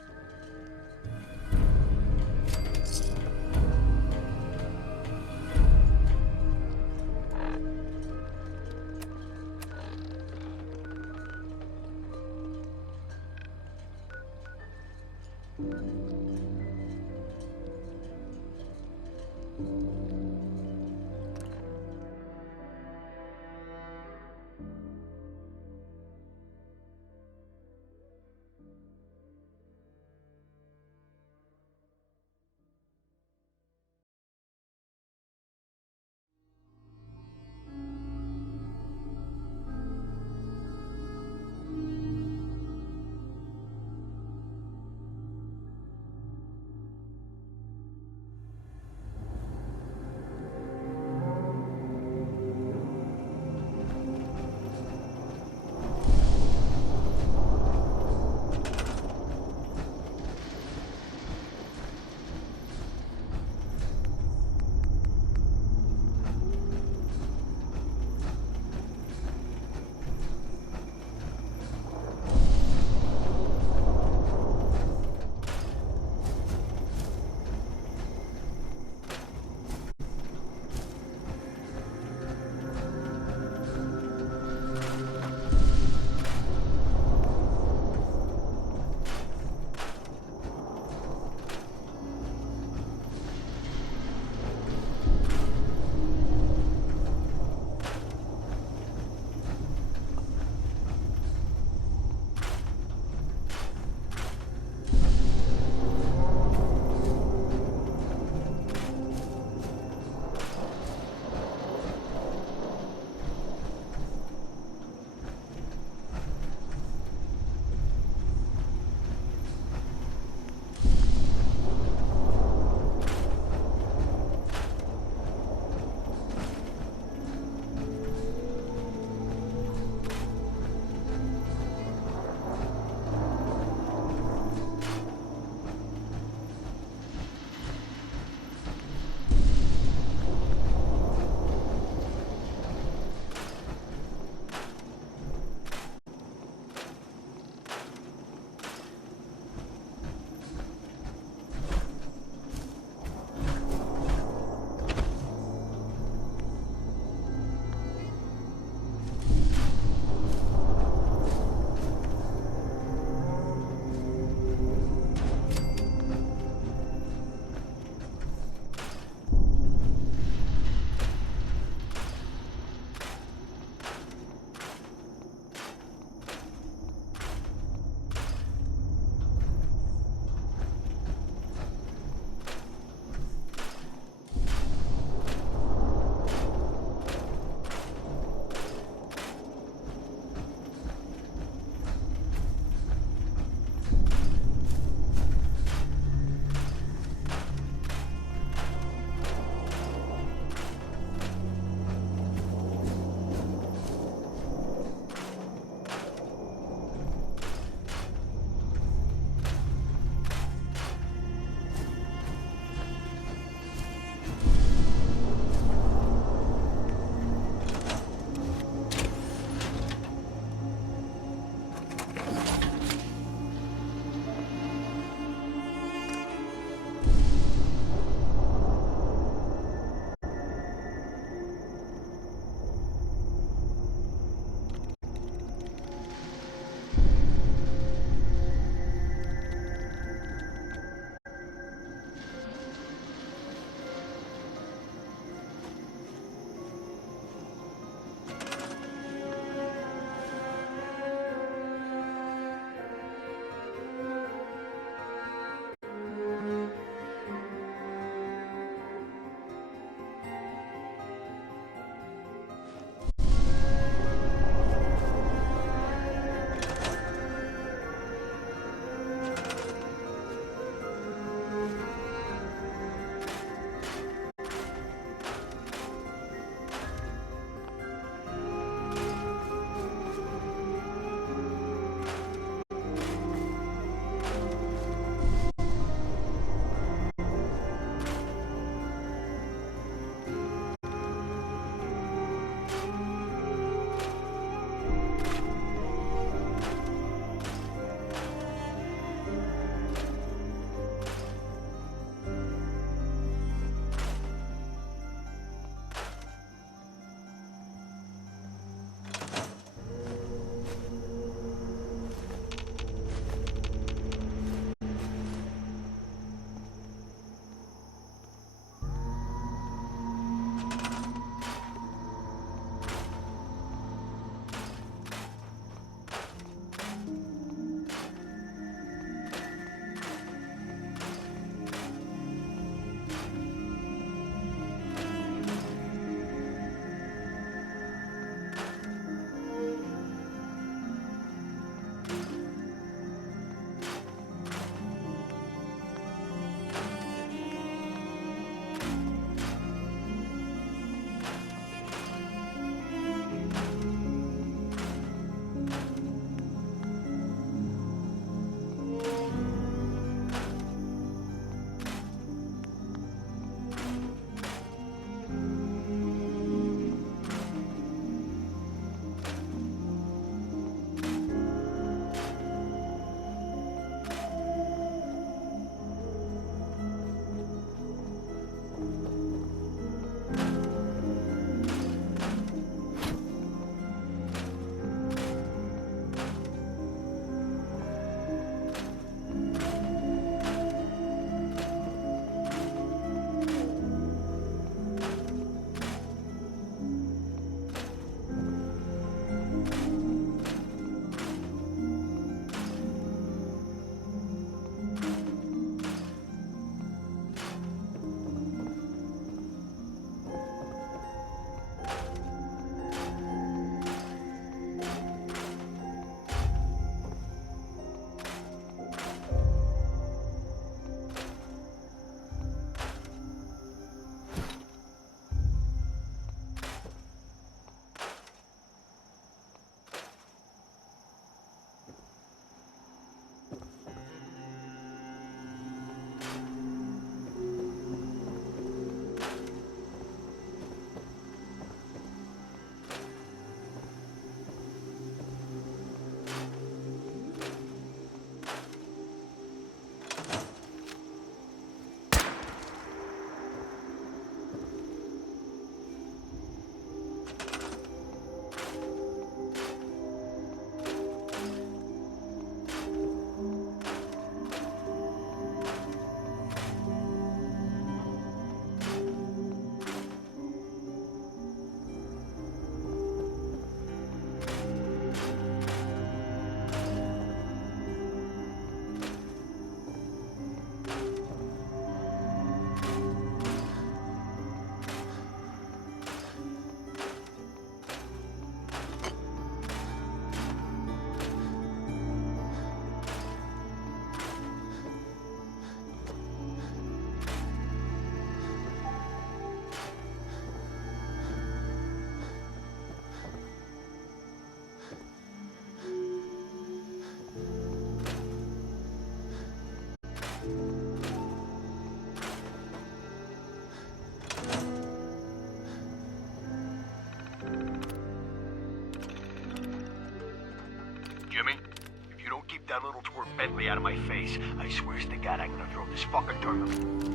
Bentley out of my face. I swears to God I'm gonna throw this fucking terminal.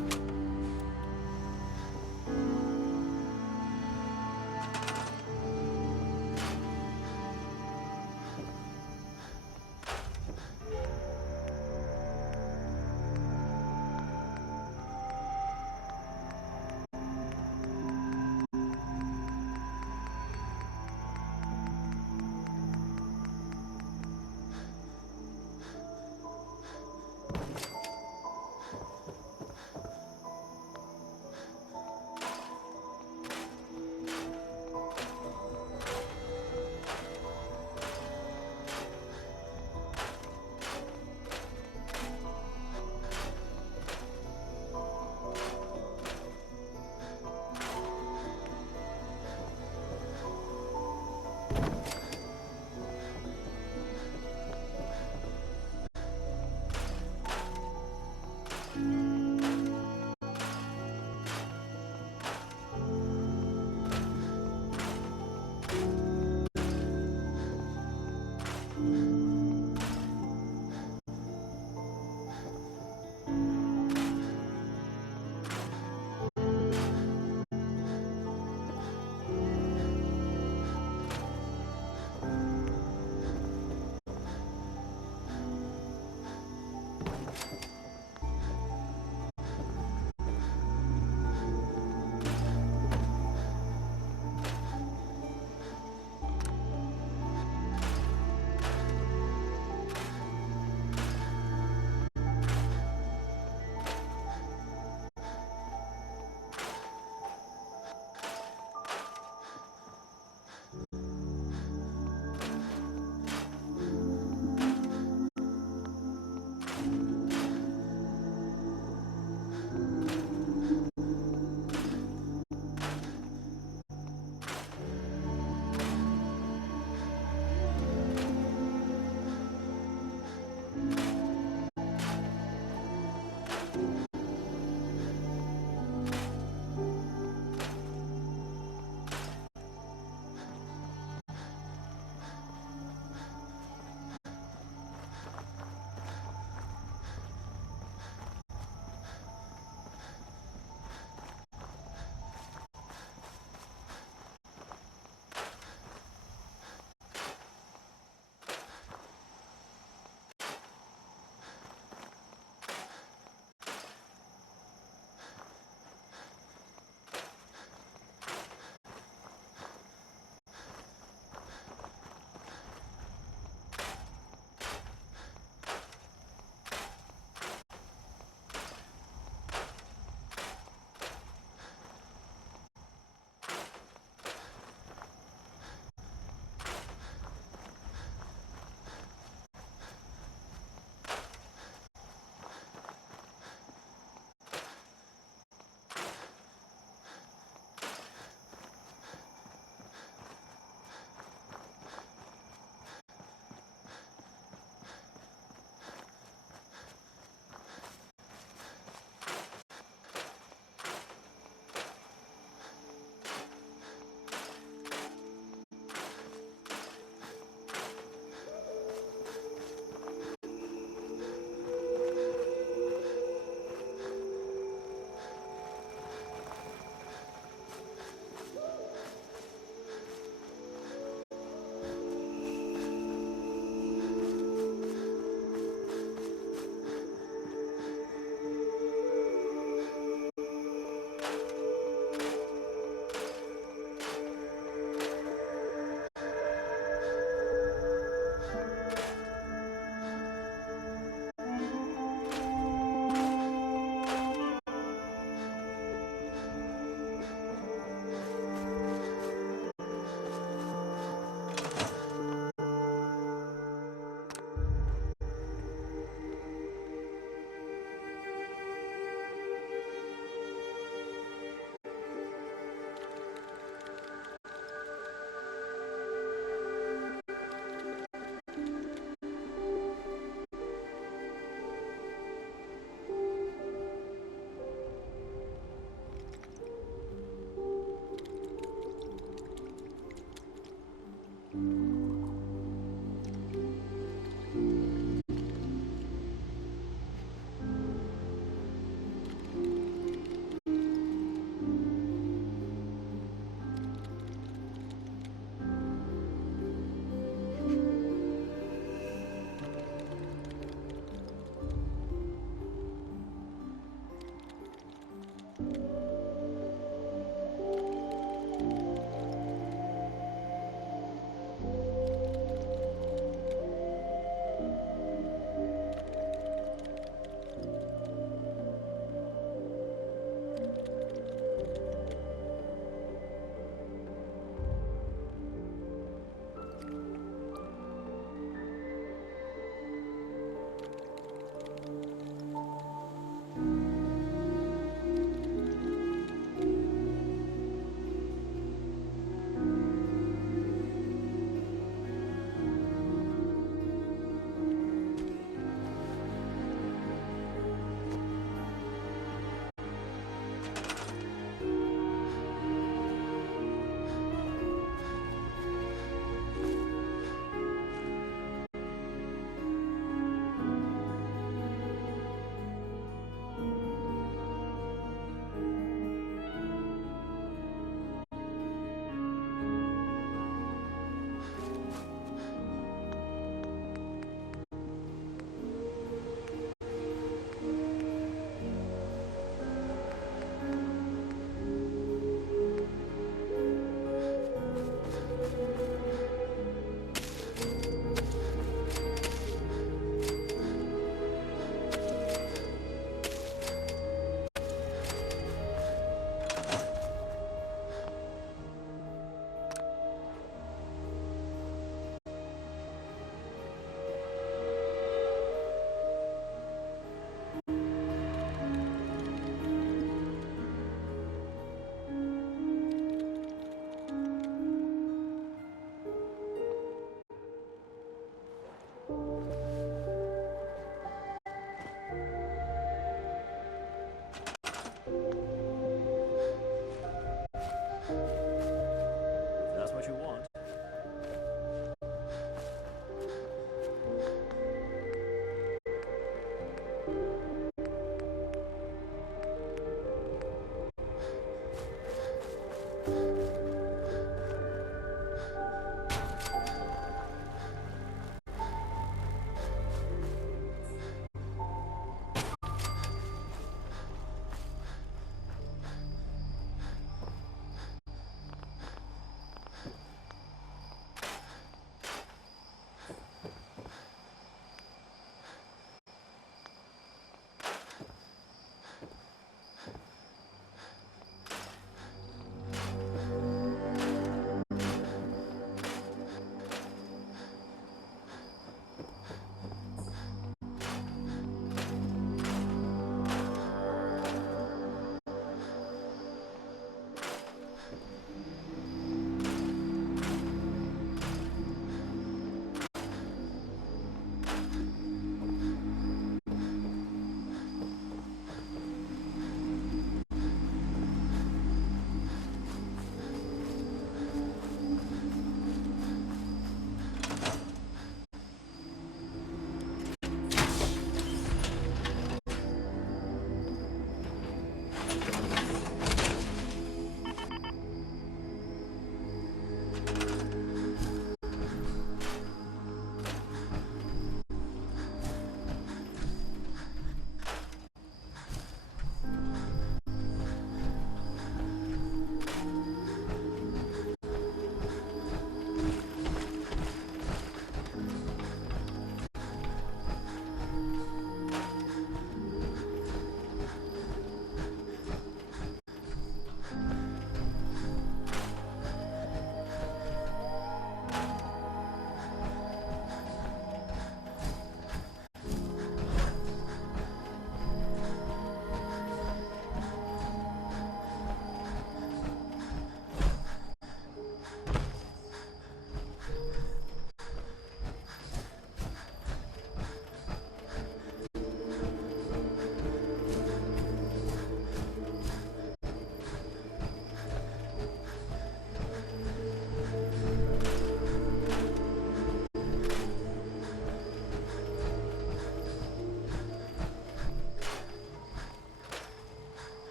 If that's what you want.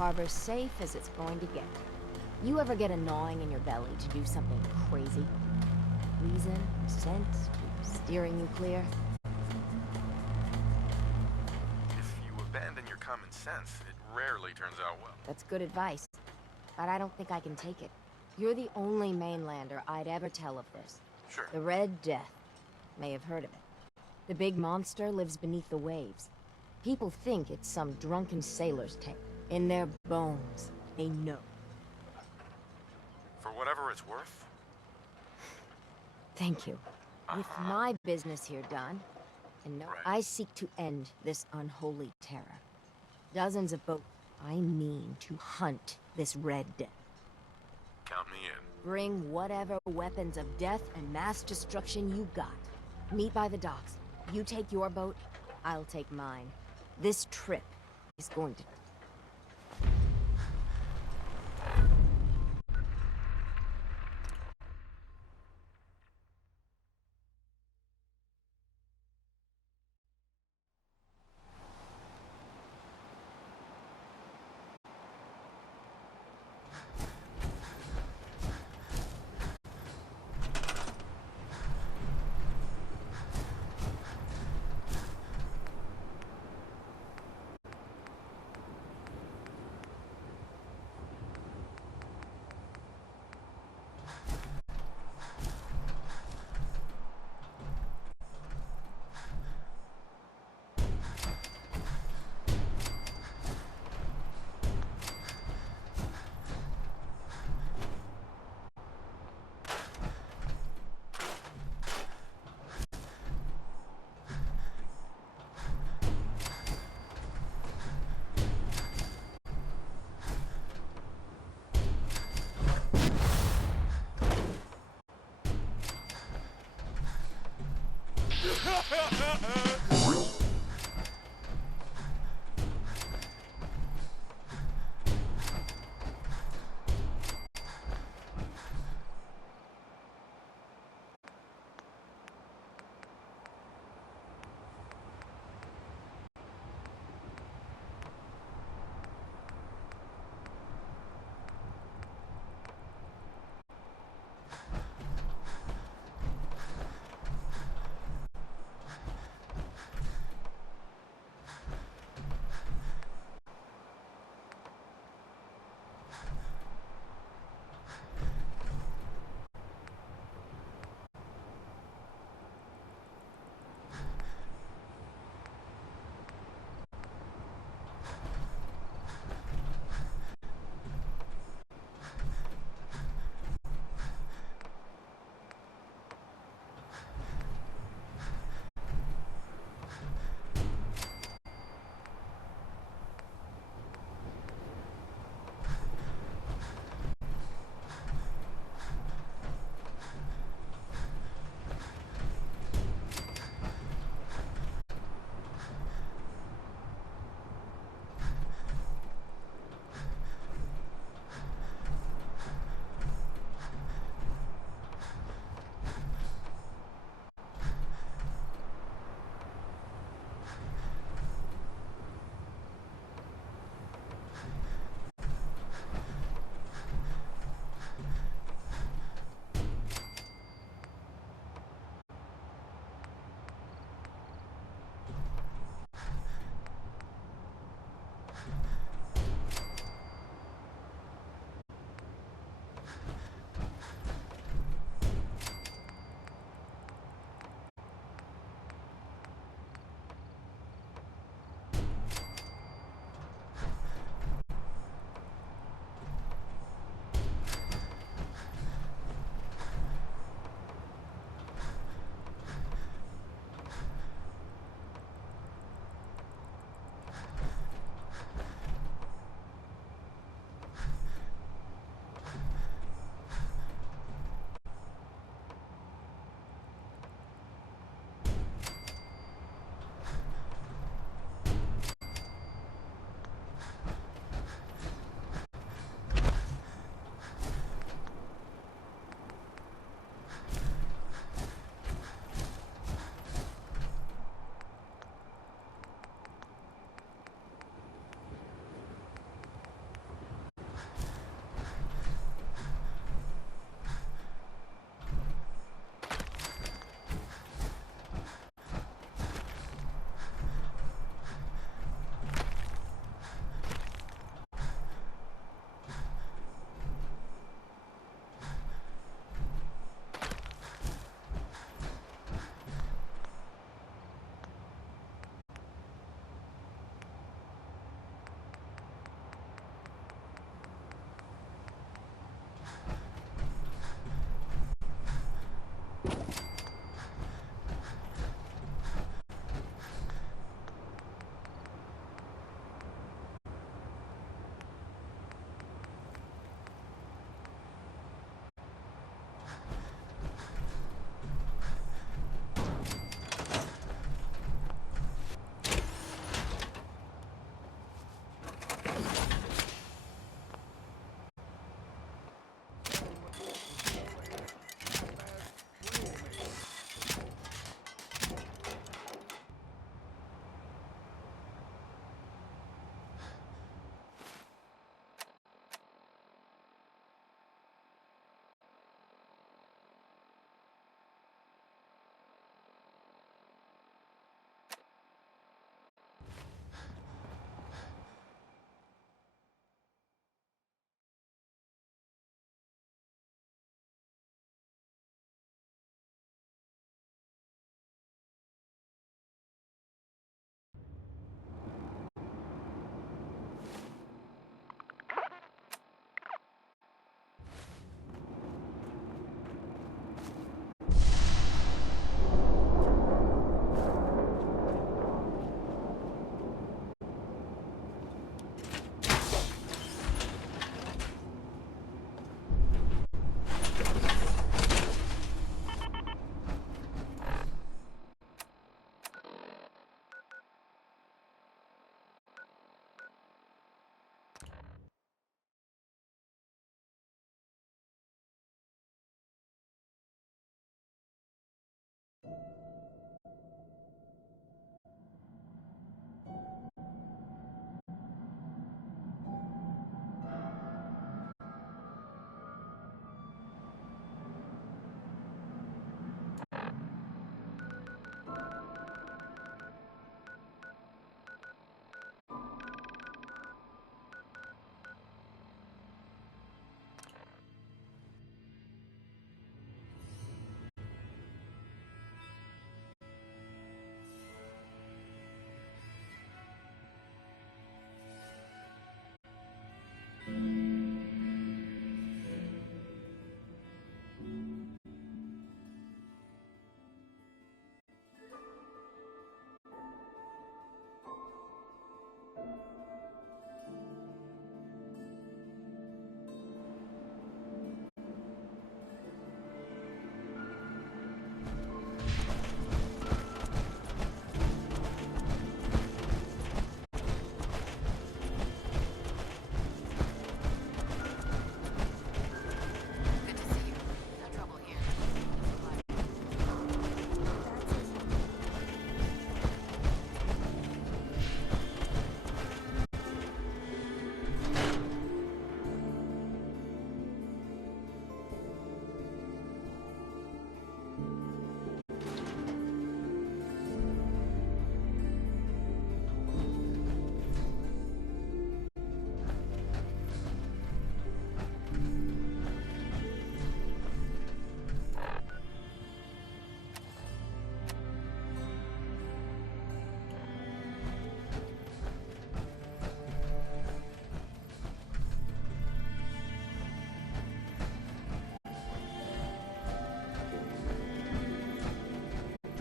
harbor safe as it's going to get. You ever get a gnawing in your belly to do something crazy? Reason, sense, steering you clear? If you abandon your common sense, it rarely turns out well. That's good advice, but I don't think I can take it. You're the only mainlander I'd ever tell of this. Sure. The Red Death. May have heard of it. The big monster lives beneath the waves. People think it's some drunken sailor's tale. In their bones, they know. For whatever it's worth, Thank you. With my business here done, and no, I seek to end this unholy terror. Dozens of boats. I mean to hunt this Red Death. count me in. Bring whatever weapons of death and mass destruction you got. Meet by the docks. You take your boat, I'll take mine. This trip is going to...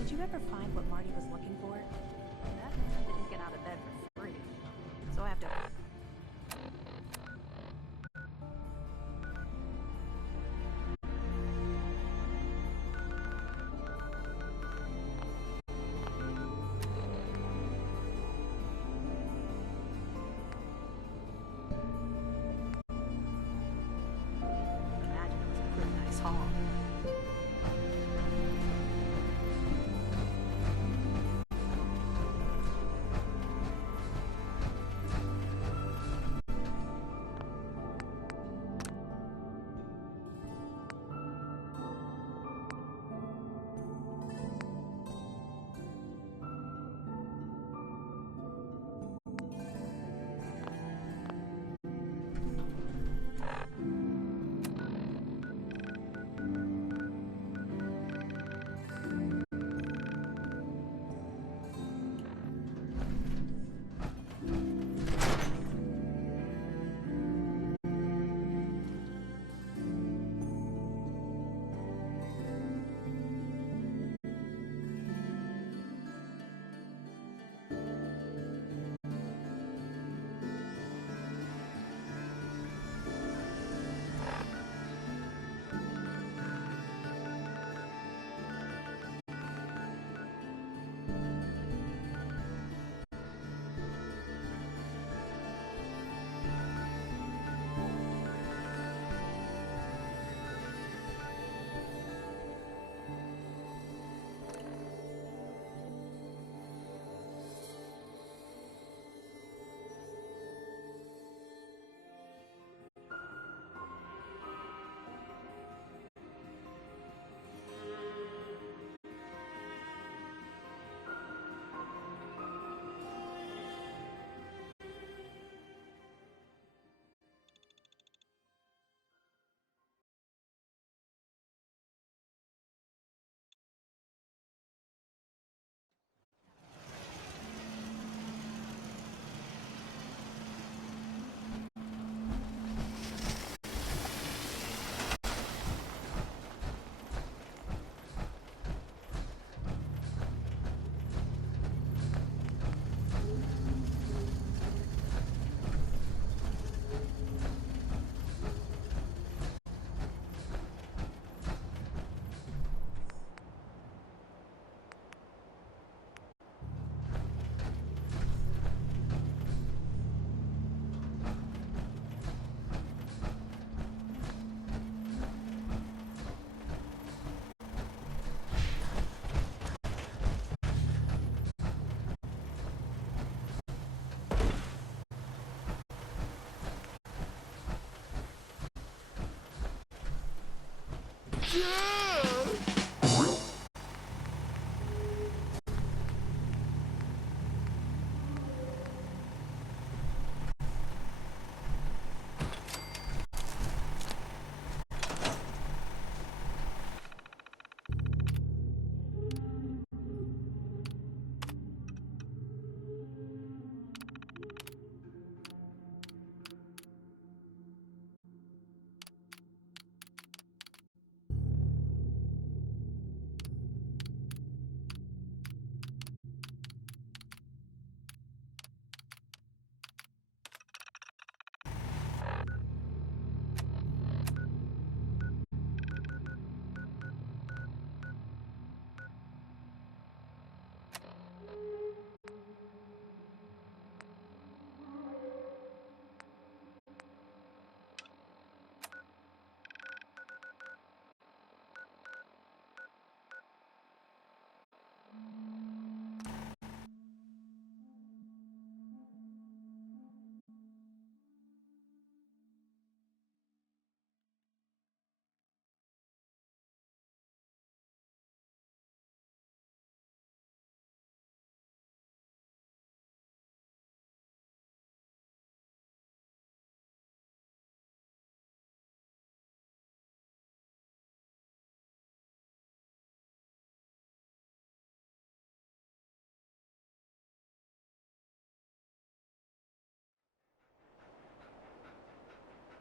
Did you ever find what Marty was looking for? That man didn't get out of bed for free. So I have to... Imagine it was a pretty nice haul.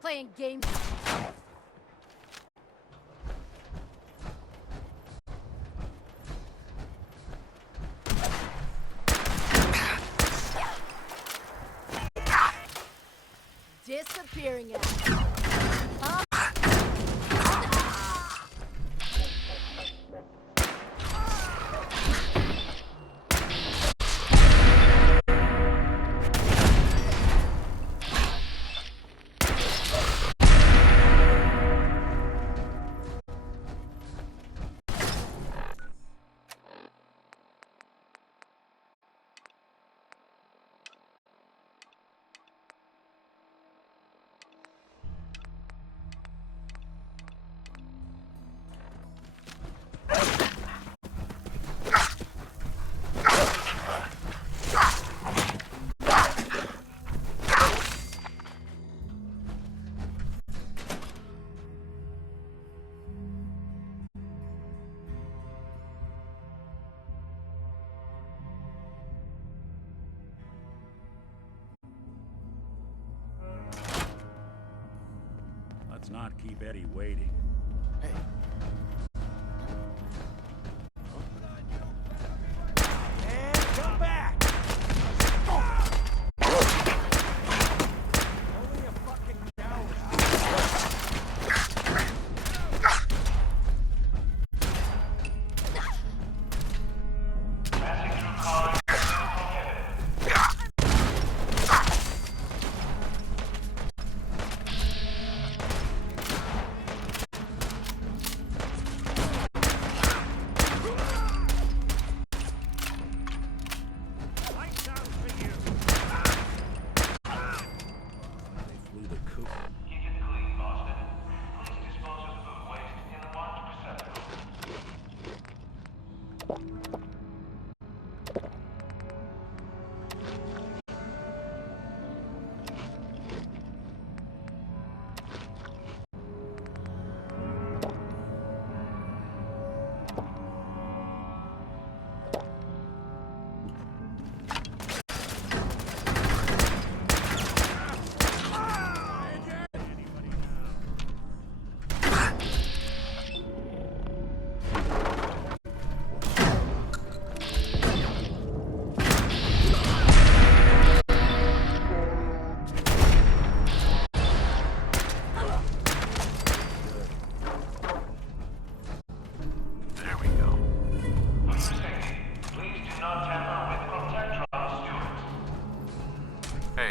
Playing games. Disappearing act. Let's not keep Eddie waiting. Hey. And come back! Only a fucking coward.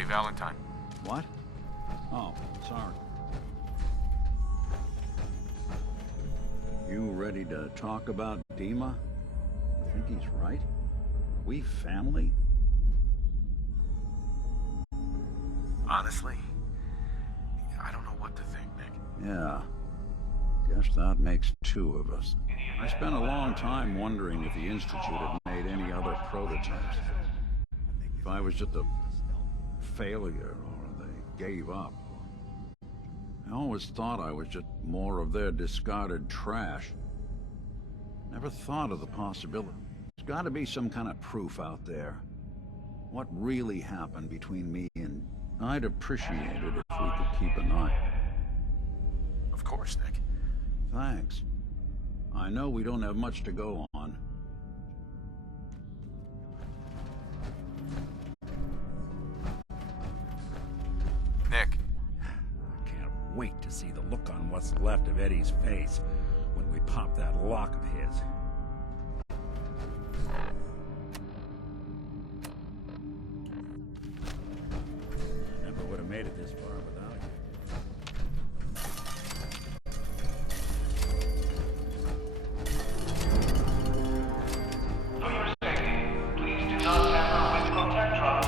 Valentine. What? Oh, sorry. You ready to talk about Dima? I think he's right. Are we family? Honestly, I don't know what to think, Nick. Yeah. Guess that makes two of us. I spent a long time wondering if the Institute had made any other prototypes. If I was just a failure, or they gave up. I always thought I was just more of their discarded trash. Never thought of the possibility. There's got to be some kind of proof out there. What really happened between me and... I'd appreciate it if we could keep an eye. Of course, Nick. Thanks. I know we don't have much to go on. Nick. I can't wait to see the look on what's left of Eddie's face when we pop that lock of his. I never would have made it this far without you. For your safety, please do not tamper with Protectron.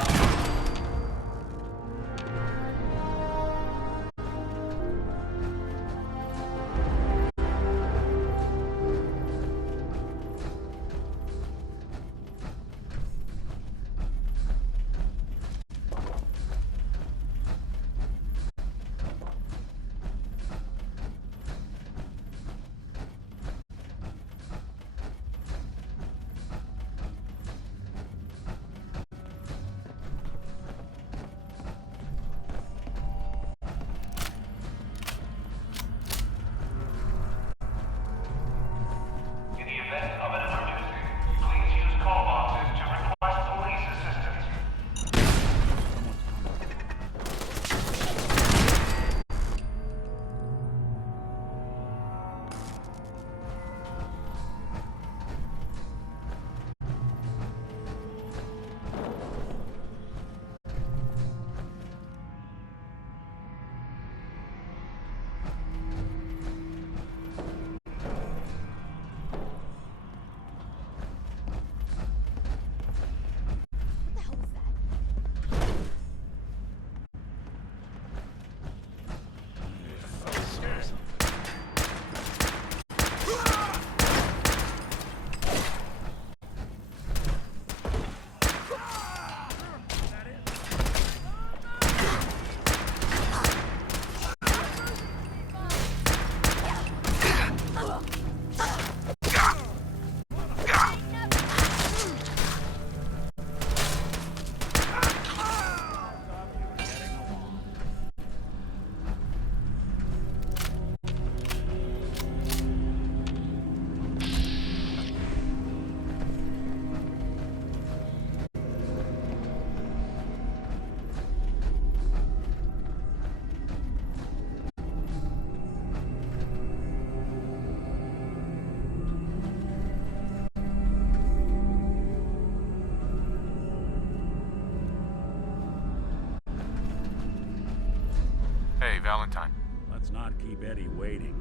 Hey, Valentine. Let's not keep Eddie waiting.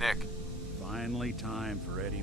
Nick. Finally time for Eddie